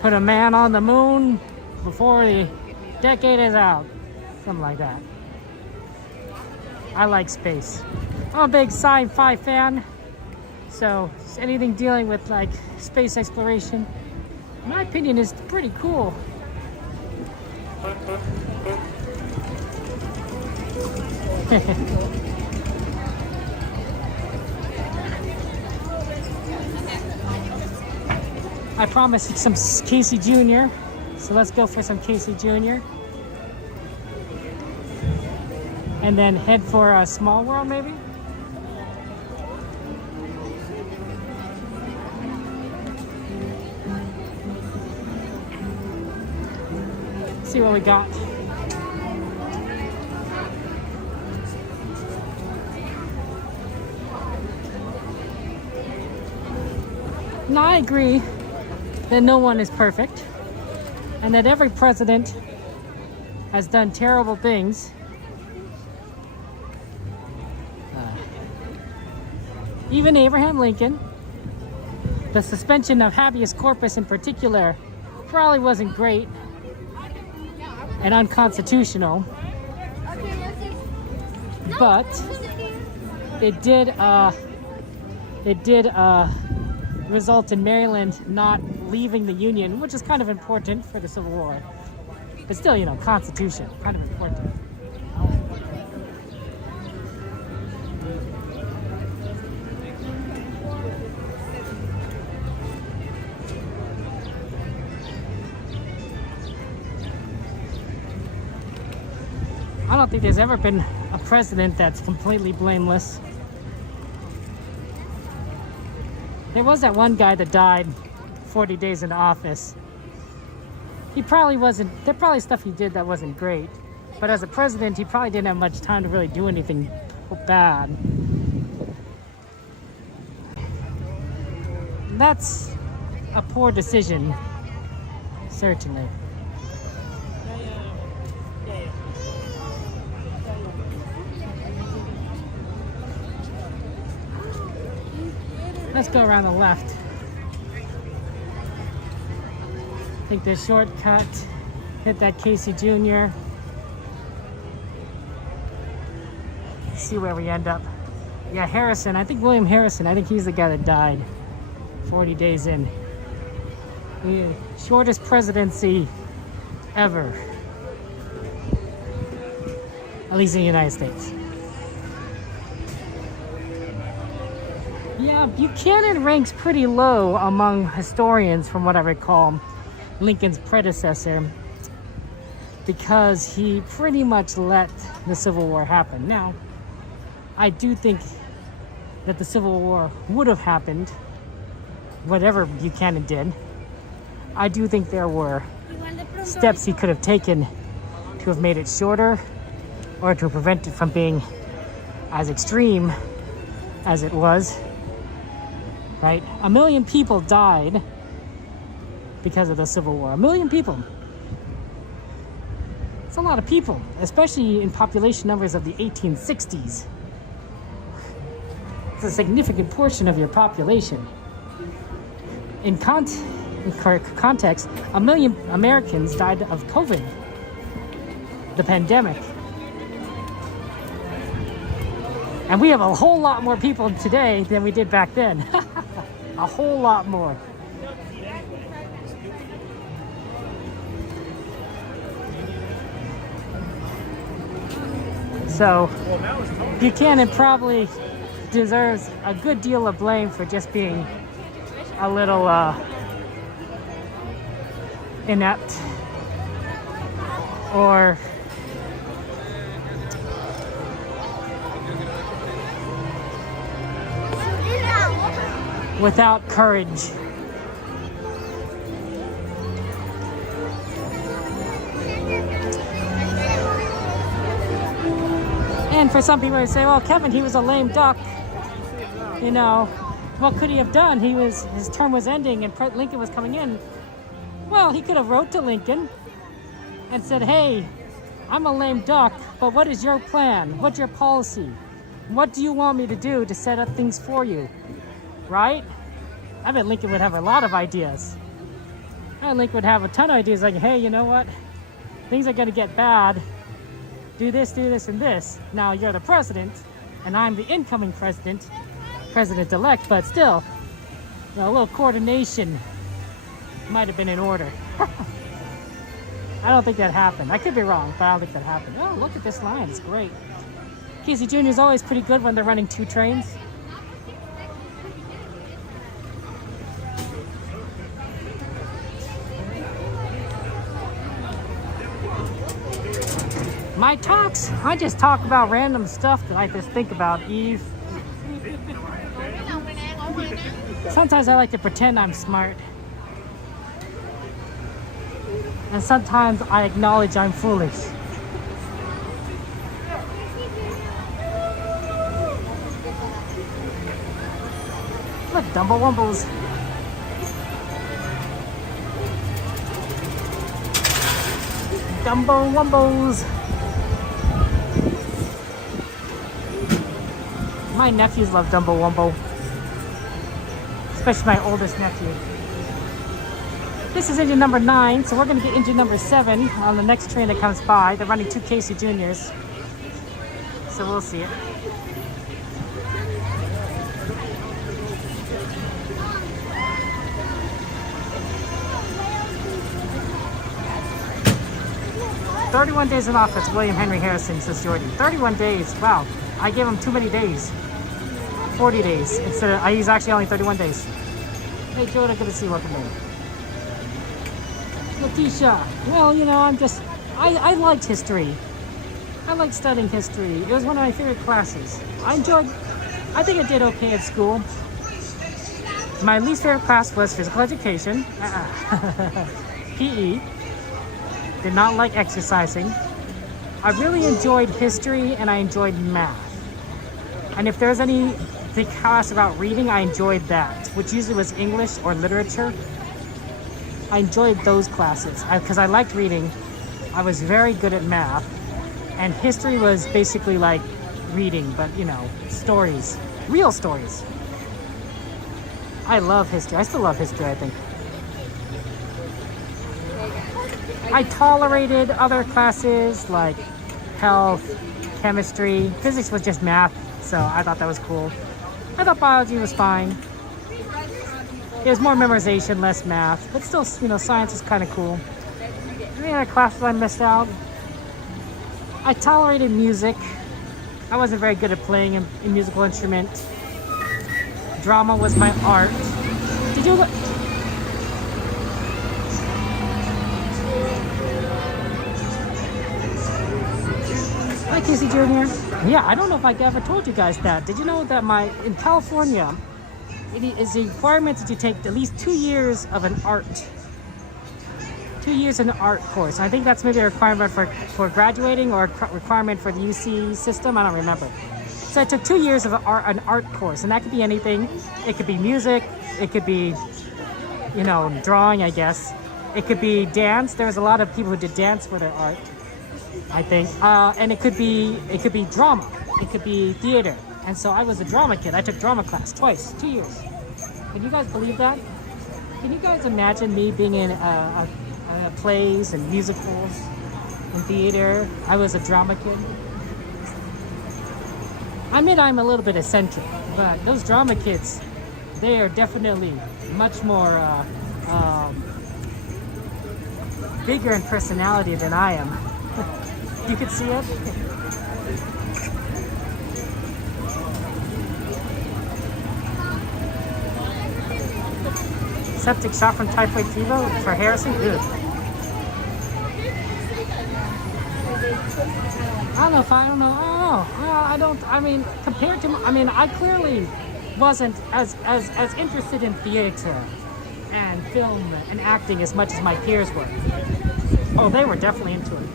"Put a man on the moon before the decade is out." Something like that. I like space. I'm a big sci-fi fan, so anything dealing with like space exploration, in my opinion, is pretty cool. I promised you some Casey Jr., so let's go for some Casey Jr. And then head for a Small World, maybe? See what we got. Now, I agree that no one is perfect and that every president has done terrible things. Even Abraham Lincoln, the suspension of habeas corpus in particular, probably wasn't great and unconstitutional, but it did result in Maryland not leaving the Union, which is kind of important for the Civil War. But still, you know, Constitution, kind of important. I don't think there's ever been a president that's completely blameless. There was that one guy that died 40 days in office. He probably wasn't, there probably stuff he did that wasn't great. But as a president, he probably didn't have much time to really do anything bad. That's a poor decision, certainly. Let's go around the left. Take the shortcut, hit that Casey Jr. Let's see where we end up. Yeah, Harrison, I think William Harrison, I think he's the guy that died 40 days in. The shortest presidency ever. At least in the United States. Yeah, Buchanan ranks pretty low among historians from what I recall. Lincoln's predecessor. Because he pretty much let the Civil War happen. Now, I do think that the Civil War would have happened, whatever Buchanan did. I do think there were steps he could have taken to have made it shorter or to prevent it from being as extreme as it was, right? 1 million people died because of the Civil War. 1 million people. It's a lot of people, especially in population numbers of the 1860s. It's a significant portion of your population. In context, 1 million Americans died of COVID, the pandemic. And we have a whole lot more people today than we did back then. A whole lot more. So, Buchanan probably deserves a good deal of blame for just being a little inept or without courage. And for some people, they say, well, Kevin, he was a lame duck. You know, what could he have done? His term was ending and Lincoln was coming in. Well, he could have wrote to Lincoln and said, hey, I'm a lame duck, but what is your plan? What's your policy? What do you want me to do to set up things for you? Right? I bet Lincoln would have a lot of ideas. I bet Lincoln would have a ton of ideas like, hey, you know what? Things are going to get bad. Do this, and this. Now you're the president, and I'm the incoming president-elect, but still, you know, a little coordination might have been in order. I don't think that happened. I could be wrong, but I don't think that happened. Oh, look at this line. It's great. Casey Jr. is always pretty good when they're running 2 trains. My talks, I just talk about random stuff that I just think about, Eve. Sometimes I like to pretend I'm smart. And sometimes I acknowledge I'm foolish. Look, Dumbo Wumbos. Dumbo Wumbos. My nephews love Dumbo Wumbo. Especially my oldest nephew. This is engine number 9, so we're going to get engine number 7 on the next train that comes by. They're running 2 Casey Juniors. So we'll see it. "31 days in office," William Henry Harrison, says Jordan. 31 days, wow. I gave him too many days. 40 days. Instead of, he's actually only 31 days. Hey Jordan, good to see you. Welcome in. Letitia, well, you know, I liked history. I liked studying history. It was one of my favorite classes. I think I did okay at school. My least favorite class was physical education. PE. Did not like exercising. I really enjoyed history and I enjoyed math. And if there's any class about reading, I enjoyed that, which usually was English or literature. I enjoyed those classes because I liked reading. I was very good at math. And history was basically like reading, but you know, stories, real stories. I love history. I still love history, I think. I tolerated other classes like health, chemistry. Physics was just math, so I thought that was cool. I thought biology was fine. There's more memorization, less math, but still, you know, science is kind of cool. Any other classes I missed out? I tolerated music. I wasn't very good at playing a musical instrument. Drama was my art. Did you? Hi, Casey Jr. Yeah, I don't know if I ever told you guys that. Did you know that in California, it is a requirement that you take at least 2 years of an art. 2 years in an art course. I think that's maybe a requirement for graduating or a requirement for the UC system. I don't remember. So I took 2 years of an art course, and that could be anything. It could be music. It could be, you know, drawing, I guess. It could be dance. There was a lot of people who did dance for their art, I think. And it could be drama. It could be theater. And so I was a drama kid. I took drama class twice, 2 years. Can you guys believe that? Can you guys imagine me being in plays and musicals and theater? I was a drama kid. I admit I'm a little bit eccentric, but those drama kids, they are definitely much more bigger in personality than I am. You could see it. Septic shock from typhoid fever for Harrison? Good. I mean, compared to, I clearly wasn't as interested in theater and film and acting as much as my peers were. Oh, they were definitely into it.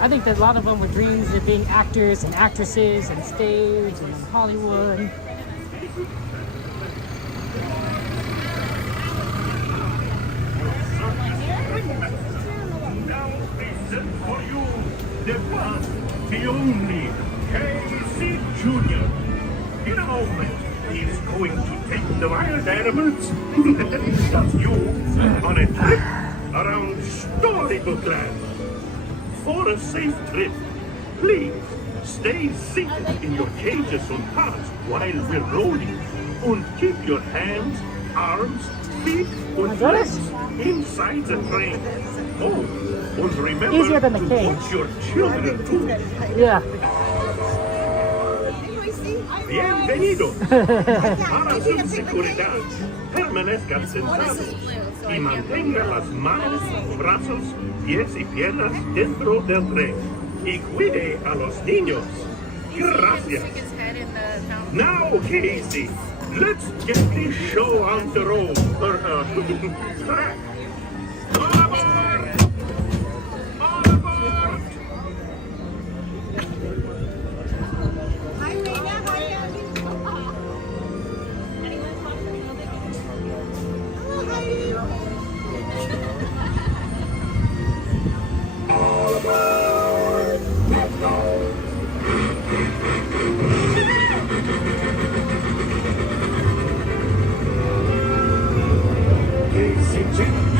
I think that a lot of them were dreams of being actors and actresses and stage and Hollywood. For you, the one, the only, Casey Jr. In a moment, he's going to take the wild animals of you on a trip around Storybook Land. For a safe trip, please stay seated in your cages on cars while we're rolling, and keep your hands, arms, feet, and legs inside the train. Oh, and remember easier than the to cage. watch your children too. Yeah. Bienvenido para su seguridad. Permanezcan sentados y mantenga las manos, brazos, pies y piernas dentro del tren. Y cuide a los niños. Gracias. Now, Casey, let's get this show on the road. Track. All aboard! All aboard! Hi, Rena. Hi, Abby. Oh, hi. All aboard! Let's go! Casey Jr.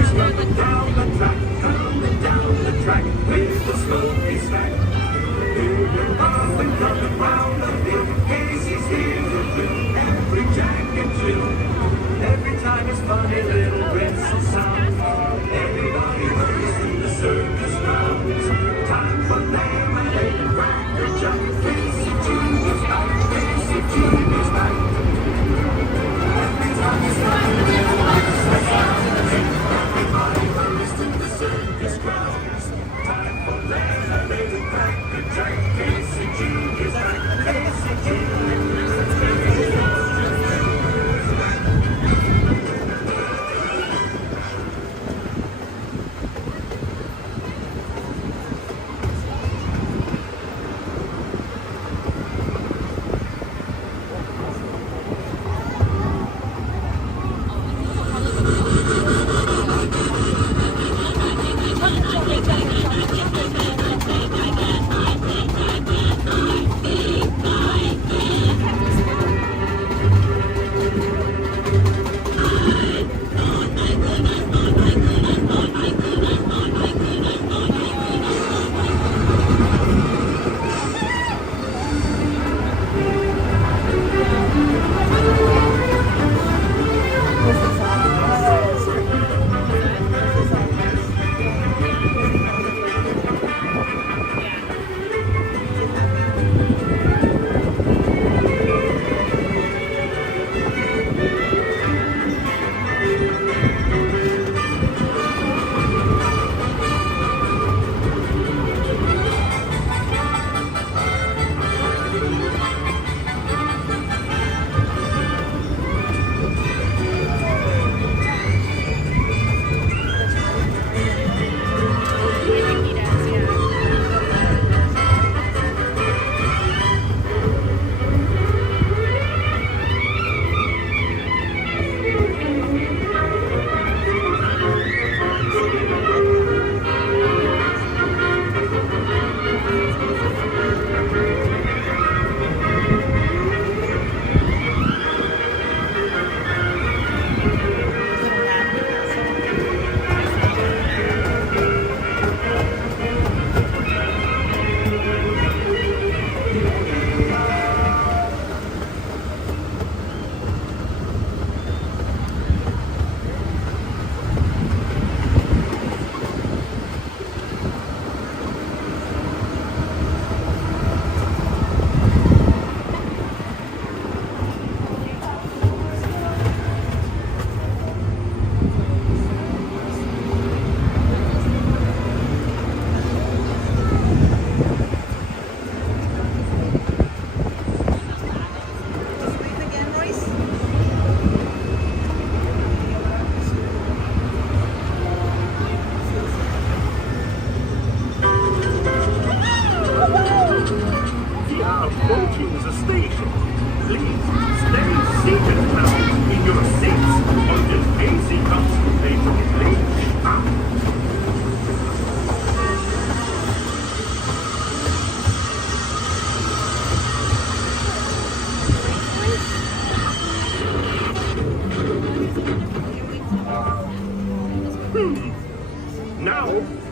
Now,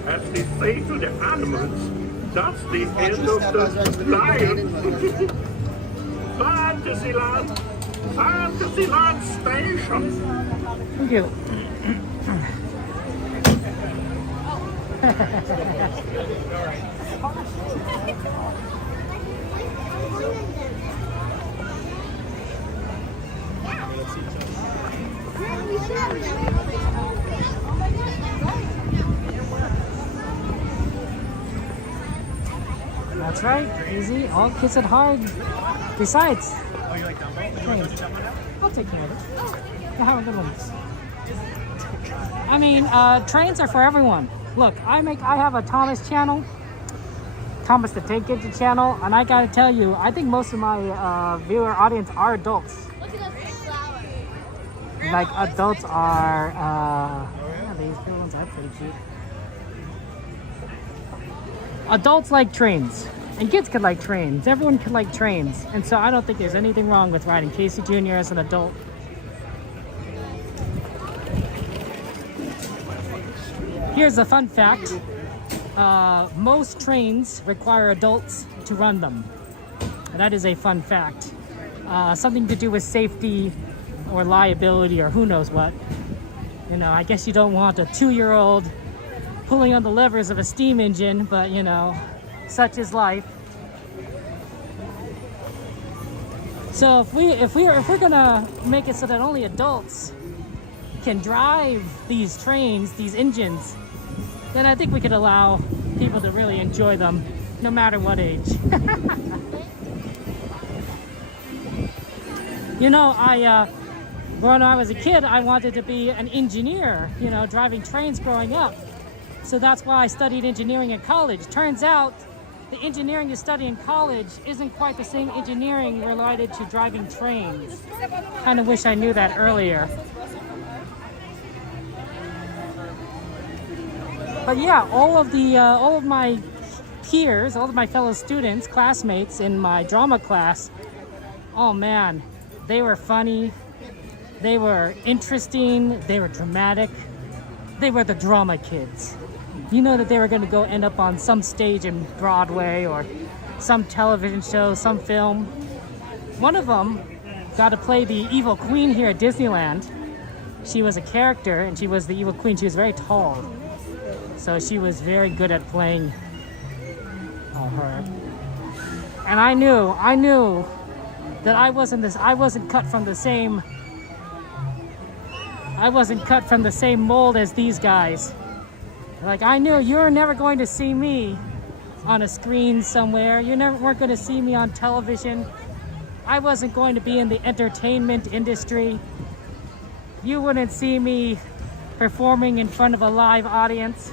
as they say to the animals, that's the end of the lion. Fantasyland! Fantasyland Station! Thank you. That's right, easy. All kiss it hard. Besides, Oh, you like Dumbo? You want to jump on that? I'll take care of it. Yeah, have a good one. I mean, trains are for everyone. Look, I have a Thomas channel, Thomas the Tank Engine channel, and I gotta tell you, I think most of my viewer audience are adults. Look at those flowers. Like adults are, yeah, these blue ones are pretty cute. Adults like trains, and kids could like trains. Everyone could like trains, and so I don't think there's anything wrong with riding Casey Jr. as an adult. Here's a fun fact. Most trains require adults to run them. That is a fun fact. Something to do with safety or liability or who knows what. You know, I guess you don't want a 2-year-old pulling on the levers of a steam engine, but you know, such is life. So if we're gonna make it so that only adults can drive these trains, these engines, then I think we could allow people to really enjoy them, no matter what age. You know, when I was a kid, I wanted to be an engineer, you know, driving trains growing up. So that's why I studied engineering in college. Turns out the engineering you study in college isn't quite the same engineering related to driving trains. Kind of wish I knew that earlier. But yeah, all of my peers, all of my fellow students, classmates in my drama class, oh man, they were funny, they were interesting, they were dramatic, they were the drama kids. You know that they were going to go end up on some stage in Broadway or some television show, some film. One of them got to play the evil queen here at Disneyland. She was a character and she was the evil queen. She was very tall. So she was very good at playing her. And I knew that I wasn't cut from the same mold as these guys. Like, I knew you were never going to see me on a screen somewhere. You weren't going to see me on television. I wasn't going to be in the entertainment industry. You wouldn't see me performing in front of a live audience.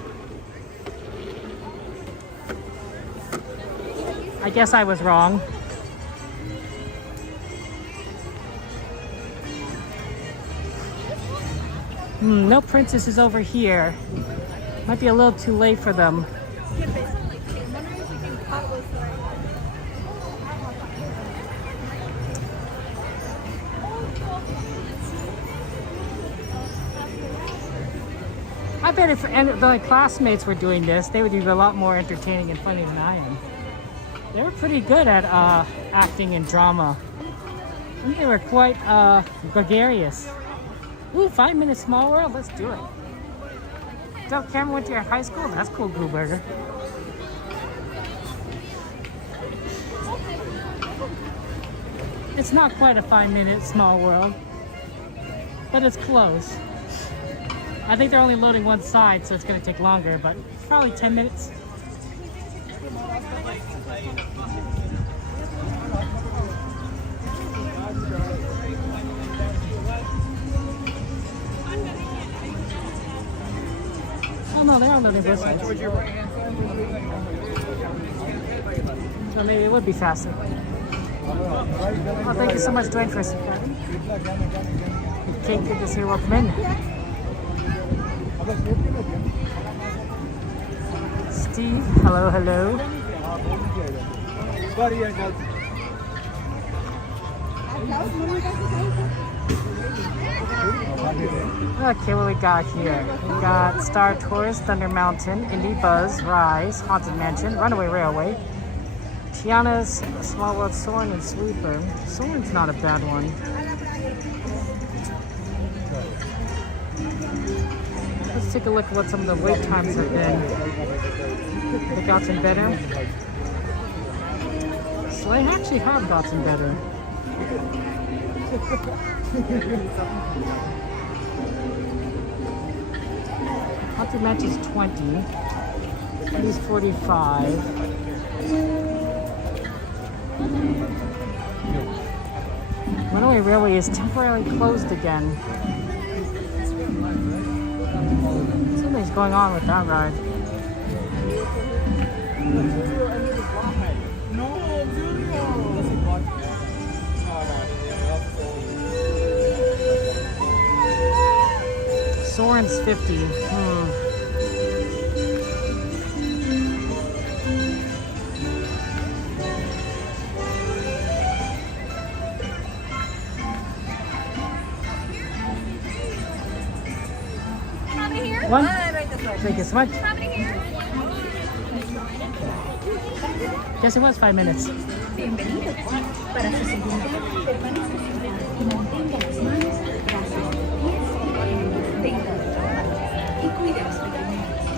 I guess I was wrong. No princesses over here. Might be a little too late for them. I bet if the classmates were doing this, they would be a lot more entertaining and funny than I am. They were pretty good at acting in drama. I think they were quite gregarious. Ooh, 5 Minute Small World, let's do it. So Cameron went to your high school? That's cool, Goo Burger. It's not quite a 5 Minute Small World, but it's close. I think they're only loading one side, so it's gonna take longer, but probably 10 minutes. Oh no, they are loading both sides. So maybe it would be faster. Well, thank you so much, Dwayne, for subscribing. Kate, good to see you. Welcome in. Steve, hello, hello. Okay, what we got here? We got Star Tours, Thunder Mountain, Indy Buzz, Rise, Haunted Mansion, Runaway Railway, Tiana's Small World, Soarin', and Sweeper. Soarin's not a bad one. Let's take a look at what some of the wait times have been. They got some better. So they actually have gotten better. Haunted Mansion's 20. He's 45. Runaway Railway is temporarily closed again. Something's going on with that ride. Soarin's 50. One. Thank you so much. Guess it was 5 minutes.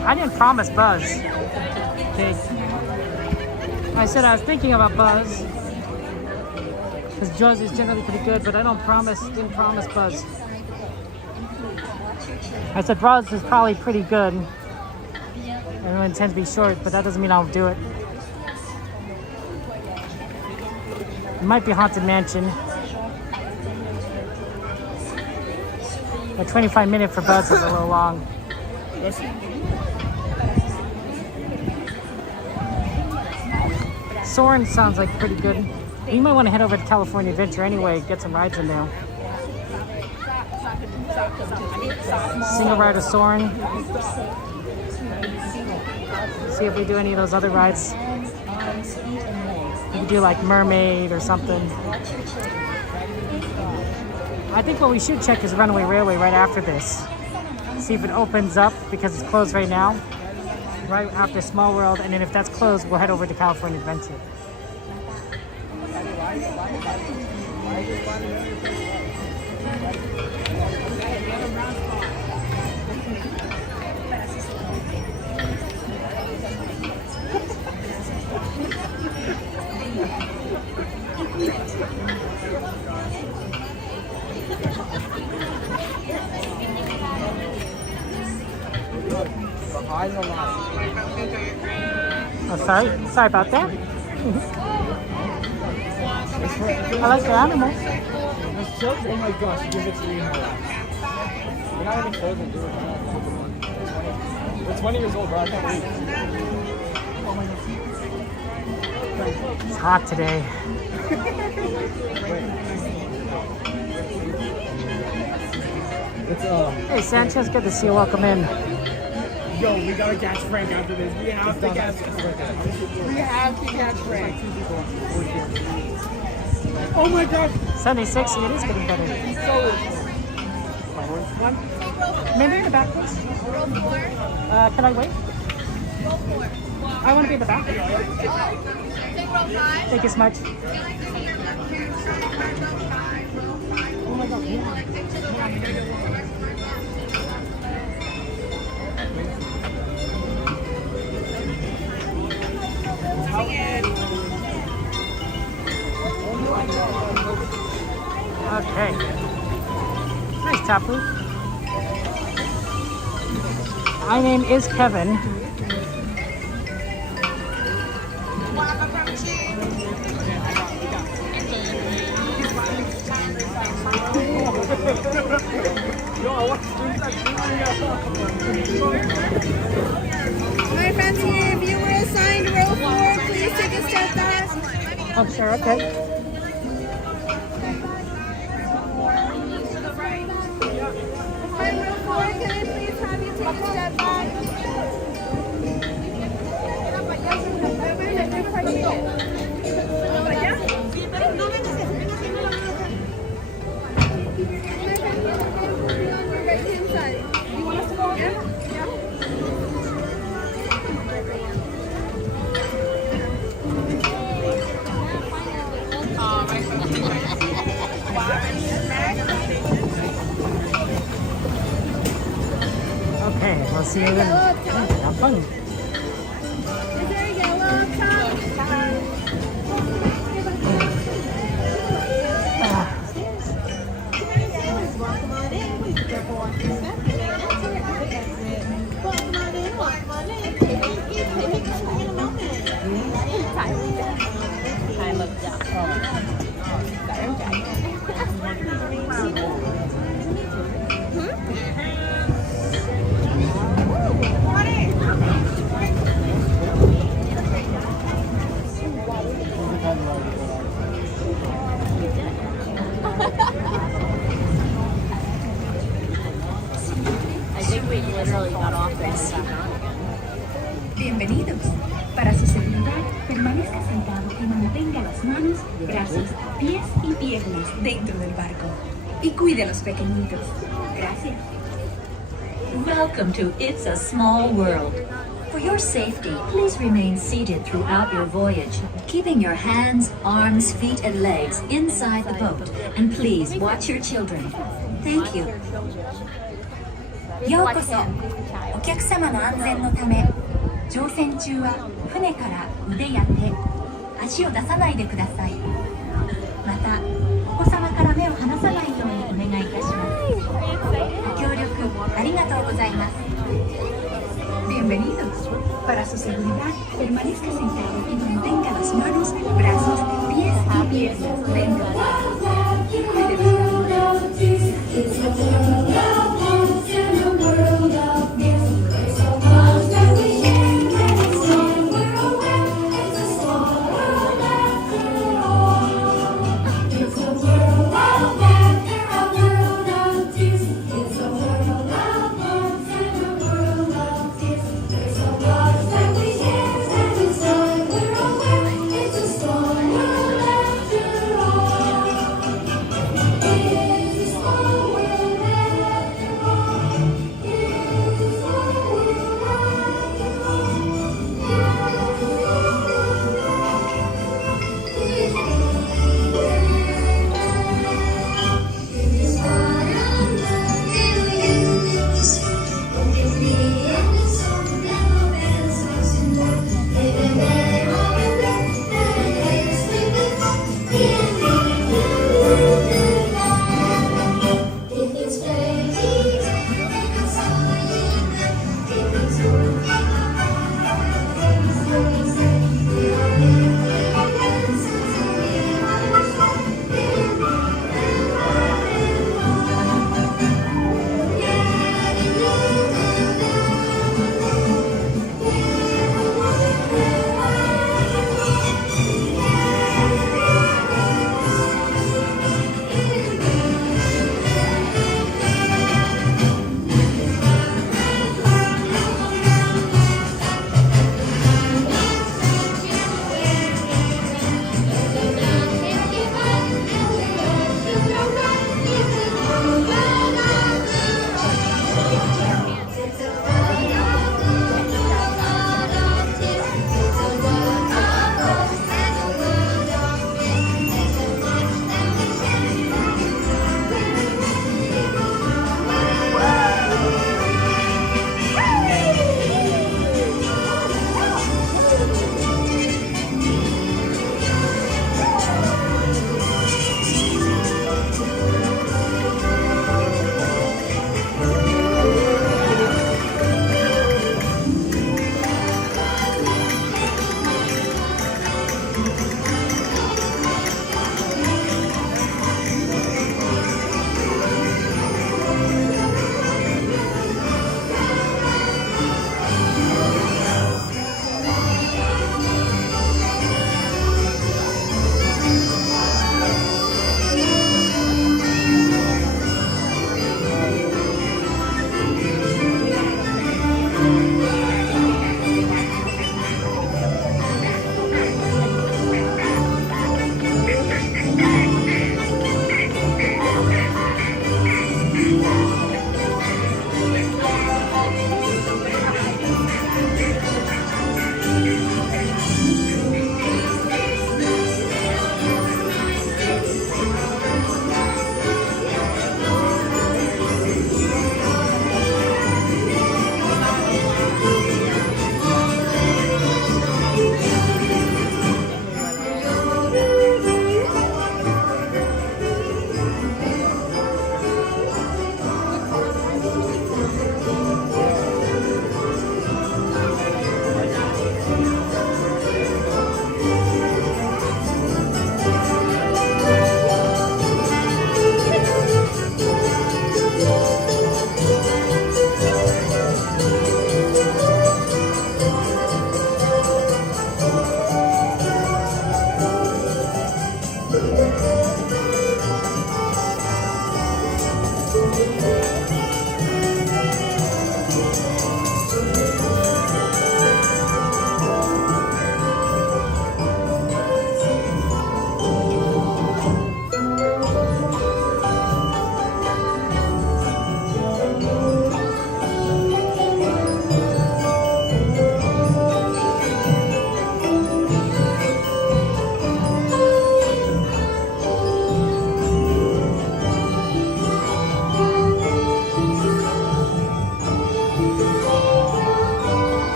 I didn't promise Buzz. Okay. I said I was thinking about Buzz. Because Buzz is generally pretty good, but I didn't promise Buzz. I said Buzz is probably pretty good. Everyone tends to be short, but that doesn't mean I'll do it. It might be Haunted Mansion. But 25 minutes for Buzz is a little long. Soarin' sounds like pretty good. You might want to head over to California Adventure anyway, get some rides in there. Single rider Soarin'. See if we do any of those other rides. We could do like Mermaid or something. I think what we should check is Runaway Railway right after this. See if it opens up because it's closed right now. Right after Small World, and then if that's closed, we'll head over to California Adventure. Oh, sorry about that. I like the animals. Oh my gosh, you give it 3.5. We're not even closing, dude. We're 20 years old, bro. I can't wait. It's hot today. Hey Sanchez, good to see you. Welcome in. Yo, we gotta catch Frank after this. We have to catch Frank. We have to catch Frank. Oh my gosh. 76, it is getting better. Maybe in the back, please. Can I wait? I want to be in the back. Thank you so much. Oh my God. Okay. Nice, Tapu. My name is Kevin. My friends here, if you were assigned row 4, please take a step back. Oh, sure, okay. My row 4, can I please have you take a step back? Okay, we'll see you then. Have fun. Is there a yellow up top? Welcome on in. Please careful watch your step. Welcome on in. Welcome on in. Take pictures in a moment. I love that. I think we literally got off this. Bienvenidos. Para su seguridad, permanezca sentado y mantenga las manos, brazos, pies y piernas dentro del barco. Y cuide a los pequeñitos. Gracias. Welcome to It's a Small World. For your safety, please remain seated throughout your voyage, keeping your hands, arms, feet, and legs inside the boat. And please watch your children. Thank you. ようこそ。お客様の安全のため、乗船中は船から腕や手、足を出さないでください。また、お子様から目を離さないようにお願いいたします。ご協力ありがとうございます。Bienvenidos. Para su seguridad, permanezca sentado y mantenga las manos, brazos, pies y piernas dentro del barco. Cuide los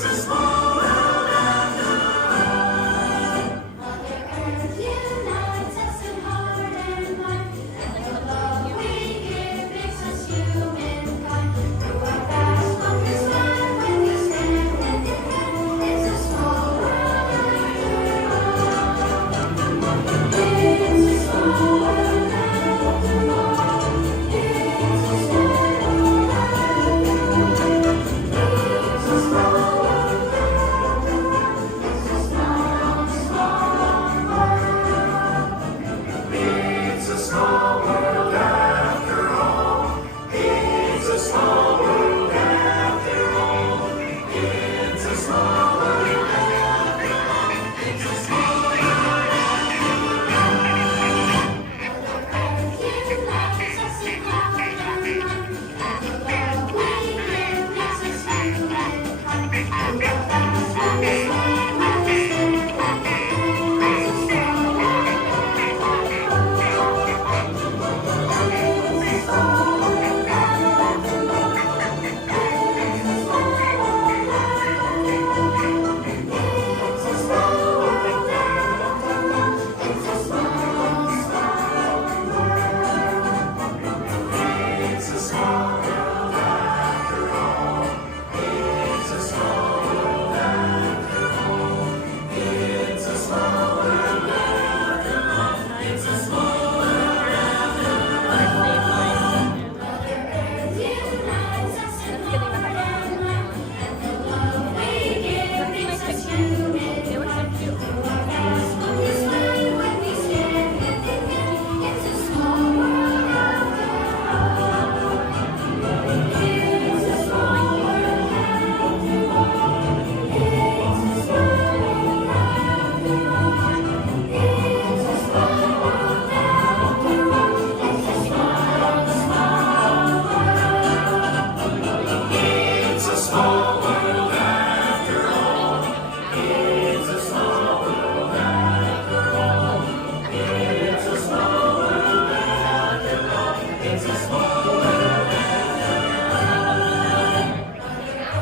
It's a small world after all. Mother Earth unites us in heart and mind, and the love we give makes us humankind. Through our past, on this land, when we stand hand in hand, it's a small world after all. It's a small world after all. It's a small world after all. It's a small world after all. It's a small, small world. It's a small world after all. It's a small world after all. It's a small world after all. It's a small world after all. Earth unites us in heart and mind, and the love we give makes us humankind. Through our past, on this land, when we stand hand in hand, it's a small world after all. It's a small world after all. It's a small world after all. It's a small world after all. It's a small, small world. It's a small world after all. It's a small world after all. It's a small world after all. It's a small world after all. Mother Earth unites us in heart and mind, and the love we give makes us humankind. Through our past, on this land, when we stand hand in hand, it's a small world after all. It's a small world after all. It's a small world after all. It's a small world after all. It's a small, small world. It's a small world after all. It's a small world after all. It's a small world after all. It's a small world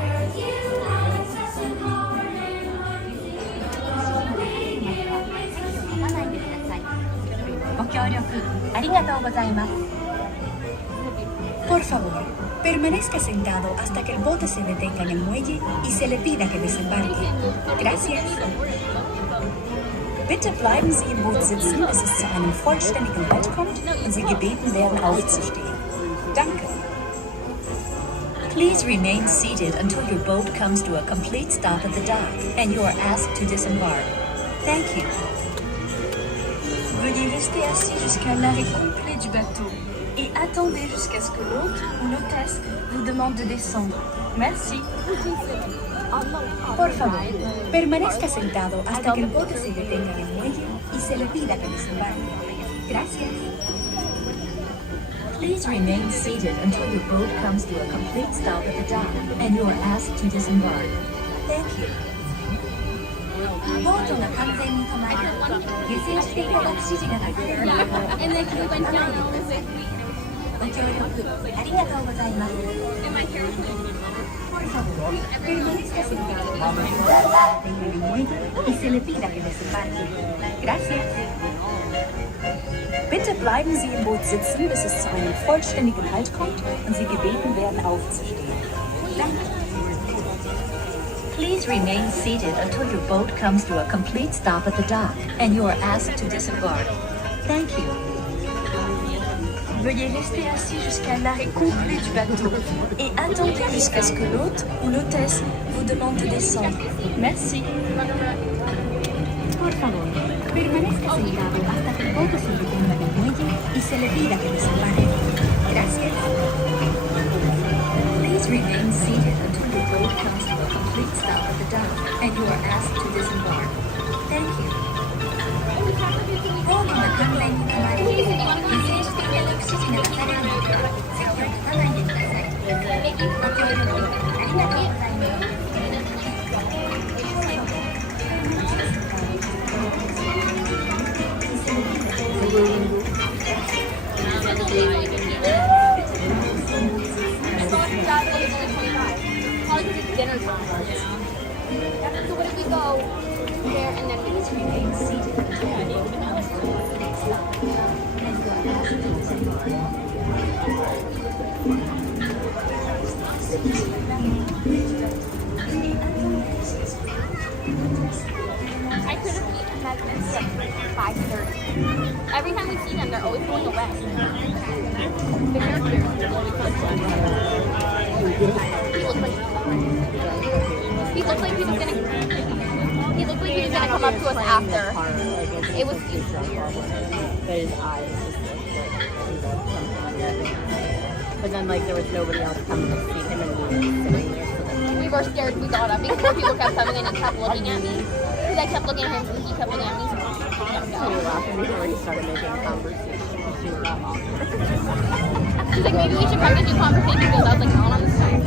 Earth unites us in heart and mind. The love we give makes us humankind. ご協力ありがとうございます。Por favor, permanezca sentado hasta que el bote se detenga en el muelle y se le pida que desembarque. Gracias. Bitte bleiben Sie im Boot sitzen, bis es zu einem vollständigen Halt kommt und Sie gebeten werden, aufzustehen. Danke. Please remain seated until your boat comes to a complete stop at the dock and you are asked to disembark. Thank you. Veuillez rester assis jusqu'à l'arrêt complet du bateau et attendez jusqu'à ce que l'hôte ou l'hôtesse vous demande de descendre. Merci. Por favor, permanezca sentado hasta que el bote se detenga en el muelle y se le pida que desembarque. Gracias. Please remain seated until your boat comes to a complete stop at the dock and you are asked to disembark. Thank you. ボートが完全に止まり、下船していただく指示が出されるので、ご協力ありがとうございます。Por favor, permanezca sentado hasta que el bote se detenga en el muelle y se le pida que desembarque. Gracias. Bitte bleiben Sie im Boot sitzen, bis es zu einem vollständigen Halt kommt und Sie gebeten werden, aufzustehen. Danke. Please remain seated until your boat comes to a complete stop at the dock and you are asked to disembark. Thank you. Veuillez rester assis jusqu'à l'arrêt complet du bateau et attendez jusqu'à ce que l'hôte ou l'hôtesse vous demande de descendre. Merci. Por favor, permanezca sentado hasta que el bote se detenga en el muelle y se le pida que desembarque. Gracias. Please remain seated until your boat comes to a complete stop at the dock and you are asked to disembark. Thank you. ボートが完全に止まり、下船していただく指示が出されるので、席を立たないでください。ご協力ありがとうございます。Dinner time. So what if we go there and then we just remain seated? I could have eaten Magnets at 5:30. Every time we see them, they're always going away. The characters. He looked like he was gonna come up to us after. It was cute. His eyes but then like there was nobody else coming to see him and he was sitting there. We were scared. We got up because more people kept coming and he kept looking at me. Because I kept looking at him and he kept looking at me. So we were laughing before he started making conversation. She was that awkward. She's like, maybe we should practice your conversation because I was like, not on the side.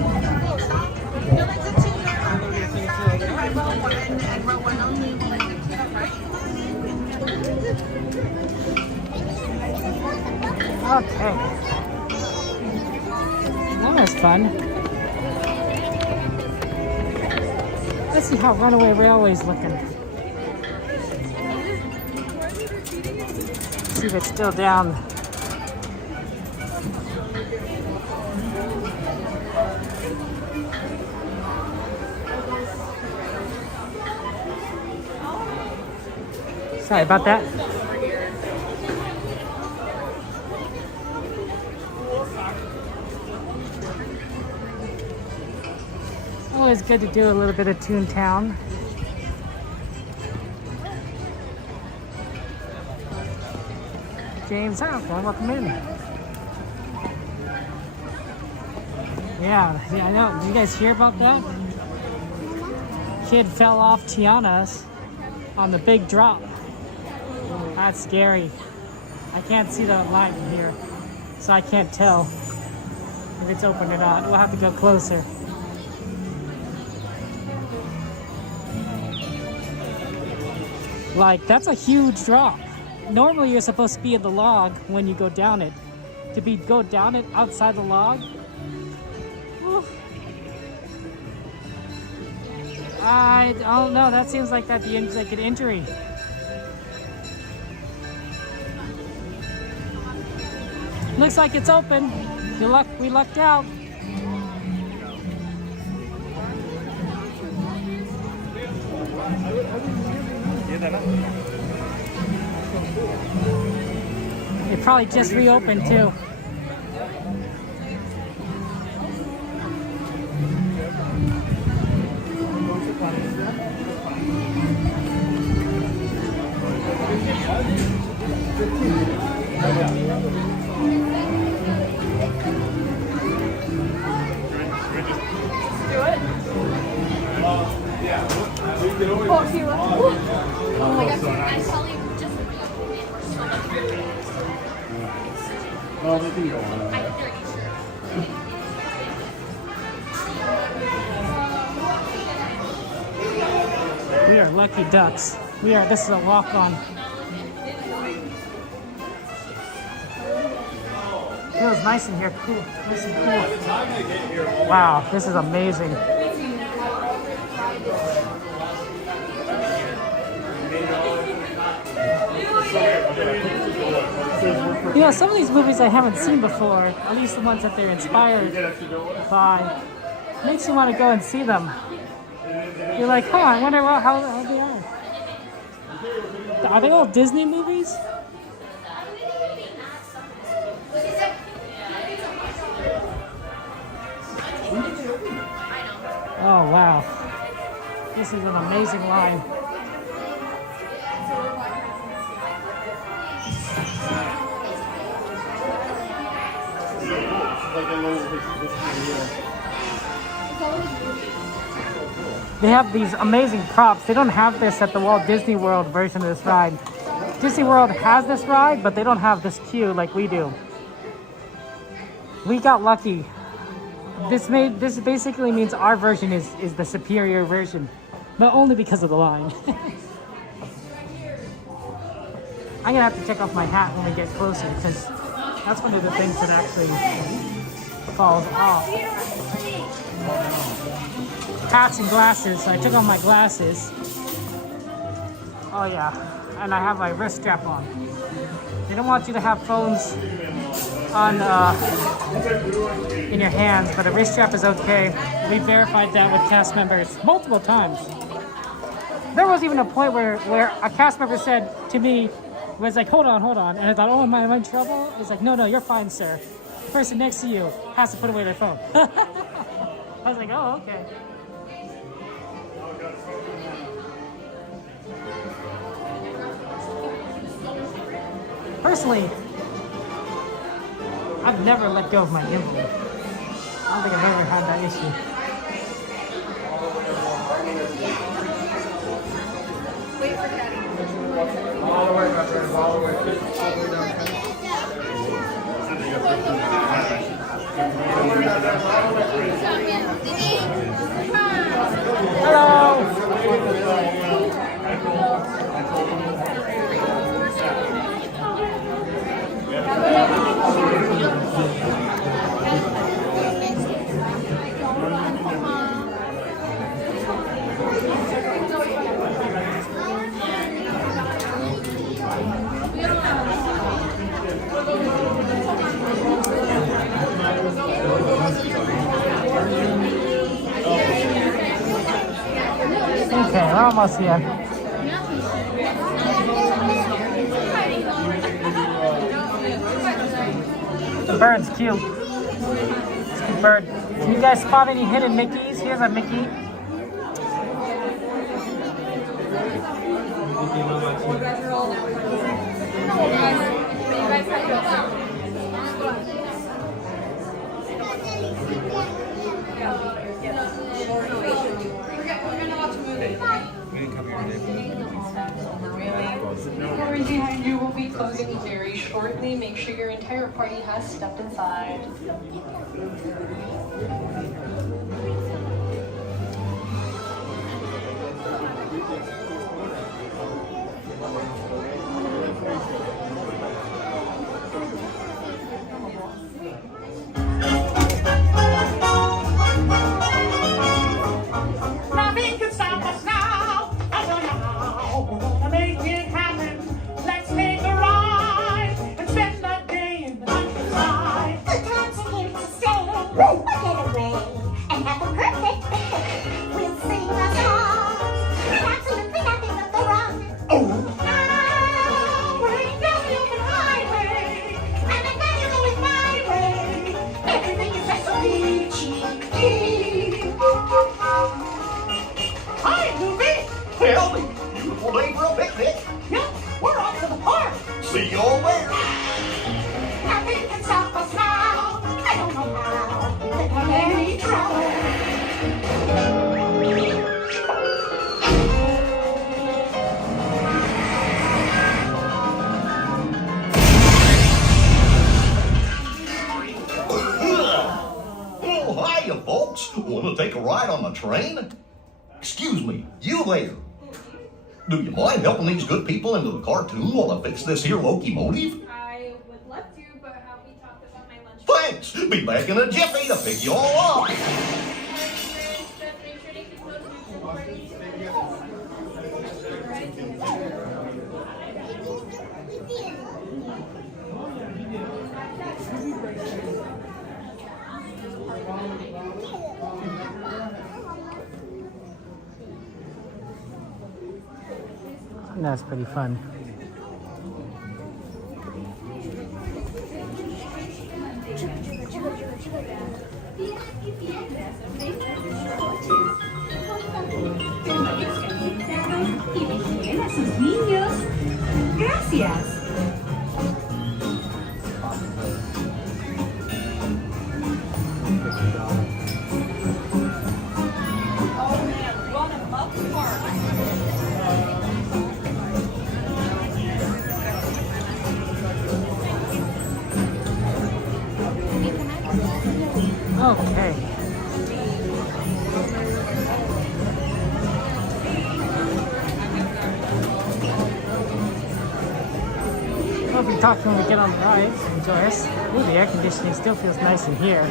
Okay. That was fun. Let's see how Runaway Railway's looking. See if it's still down. Sorry about that. Always good to do a little bit of Toontown. James Armstrong, welcome in. Yeah, I know. Did you guys hear about that? Kid fell off Tiana's on the big drop. That's scary. I can't see the light from here, so I can't tell if it's open or not. We'll have to go closer. Like, that's a huge drop. Normally you're supposed to be in the log when you go down it. To go down it outside the log? Whew. I don't know, that seems like that'd be like an injury. Looks like it's open. We lucked out. It probably just reopened too. Oh my gosh, I saw you just We are lucky ducks. This is a walk-on. Feels nice in here, cool, nice and cool. Wow, this is amazing. You know, some of these movies I haven't seen before, at least the ones that they're inspired by, makes you want to go and see them. You're like, huh, I wonder how they are. Are they all Disney movies? Oh, wow. This is an amazing line. They have these amazing props. They don't have this at the Walt Disney World version of this ride. Disney World has this ride, but they don't have this queue like we do. We got lucky. This basically means our version is the superior version, but only because of the line. I'm gonna have to take off my hat when we get closer because that's one of the things that actually falls off. hats and glasses, so I took off my glasses. Oh yeah, and I have my wrist strap on. They don't want you to have phones on in your hands, but a wrist strap is okay. We verified that with cast members multiple times. There was even a point where a cast member said to me, was like, hold on, and I thought, oh, am I in trouble? It's like, no, you're fine, sir. The person next to you has to put away their phone. I was like, oh, okay. Personally, I've never let go of my gimbal. I don't think I've ever had that issue. Wait for Daddy. All the way back there, all the way down. Hello! Okay, we're almost here. The bird's cute. It's a cute bird. Can you guys spot any hidden Mickeys? Here's a Mickey. Doors behind you will be closing very shortly. Make sure your entire party has stepped inside. Nothing can stop us now. I don't know how we're gonna make it happen. Let's take a ride and spend the day in the countryside. The times are here to stay. We'll get away and have a perfect day. We'll sing a song and absolutely nothing will go wrong. Oh, We're heading down the open highway, and I'm glad you're going my way. Everything is just so peachy. hi, Goofy. Well, beautiful day for a picnic. Yep, we're off to the park. See you all there. Nothing can stop us now. I don't know how. We'll have any trouble. Oh, hiya, folks. Want to take a ride on the train? Excuse me, you there. Do you mind helping these good people into the cartoon while I fix this here locomotive? I would love to, but help me talk about my lunch. Thanks. Be back in a jiffy to pick you all up. That's pretty fun. A sus niños. Gracias. Okay. We'll be talking when we get on the rides. Enjoy us. Ooh, the air conditioning still feels nice in here.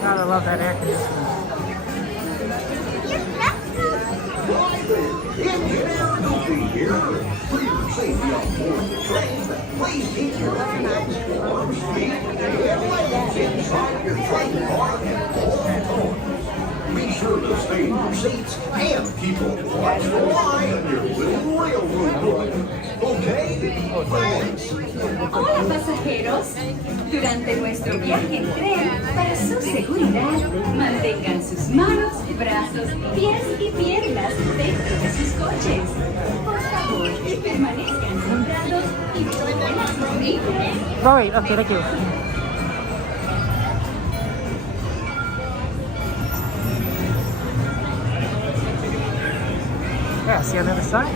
Got I love that air conditioning. Engineer Goofy here. For your safety on board the train, please keep your hands, arms, feet, and legs inside your train car at all times. Be sure to stay in your seats and keep a watchful eye on your little railroad boy. Okay? Thanks. Hola pasajeros, durante nuestro viaje en tren, para su seguridad, mantengan sus manos, brazos, pies y piernas dentro de sus coches. Por favor, permanezcan sentados y tomen sus audífonos. Right, okay, thank you. Yeah, see on the other side.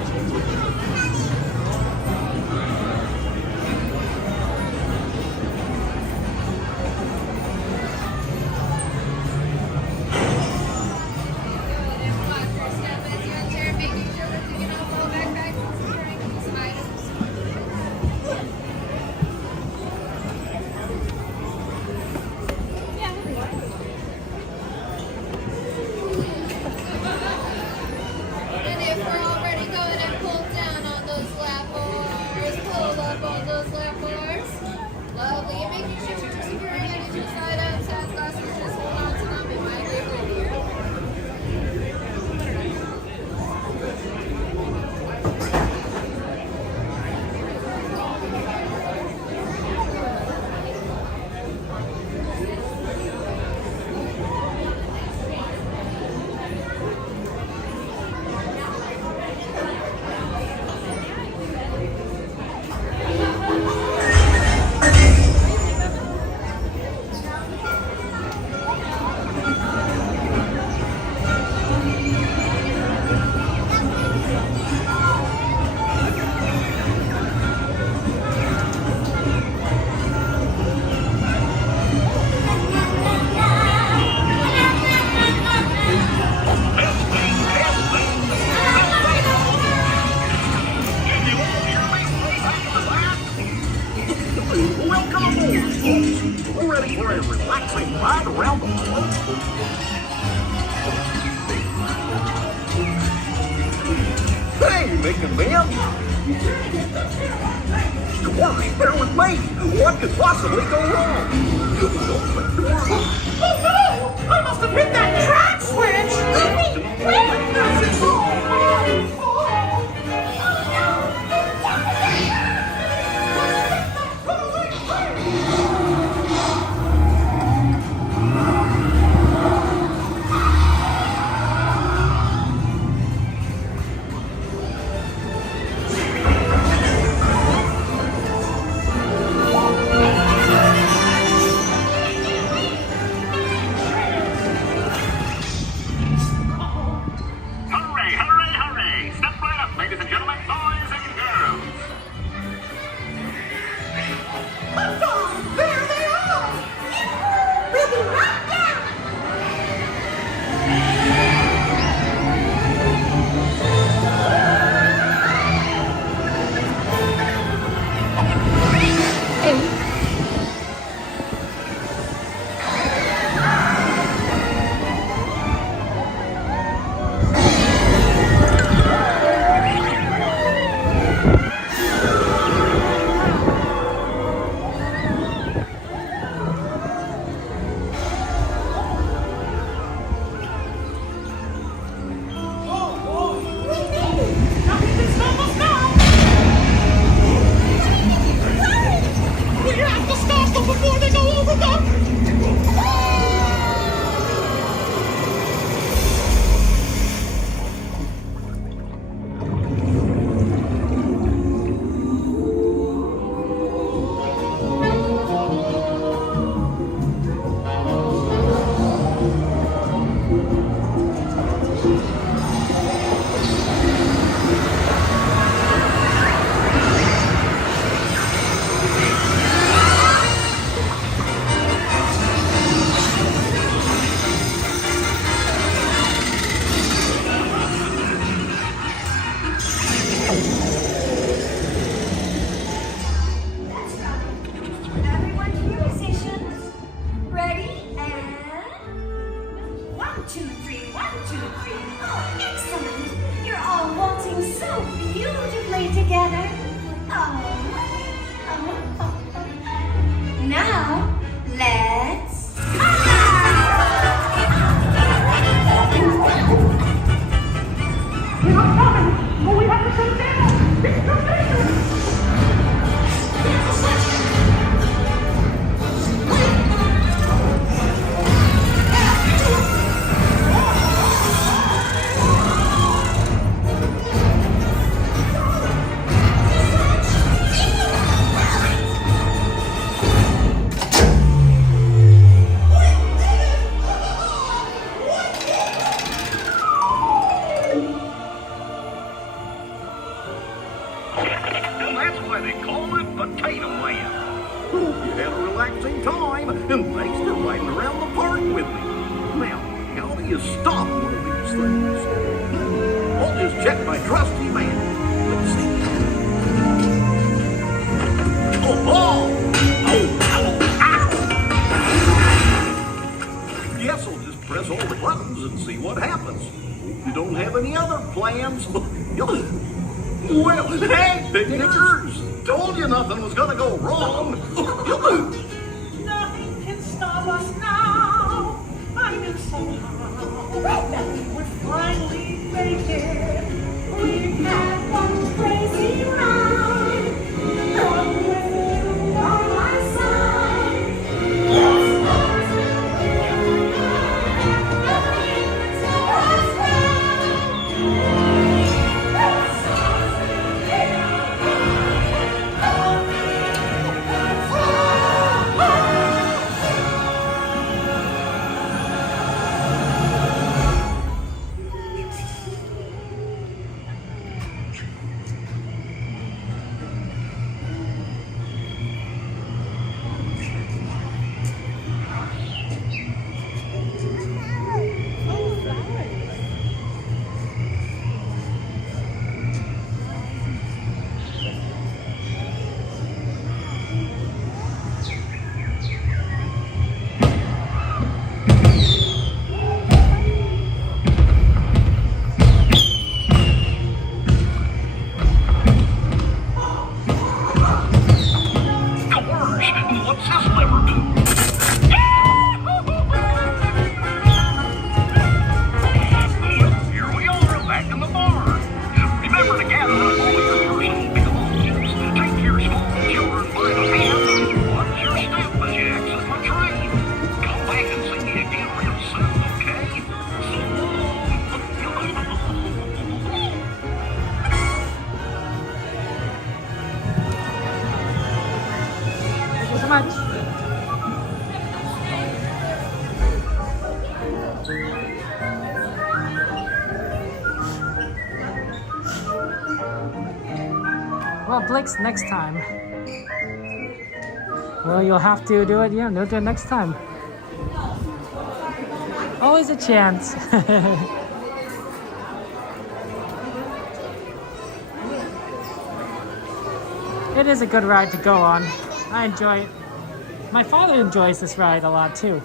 And if we're already going and pull down on those lap bars, pull up on those lap bars. Lovely. And making sure to keep your hand into the side outside glasses. Just hold on to them. It might get windier. Welcome aboard, folks. We're ready for a relaxing ride around the world. Hey, making man. Of course, bear with me. What could possibly go wrong? Oh no! I must have hit that track switch! Goofy, wait! 2, 3, 1, 2, 3. Oh, excellent. You're all waltzing so beautifully together. Now, let's... We have to sit down. It's too dangerous. And that's why they call it Potato Land. Hope you had a relaxing time, and thanks for riding around the park with me. Now, how do you stop one of these things? I'll just check my trusty man. Let's see. Ow! Guess I'll just press all the buttons and see what happens. Hope you don't have any other plans. Well, hey, pictures! Told you nothing was gonna go wrong. Nothing can stop us now. I knew somehow that we would finally make it. We had one crazy ride. Come with you by my side. Let's go Well, Blake's next time. Well, you'll have to do it, yeah, do it next time. Always a chance. It is a good ride to go on. I enjoy it. My father enjoys this ride a lot too.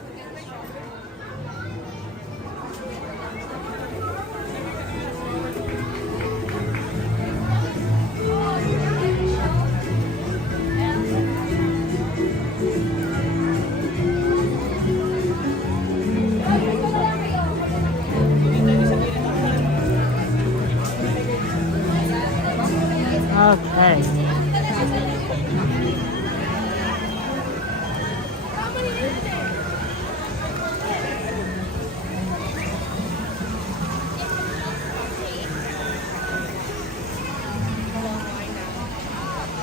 Okay.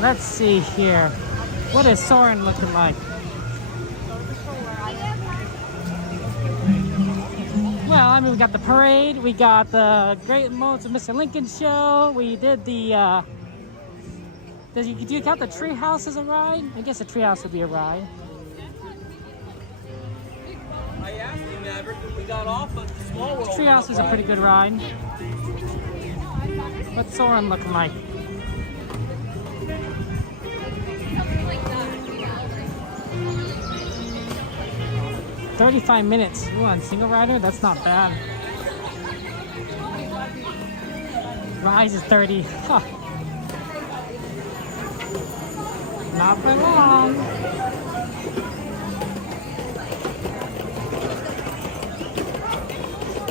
Let's see here. What is Soarin' looking like? Well, I mean, we got the parade, we got the Great Moments of Mr. Lincoln show, we did the, do you count the treehouse as a ride? I guess the treehouse would be a ride. I asked him that we got off of the Small World. The treehouse is a pretty good ride. What's Soarin' looking like? 35 minutes. Ooh, on single rider, that's not bad. Rise is 30. Huh. Not for long.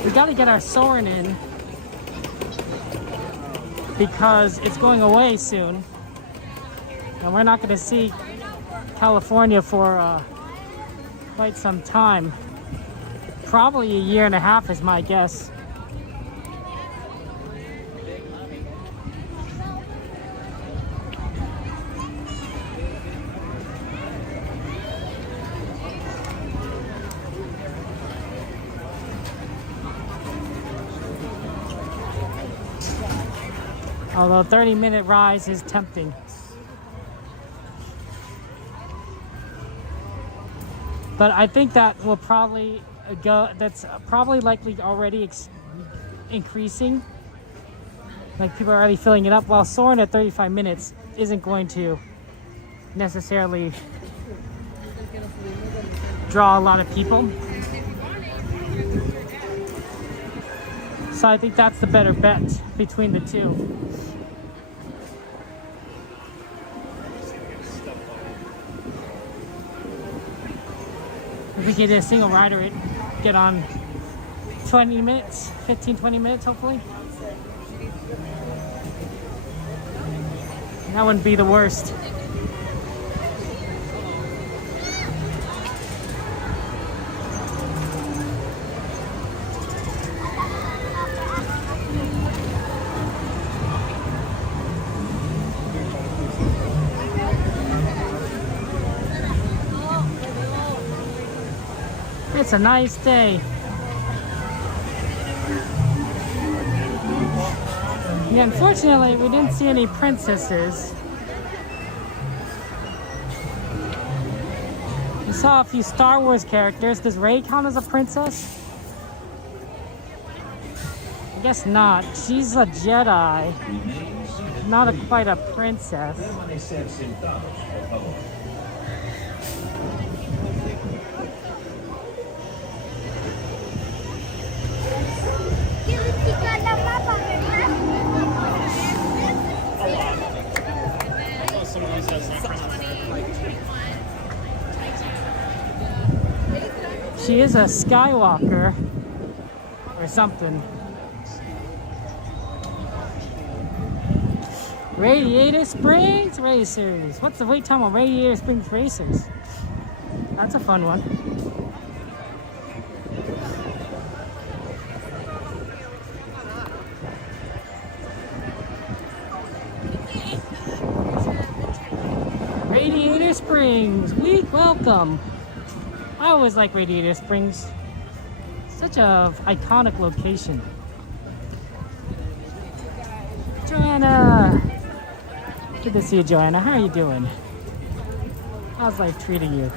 We gotta get our Soarin' in because it's going away soon. And we're not gonna see California for quite some time. Probably a year and a half is my guess. Although 30-minute rise is tempting. But I think that will probably go, that's probably likely already increasing. Like people are already filling it up, while Soarin' at 35 minutes isn't going to necessarily draw a lot of people. So I think that's the better bet between the two. If we get a single rider, it get on 20 minutes, 15-20 minutes hopefully. That wouldn't be the worst. It's a nice day. Yeah, unfortunately, we didn't see any princesses. We saw a few Star Wars characters. Does Rey count as a princess? I guess not. She's a Jedi, not quite a princess. She is a Skywalker or something. Radiator Springs Racers. What's the wait time on Radiator Springs Racers? That's a fun one. Radiator Springs, we welcome. I always like Radiator Springs. Such a iconic location. Joanna! Good to see you, Joanna. How are you doing? How's life treating you?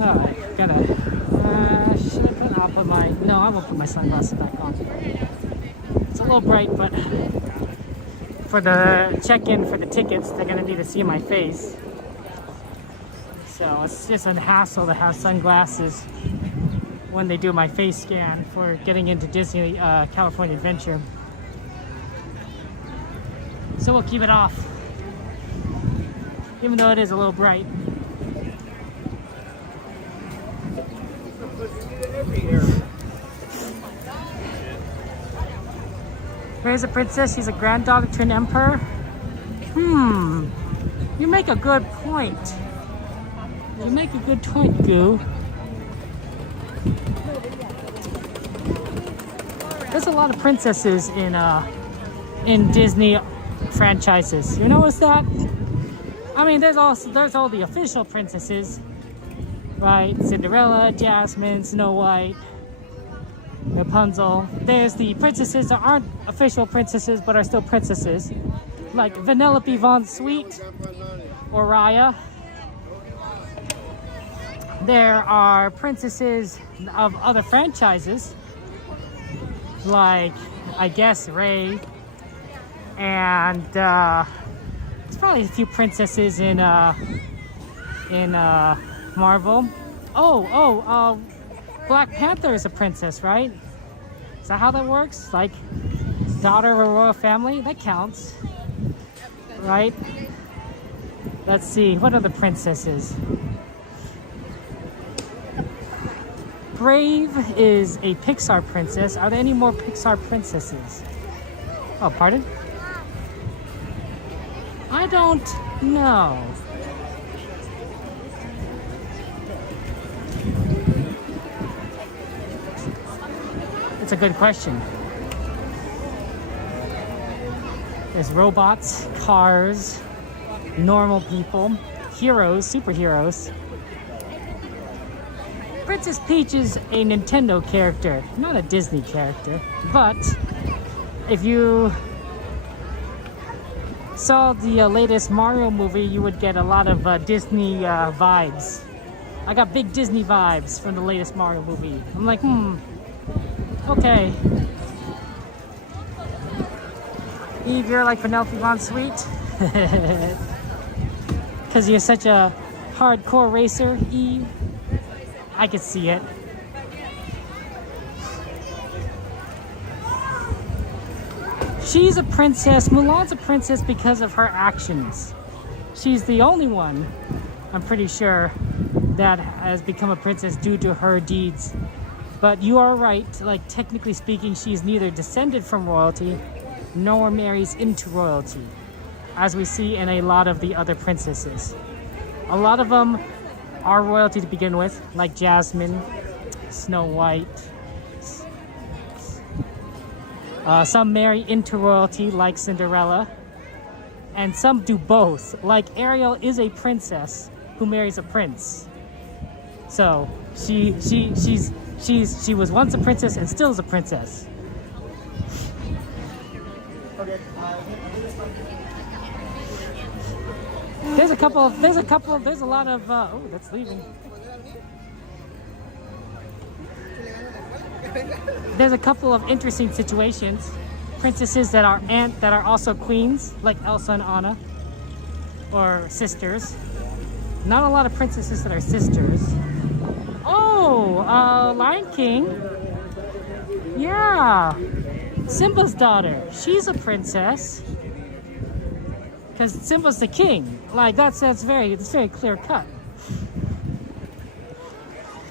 Alright, gotta... should I put... I'll put my... No, I won't put my sunglasses back on. It's a little bright, but for the check-in for the tickets, they're gonna need to see my face. So it's just a hassle to have sunglasses when they do my face scan for getting into Disney California Adventure. So we'll keep it off, even though it is a little bright. Rey's a princess, she's a granddaughter to an emperor. You make a good point. You make a good point, Goo. There's a lot of princesses in Disney franchises. You notice that? I mean, there's all the official princesses, right? Cinderella, Jasmine, Snow White, Rapunzel. There's the princesses that aren't official princesses but are still princesses, like Vanellope Von Sweet or Raya. There are princesses of other franchises, like I guess Rey and there's probably a few princesses in Marvel. Black Panther is a princess, right? Is that how that works? Like, daughter of a royal family? That counts, right? Let's see, what are the princesses? Brave is a Pixar princess. Are there any more Pixar princesses? Oh, pardon? I don't know. It's a good question. There's robots, cars, normal people, heroes, superheroes. Princess Peach is a Nintendo character, not a Disney character. But if you saw the latest Mario movie, you would get a lot of Disney vibes. I got big Disney vibes from the latest Mario movie. I'm like, okay. Eve, you're like Penelope Von Sweet? Because you're such a hardcore racer, Eve? I could see it. She's a princess. Mulan's a princess because of her actions. She's the only one, I'm pretty sure, that has become a princess due to her deeds. But you are right, like technically speaking, she's neither descended from royalty nor marries into royalty, as we see in a lot of the other princesses. A lot of them are royalty to begin with, like Jasmine, Snow White. Some marry into royalty, like Cinderella, and some do both. Like Ariel is a princess who marries a prince. So she was once a princess and still is a princess. There's a lot of, oh, that's leaving. There's a couple of interesting situations. Princesses that are also queens, like Elsa and Anna, or sisters. Not a lot of princesses that are sisters. Oh, Lion King. Yeah. Simba's daughter. She's a princess. Because Simba's the king. Like, it's very clear cut.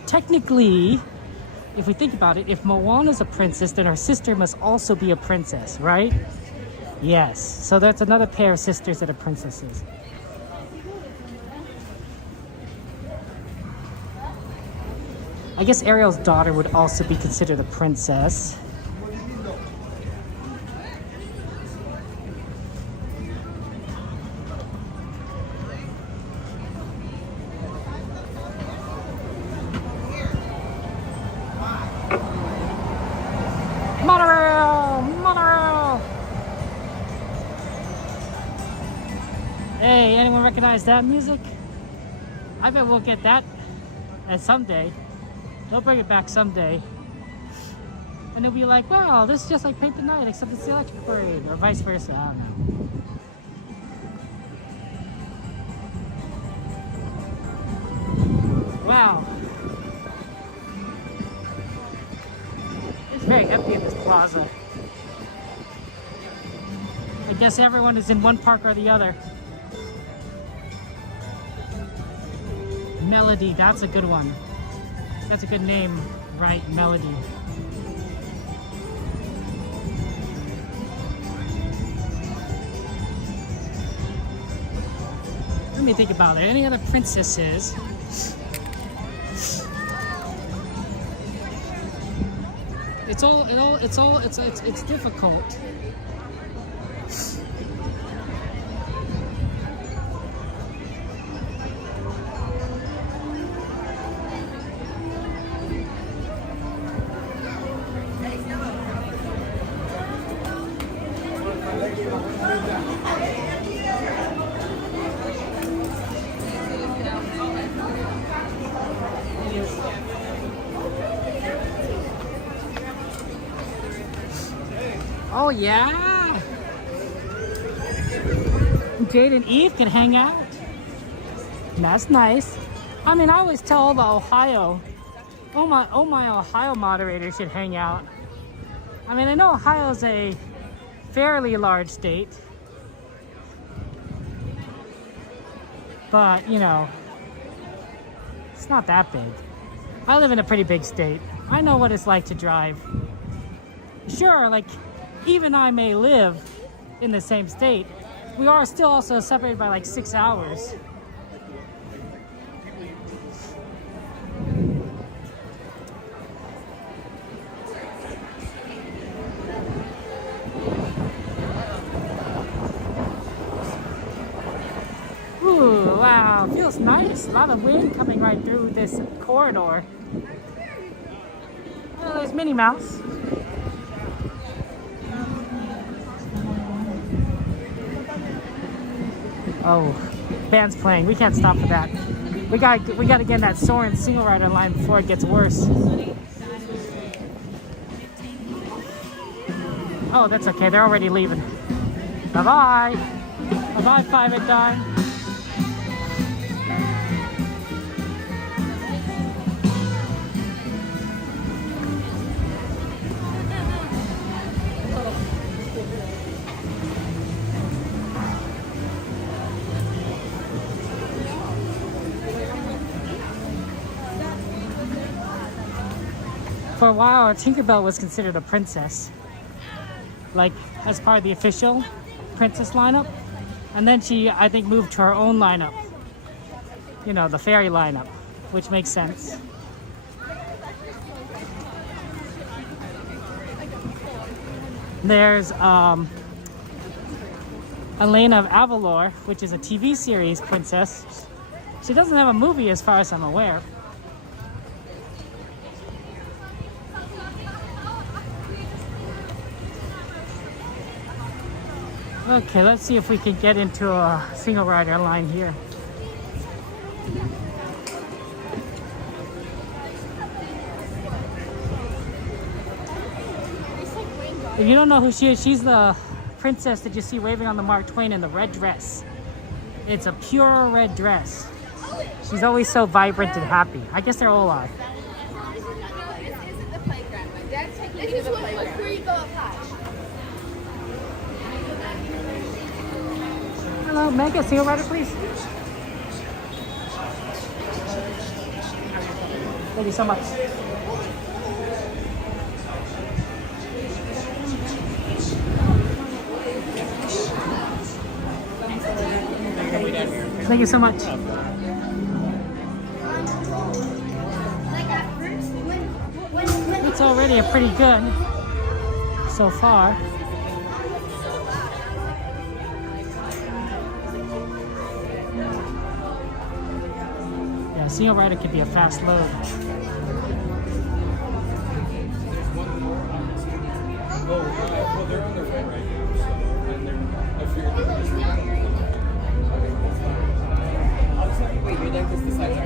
Technically, if we think about it, if Moana's a princess, then her sister must also be a princess, right? Yes. So that's another pair of sisters that are princesses. I guess Ariel's daughter would also be considered a princess. Monorail! Hey, anyone recognize that music? I bet we'll get that someday. They'll bring it back someday. And it'll be like, wow, this is just like Paint the Night, except it's the electric parade, or vice versa, I don't know. Wow. It's very empty in this plaza. I guess everyone is in one park or the other. Melody, that's a good one. That's a good name, right? Melody. Let me think about it. Any other princesses? It's difficult. Oh yeah! Jade and Eve can hang out. That's nice. I mean, I always tell all the Ohio, oh my Ohio moderators should hang out. I mean, I know Ohio's a fairly large state, but you know, it's not that big. I live in a pretty big state. I know what it's like to drive. Sure, like, even I may live in the same state, we are still also separated by like 6 hours. Ooh, wow, feels nice. A lot of wind coming right through this corridor. Oh, there's Minnie Mouse. Oh, band's playing. We can't stop for that. We got to get in that Soarin' single rider line before it gets worse. Oh, that's okay. They're already leaving. Bye-bye. Bye-bye, Five and Dime. For a while, Tinkerbell was considered a princess, like as part of the official princess lineup. And then she, I think, moved to her own lineup. You know, the fairy lineup, which makes sense. There's Elena of Avalor, which is a TV series princess. She doesn't have a movie as far as I'm aware. Okay, let's see if we can get into a single rider line here. If you don't know who she is, she's the princess that you see waving on the Mark Twain in the red dress. It's a pure red dress. She's always so vibrant and happy. I guess they're all are. This is where you go up high. Hello, Mega, single rider, please. Thank you so much. Thank you so much. It's already a pretty good so far. Yeah, single rider could be a fast load. Well, they're on their way right now, so, and I figured wait, you're like this besides our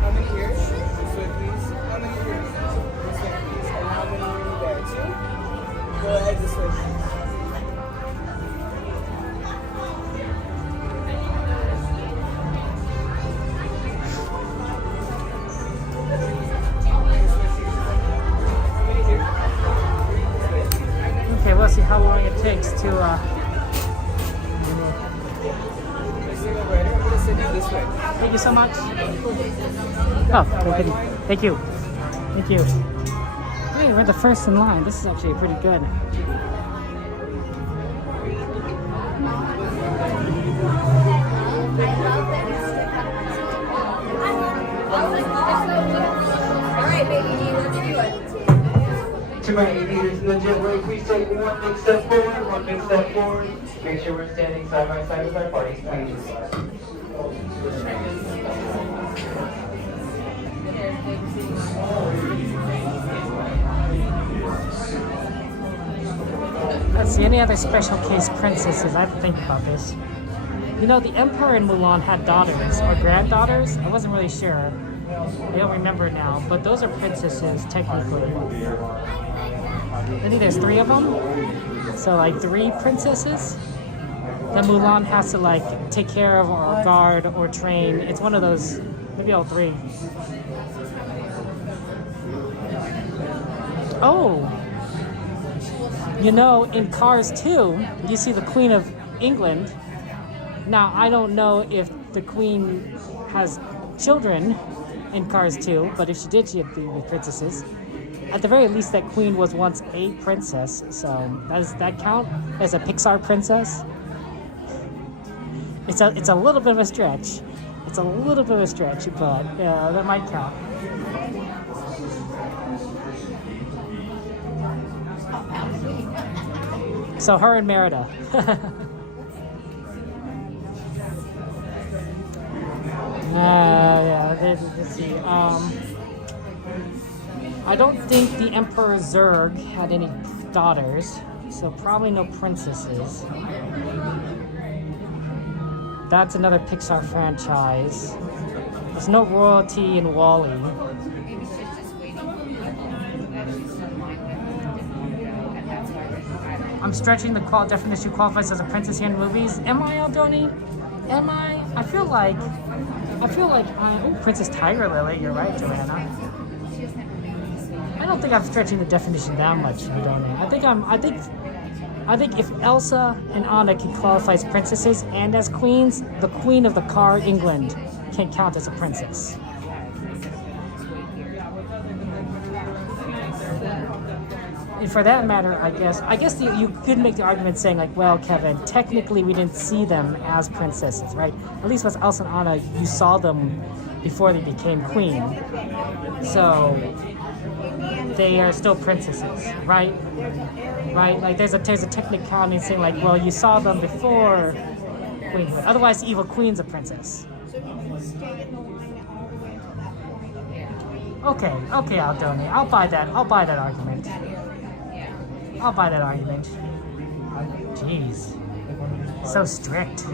How many years? This way, please. How many years? This way, please. And how many are you there? 2? Go ahead this way, please. Okay, we'll see how long it takes to Thank you so much. Oh, thank you. Thank you. Hey, we're the first in line. This is actually pretty good. Alright, baby, let's do it. To my aviators in the jetway, please take one big step forward, one big step forward. Make sure we're standing side by side with our parties, please. Let's see, any other special case princesses? I have to think about this. You know, the Emperor in Mulan had daughters or granddaughters. I wasn't really sure. I don't remember now, but those are princesses technically. I think there's 3 of them. So like 3 princesses that Mulan has to like take care of or guard or train. It's one of those, maybe all 3. Oh, you know, in Cars 2, you see the Queen of England. Now, I don't know if the Queen has children in Cars 2, but if she did, she'd be with princesses. At the very least, that Queen was once a princess, so does that count as a Pixar princess? It's a little bit of a stretch. It's a little bit of a stretch, but yeah, that might count. So her and Merida. Yeah, let's see. I don't think the Emperor Zurg had any daughters, so probably no princesses. That's another Pixar franchise. There's no royalty in WALL-E. I'm stretching the definition qualifies as a princess here in movies. Am I, Aldoni? Am I? I feel like Princess Tiger Lily, you're right, Joanna. I don't think I'm stretching the definition that much, Aldoni. I think if Elsa and Anna can qualify as princesses and as queens, the Queen of the Car England can count as a princess. And for that matter, I guess you could make the argument saying like, well, Kevin, technically we didn't see them as princesses, right? At least with Elsa and Anna, you saw them before they became queen. So they are still princesses, right? Right? Like there's a technicality saying like, well, you saw them before queenhood. Otherwise, the evil queen's a princess. Okay, Aldoni, I'll buy that argument. I'll buy that argument. Jeez. So strict.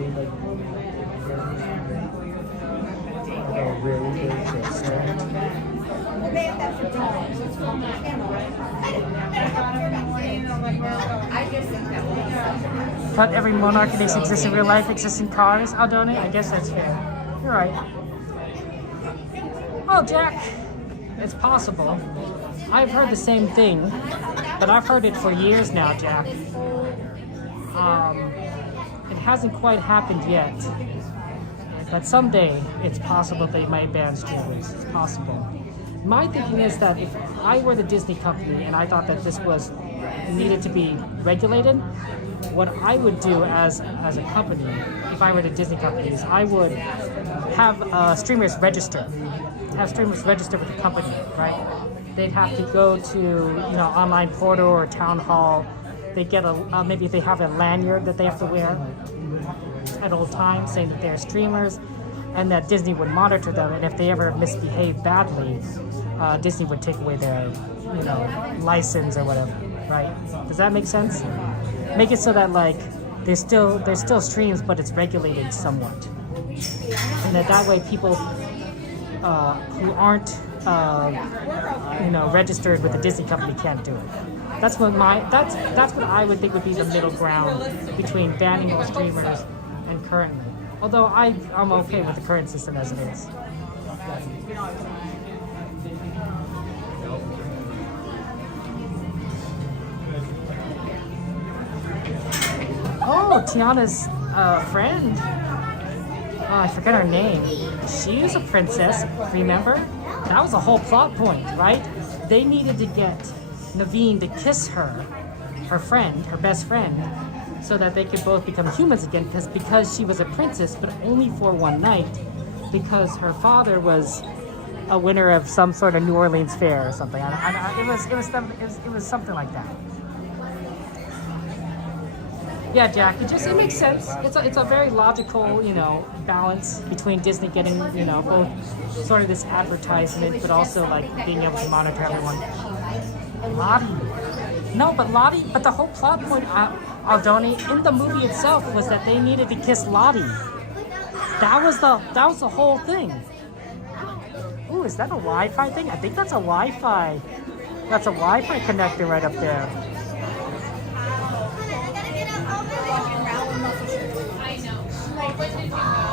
But every monarch that exists in real life exists in cars, Aldoni? I guess that's fair. You're right. Oh, Jack. It's possible. I've heard the same thing, but I've heard it for years now, Jack. It hasn't quite happened yet, but someday it's possible they might ban streamers. It's possible. My thinking is that if I were the Disney company and I thought that this was needed to be regulated, what I would do as a company, if I were the Disney company, is I would have streamers register. Have streamers register with the company, right? They'd have to go to online portal or town hall. They get maybe they have a lanyard that they have to wear at all times saying that they're streamers, and that Disney would monitor them. And if they ever misbehave badly, Disney would take away their license or whatever, right? Does that make sense? Make it so that like there's still streams, but it's regulated somewhat, and that way people who aren't registered with the Disney company can't do it. That's what I would think would be the middle ground between banning all streamers and currently. Although I'm okay with the current system as it is. Oh, Tiana's friend. Oh, I forget her name. She was a princess, remember? That was a whole plot point, right? They needed to get Naveen to kiss her friend, her best friend, so that they could both become humans again, because she was a princess, but only for one night, because her father was a winner of some sort of New Orleans fair or something. It was something like that. Yeah, Jack. It makes sense. It's a very logical, balance between Disney getting, both sort of this advertisement, but also like being able to monitor everyone. Lottie. No, but the whole plot point, Aldoni, in the movie itself was that they needed to kiss Lottie. That was the whole thing. Ooh, is that a Wi-Fi thing? I think that's a Wi-Fi. That's a Wi-Fi connector right up there.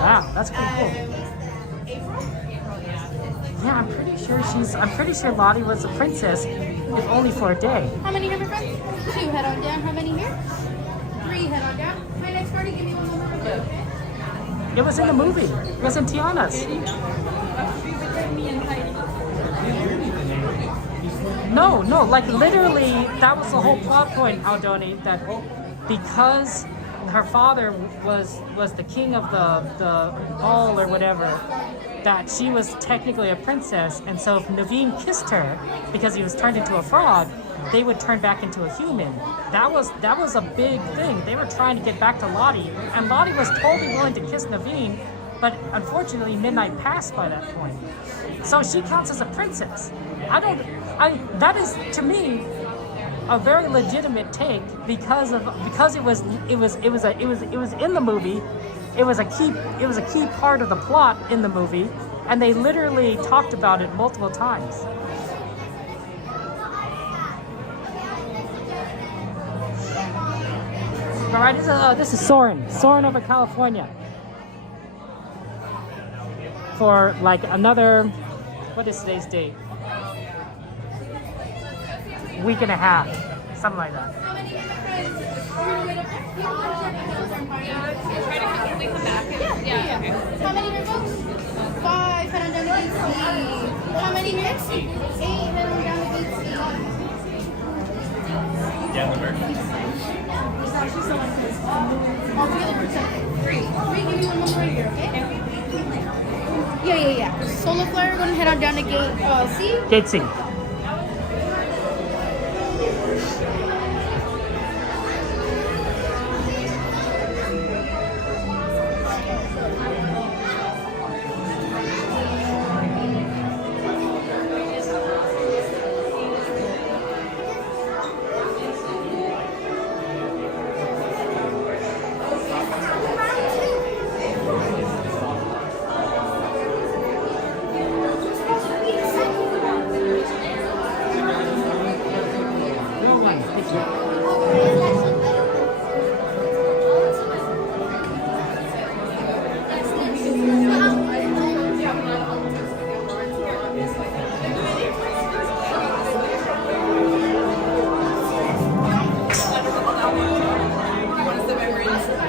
Wow, that's pretty cool. Yeah, I'm pretty sure Lottie was a princess, if only for a day. How many have your friends? 2, head on down. How many here? 3, head on down. My next party, give me one more number, okay? It was in the movie. It was in Tiana's. No, like literally, that was the whole plot point, Aldoni, that because her father was the king of the ball or whatever, that she was technically a princess, and so if Naveen kissed her because he was turned into a frog, they would turn back into a human. That was a big thing. They were trying to get back to Lottie, and Lottie was totally willing to kiss Naveen, but unfortunately midnight passed by that point. So she counts as a princess. That is to me a very legitimate take because it was in the movie. It was a key part of the plot in the movie, and they literally talked about it multiple times. All right, this is Soren over California for like another, what is today's date? Week and a half, something like that. Yeah. How many here, folks? 5, head on down to gate C. How many here? 8, head on down to gate C. Yeah, the American. Altogether we're 3. 3, give me one more right here, okay? Yeah. Solar flare, go ahead on down to gate C. Gate C.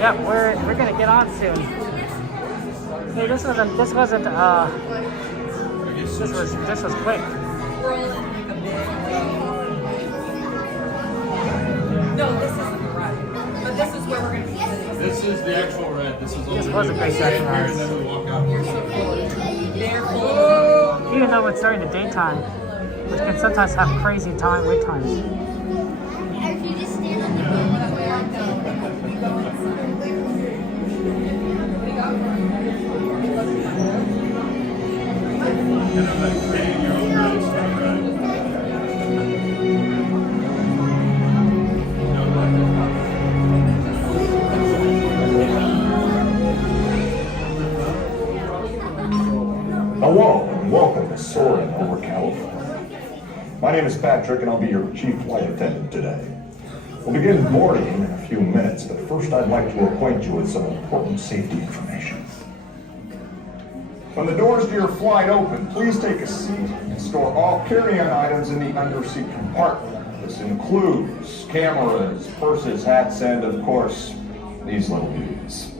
Yep, we're gonna get on soon. Hey, this was quick. No, this isn't the ride, but this is where we're gonna be. This is the actual ride. This was a great session, here, and then we walk out. Even though it's during the daytime, which can sometimes have crazy wait times. If you just stand on the Hello and welcome to Soaring over California. My name is Patrick and I'll be your chief flight attendant today. We'll begin boarding in a few minutes, but first I'd like to acquaint you with some important safety information. When the doors to your flight open, please take a seat and store all carry-on items in the underseat compartment. This includes cameras, purses, hats, and of course, these little beauties.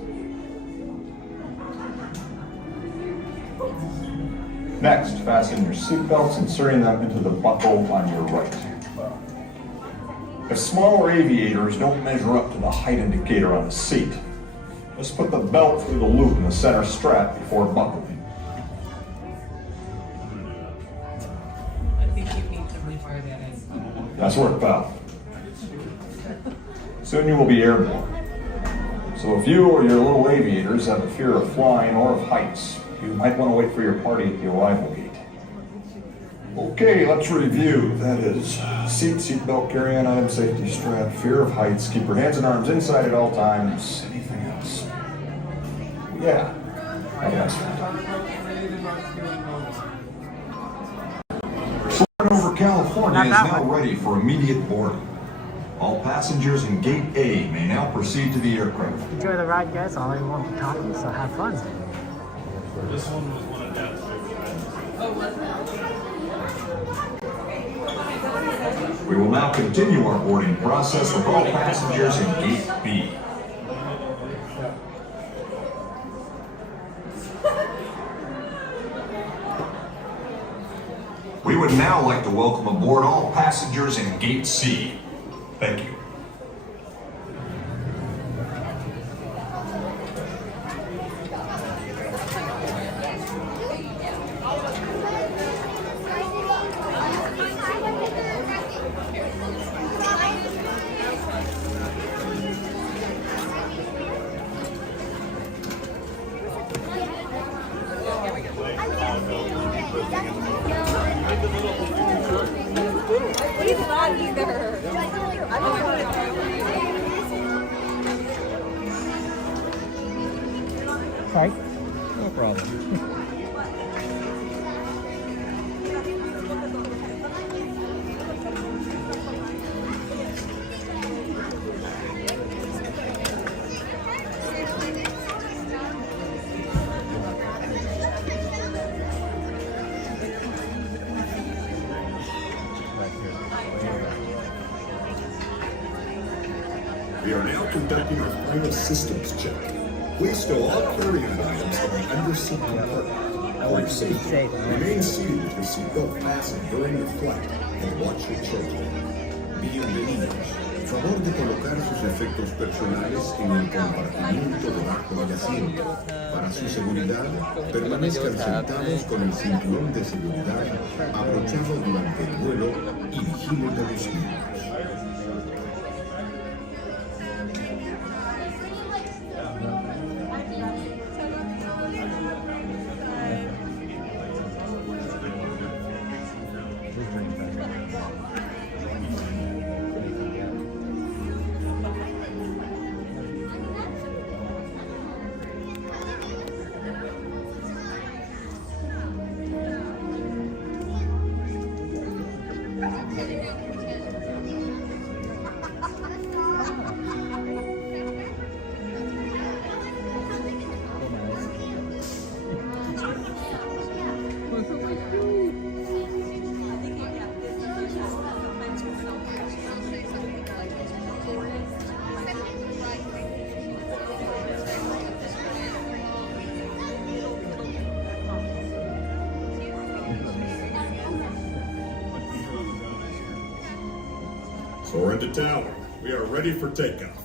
Next, fasten your seatbelts, inserting them into the buckle on your right. If smaller aviators don't measure up to the height indicator on the seat, just put the belt through the loop in the center strap before buckling. I think you need to rewire that as That's work, pal. Soon you will be airborne. So if you or your little aviators have a fear of flying or of heights, you might want to wait for your party at the arrival gate. Okay, let's review. That is seatbelt, carry-on item, safety strap, fear of heights, keep your hands and arms inside at all times. Anything else? Yeah. Yes. Flying over California is now ready for immediate boarding. All passengers in Gate A may now proceed to the aircraft. Enjoy the ride, guys. All I want to talk so have fun. This one was one of Dad's favorites. We will now continue our boarding process with all passengers in Gate B. We would now like to welcome aboard all passengers in Gate C. Thank you. He's not either. Sorry? No problem. We are now conducting our final systems check. Please stow all carry-on items in the under-seat compartment. For your safety, remain seated with your seatbelt fastened during your flight and watch your children. Bienvenidos. Favor de colocar sus efectos personales en el compartimiento debajo del asiento. Para su seguridad, permanezcan sentados con el cinturón de seguridad abrochado durante el vuelo y vigilen a los niños. Soaring to tower. We are ready for takeoff.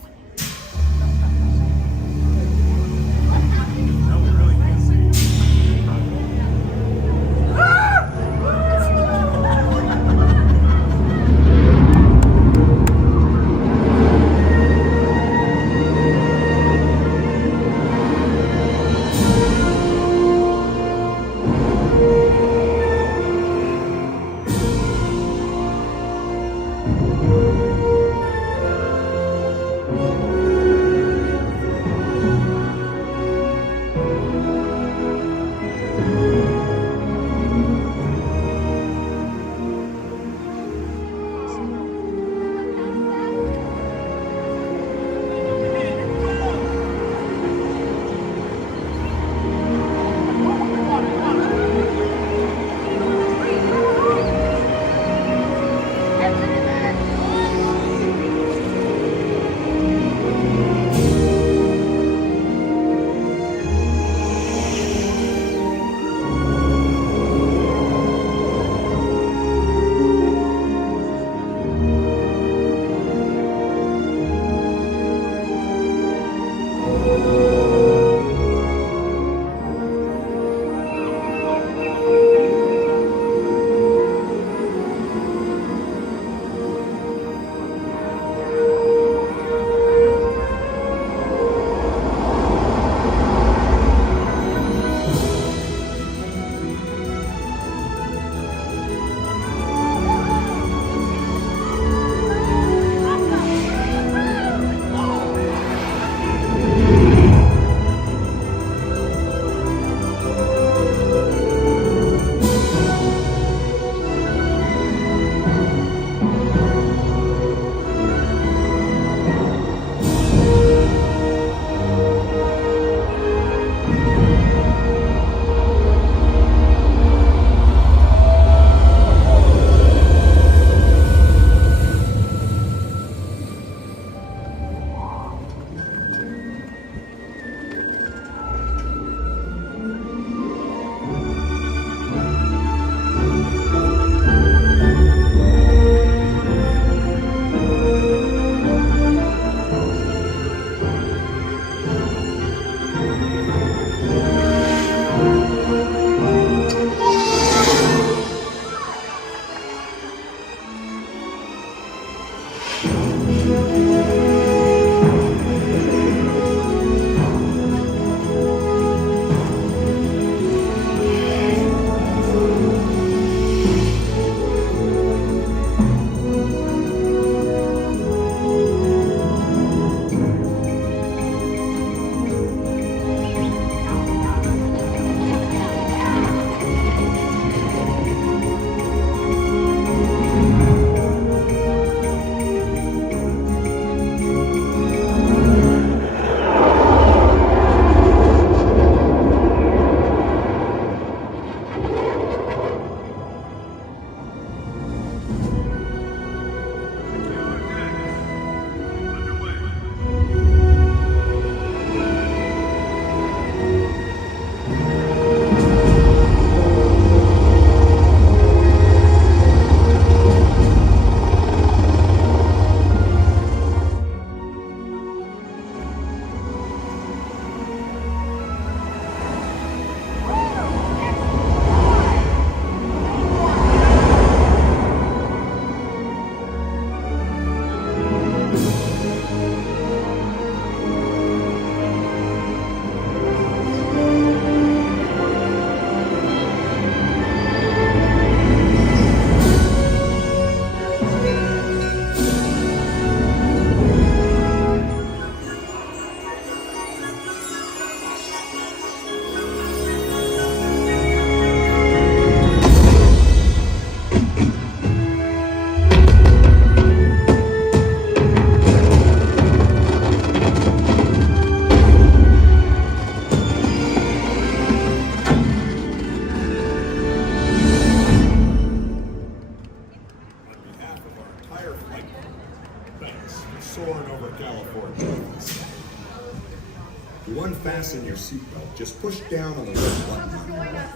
seatbelt, just push down on the red button on your left.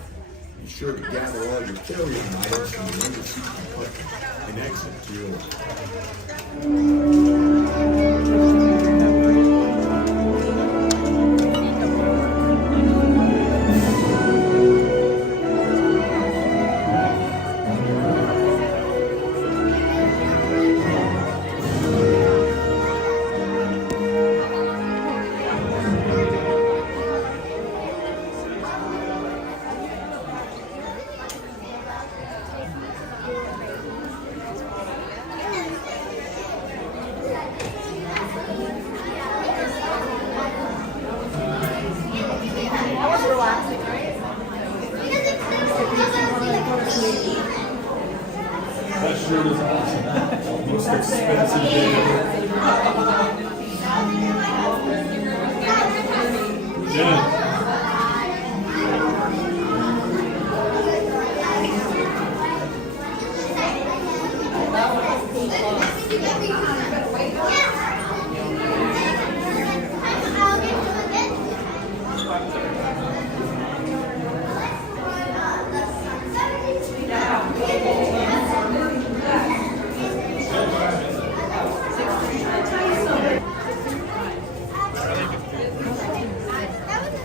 Be sure to gather all your carry-on items from the under-seat compartment and exit to your left. That shirt is awesome. Most expensive day ever. Yeah.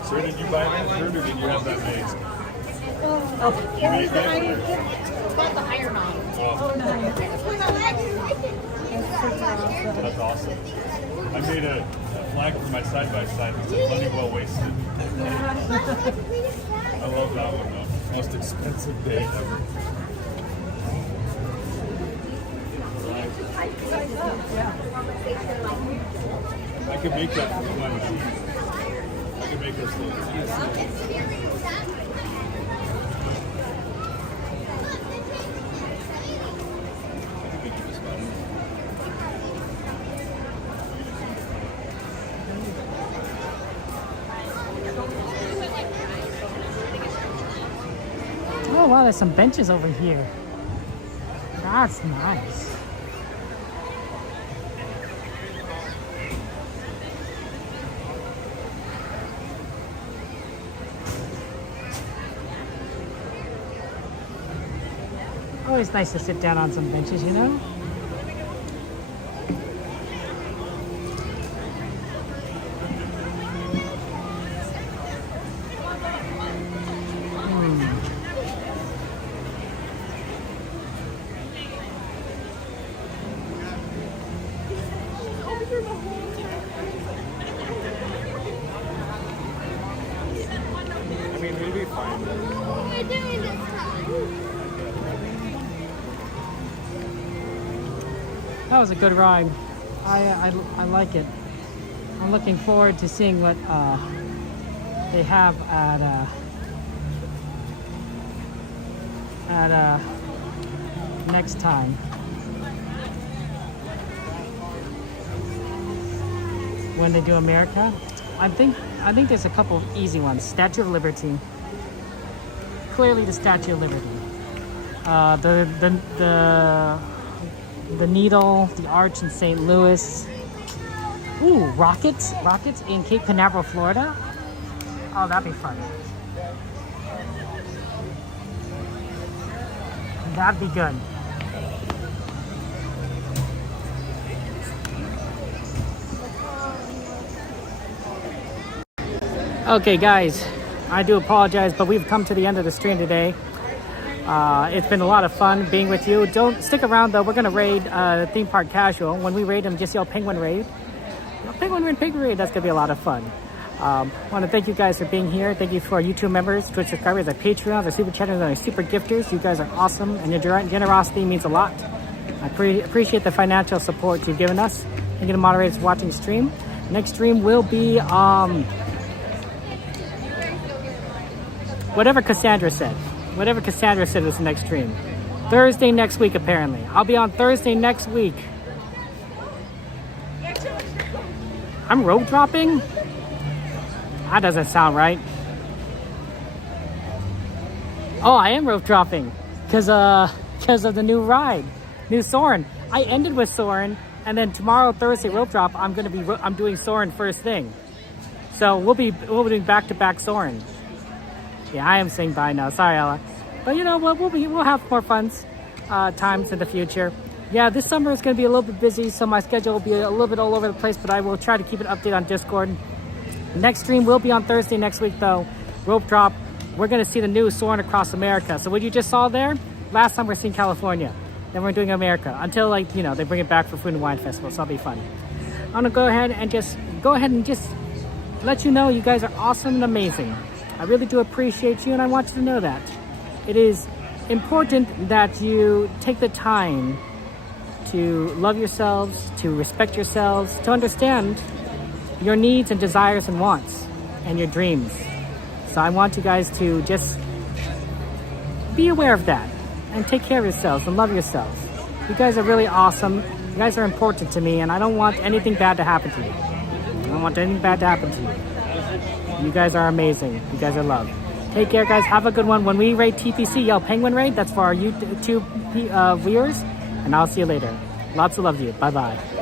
So did you buy that shirt or did you have that made? You made that? Bought the iron on. That's awesome. I made a flag for my side-by-side that said money well wasted. I love that one though. Most expensive day ever. I could make that for my machine. I could make those things. Oh wow, there's some benches over here. That's nice. Always nice to sit down on some benches, you know? I mean, it'll be fine. What are we doing this time? That was a good ride. I like it. I'm looking forward to seeing what they have at next time. When they do America, I think there's a couple of easy ones. Statue of Liberty. Clearly the Statue of Liberty. The Needle, the Arch in St. Louis. Ooh, rockets in Cape Canaveral, Florida. Oh, that'd be fun. That'd be good. Okay, guys, I do apologize, but we've come to the end of the stream today. It's been a lot of fun being with you. Don't stick around though. We're gonna raid Theme Park Casual. When we raid them, just yell Penguin Raid. Penguin Raid. That's gonna be a lot of fun. I want to thank you guys for being here. Thank you for our YouTube members, Twitch subscribers, our Patreons, our Super Chatters, and our Super Gifters. You guys are awesome, and your generosity means a lot. I appreciate the financial support you've given us. Thank you to the moderators for watching the stream. Next stream will be whatever Cassandra said. Whatever Cassandra said was the next stream. Thursday next week, apparently. I'll be on Thursday next week. I'm rope dropping? That doesn't sound right. Oh, I am rope dropping. Because of the new ride. New Soarin'. I ended with Soarin', and then tomorrow, Thursday, rope drop, I'm doing Soarin' first thing. So we'll be doing back-to-back Soarin'. Yeah, I am saying bye now. Sorry, Ella. But you know what? We'll have more fun times in the future. Yeah, this summer is going to be a little bit busy, so my schedule will be a little bit all over the place, but I will try to keep an update on Discord. Next stream will be on Thursday next week, though. Rope drop. We're going to see the new Soarin' Across America. So what you just saw there, last time we're seeing California. Then we're doing America until, like, you know, they bring it back for Food and Wine Festival, so that'll be fun. I'm going to go ahead and just let you know you guys are awesome and amazing. I really do appreciate you, and I want you to know that. It is important that you take the time to love yourselves, to respect yourselves, to understand your needs and desires and wants and your dreams. So I want you guys to just be aware of that and take care of yourselves and love yourselves. You guys are really awesome. You guys are important to me, and I don't want anything bad to happen to you. I don't want anything bad to happen to you. You guys are amazing. You guys are loved. Take care, guys. Have a good one. When we raid TPC, yell Penguin Raid. That's for our YouTube viewers. And I'll see you later. Lots of love to you. Bye-bye.